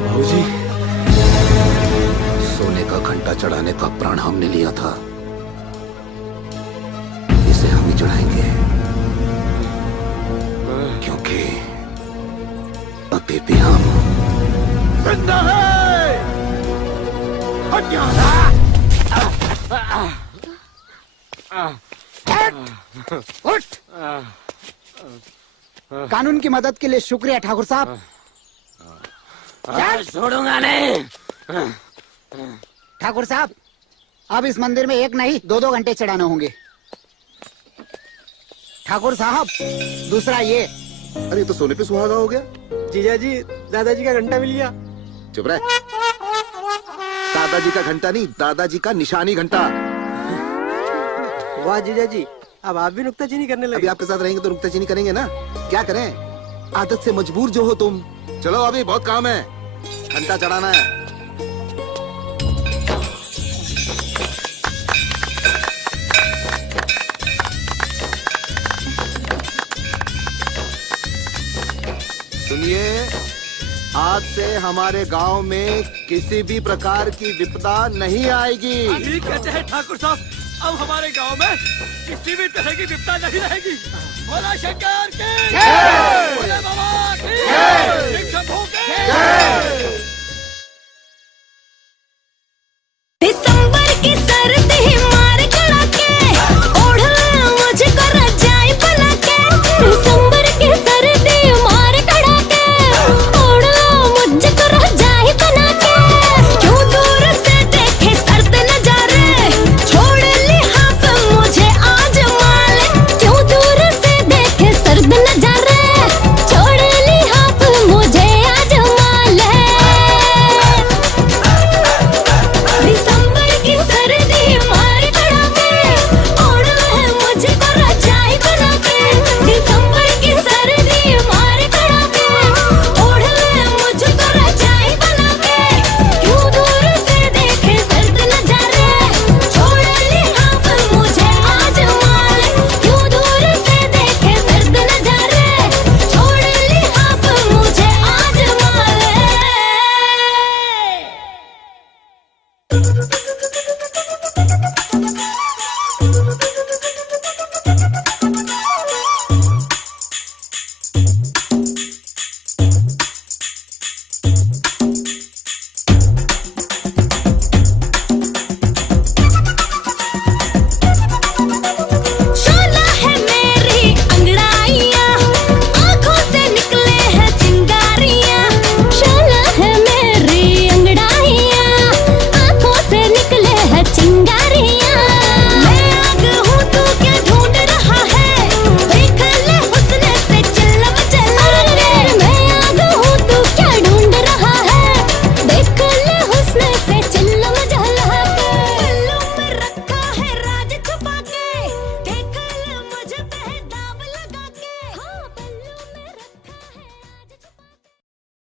बाबूजी, सोने का घंटा चढ़ाने का प्रण हमने लिया था, इसे हम ही चढ़ाएंगे, क्योंकि अभी भी हम जिंदा है। हट यहाँ। उठ। कानून की मदद के लिए शुक्रिया ठाकुर साहब। छोड़ूंगा नहीं। ठाकुर साहब, अब इस मंदिर में एक नहीं 2-2 घंटे चढ़ाने होंगे। ठाकुर साहब, दूसरा ये। अरे तो सोने पे सुहागा हो गया। जीजा जी, दादाजी का घंटा मिल गया। चुप रहे। दादाजी का घंटा नहीं, दादाजी का निशानी घंटा। वाह जीजा जी, अब आप भी नुक्ताचीनी करने लगे। अभी आपके साथ रहेंगे तो नुक्ताचीनी करेंगे ना, क्या करें, आदत से मजबूर जो हो तुम। चलो अभी बहुत काम है, घंटा चढ़ाना है। सुनिए, आज से हमारे गांव में किसी भी प्रकार की विपदा नहीं आएगी। अभी कहते हैं ठाकुर साहब, अब हमारे गांव में किसी भी तरह की विपदा नहीं रहेगी। भोला शंकर की जय, भोले बाबा की जय, शिव शंभू की जय।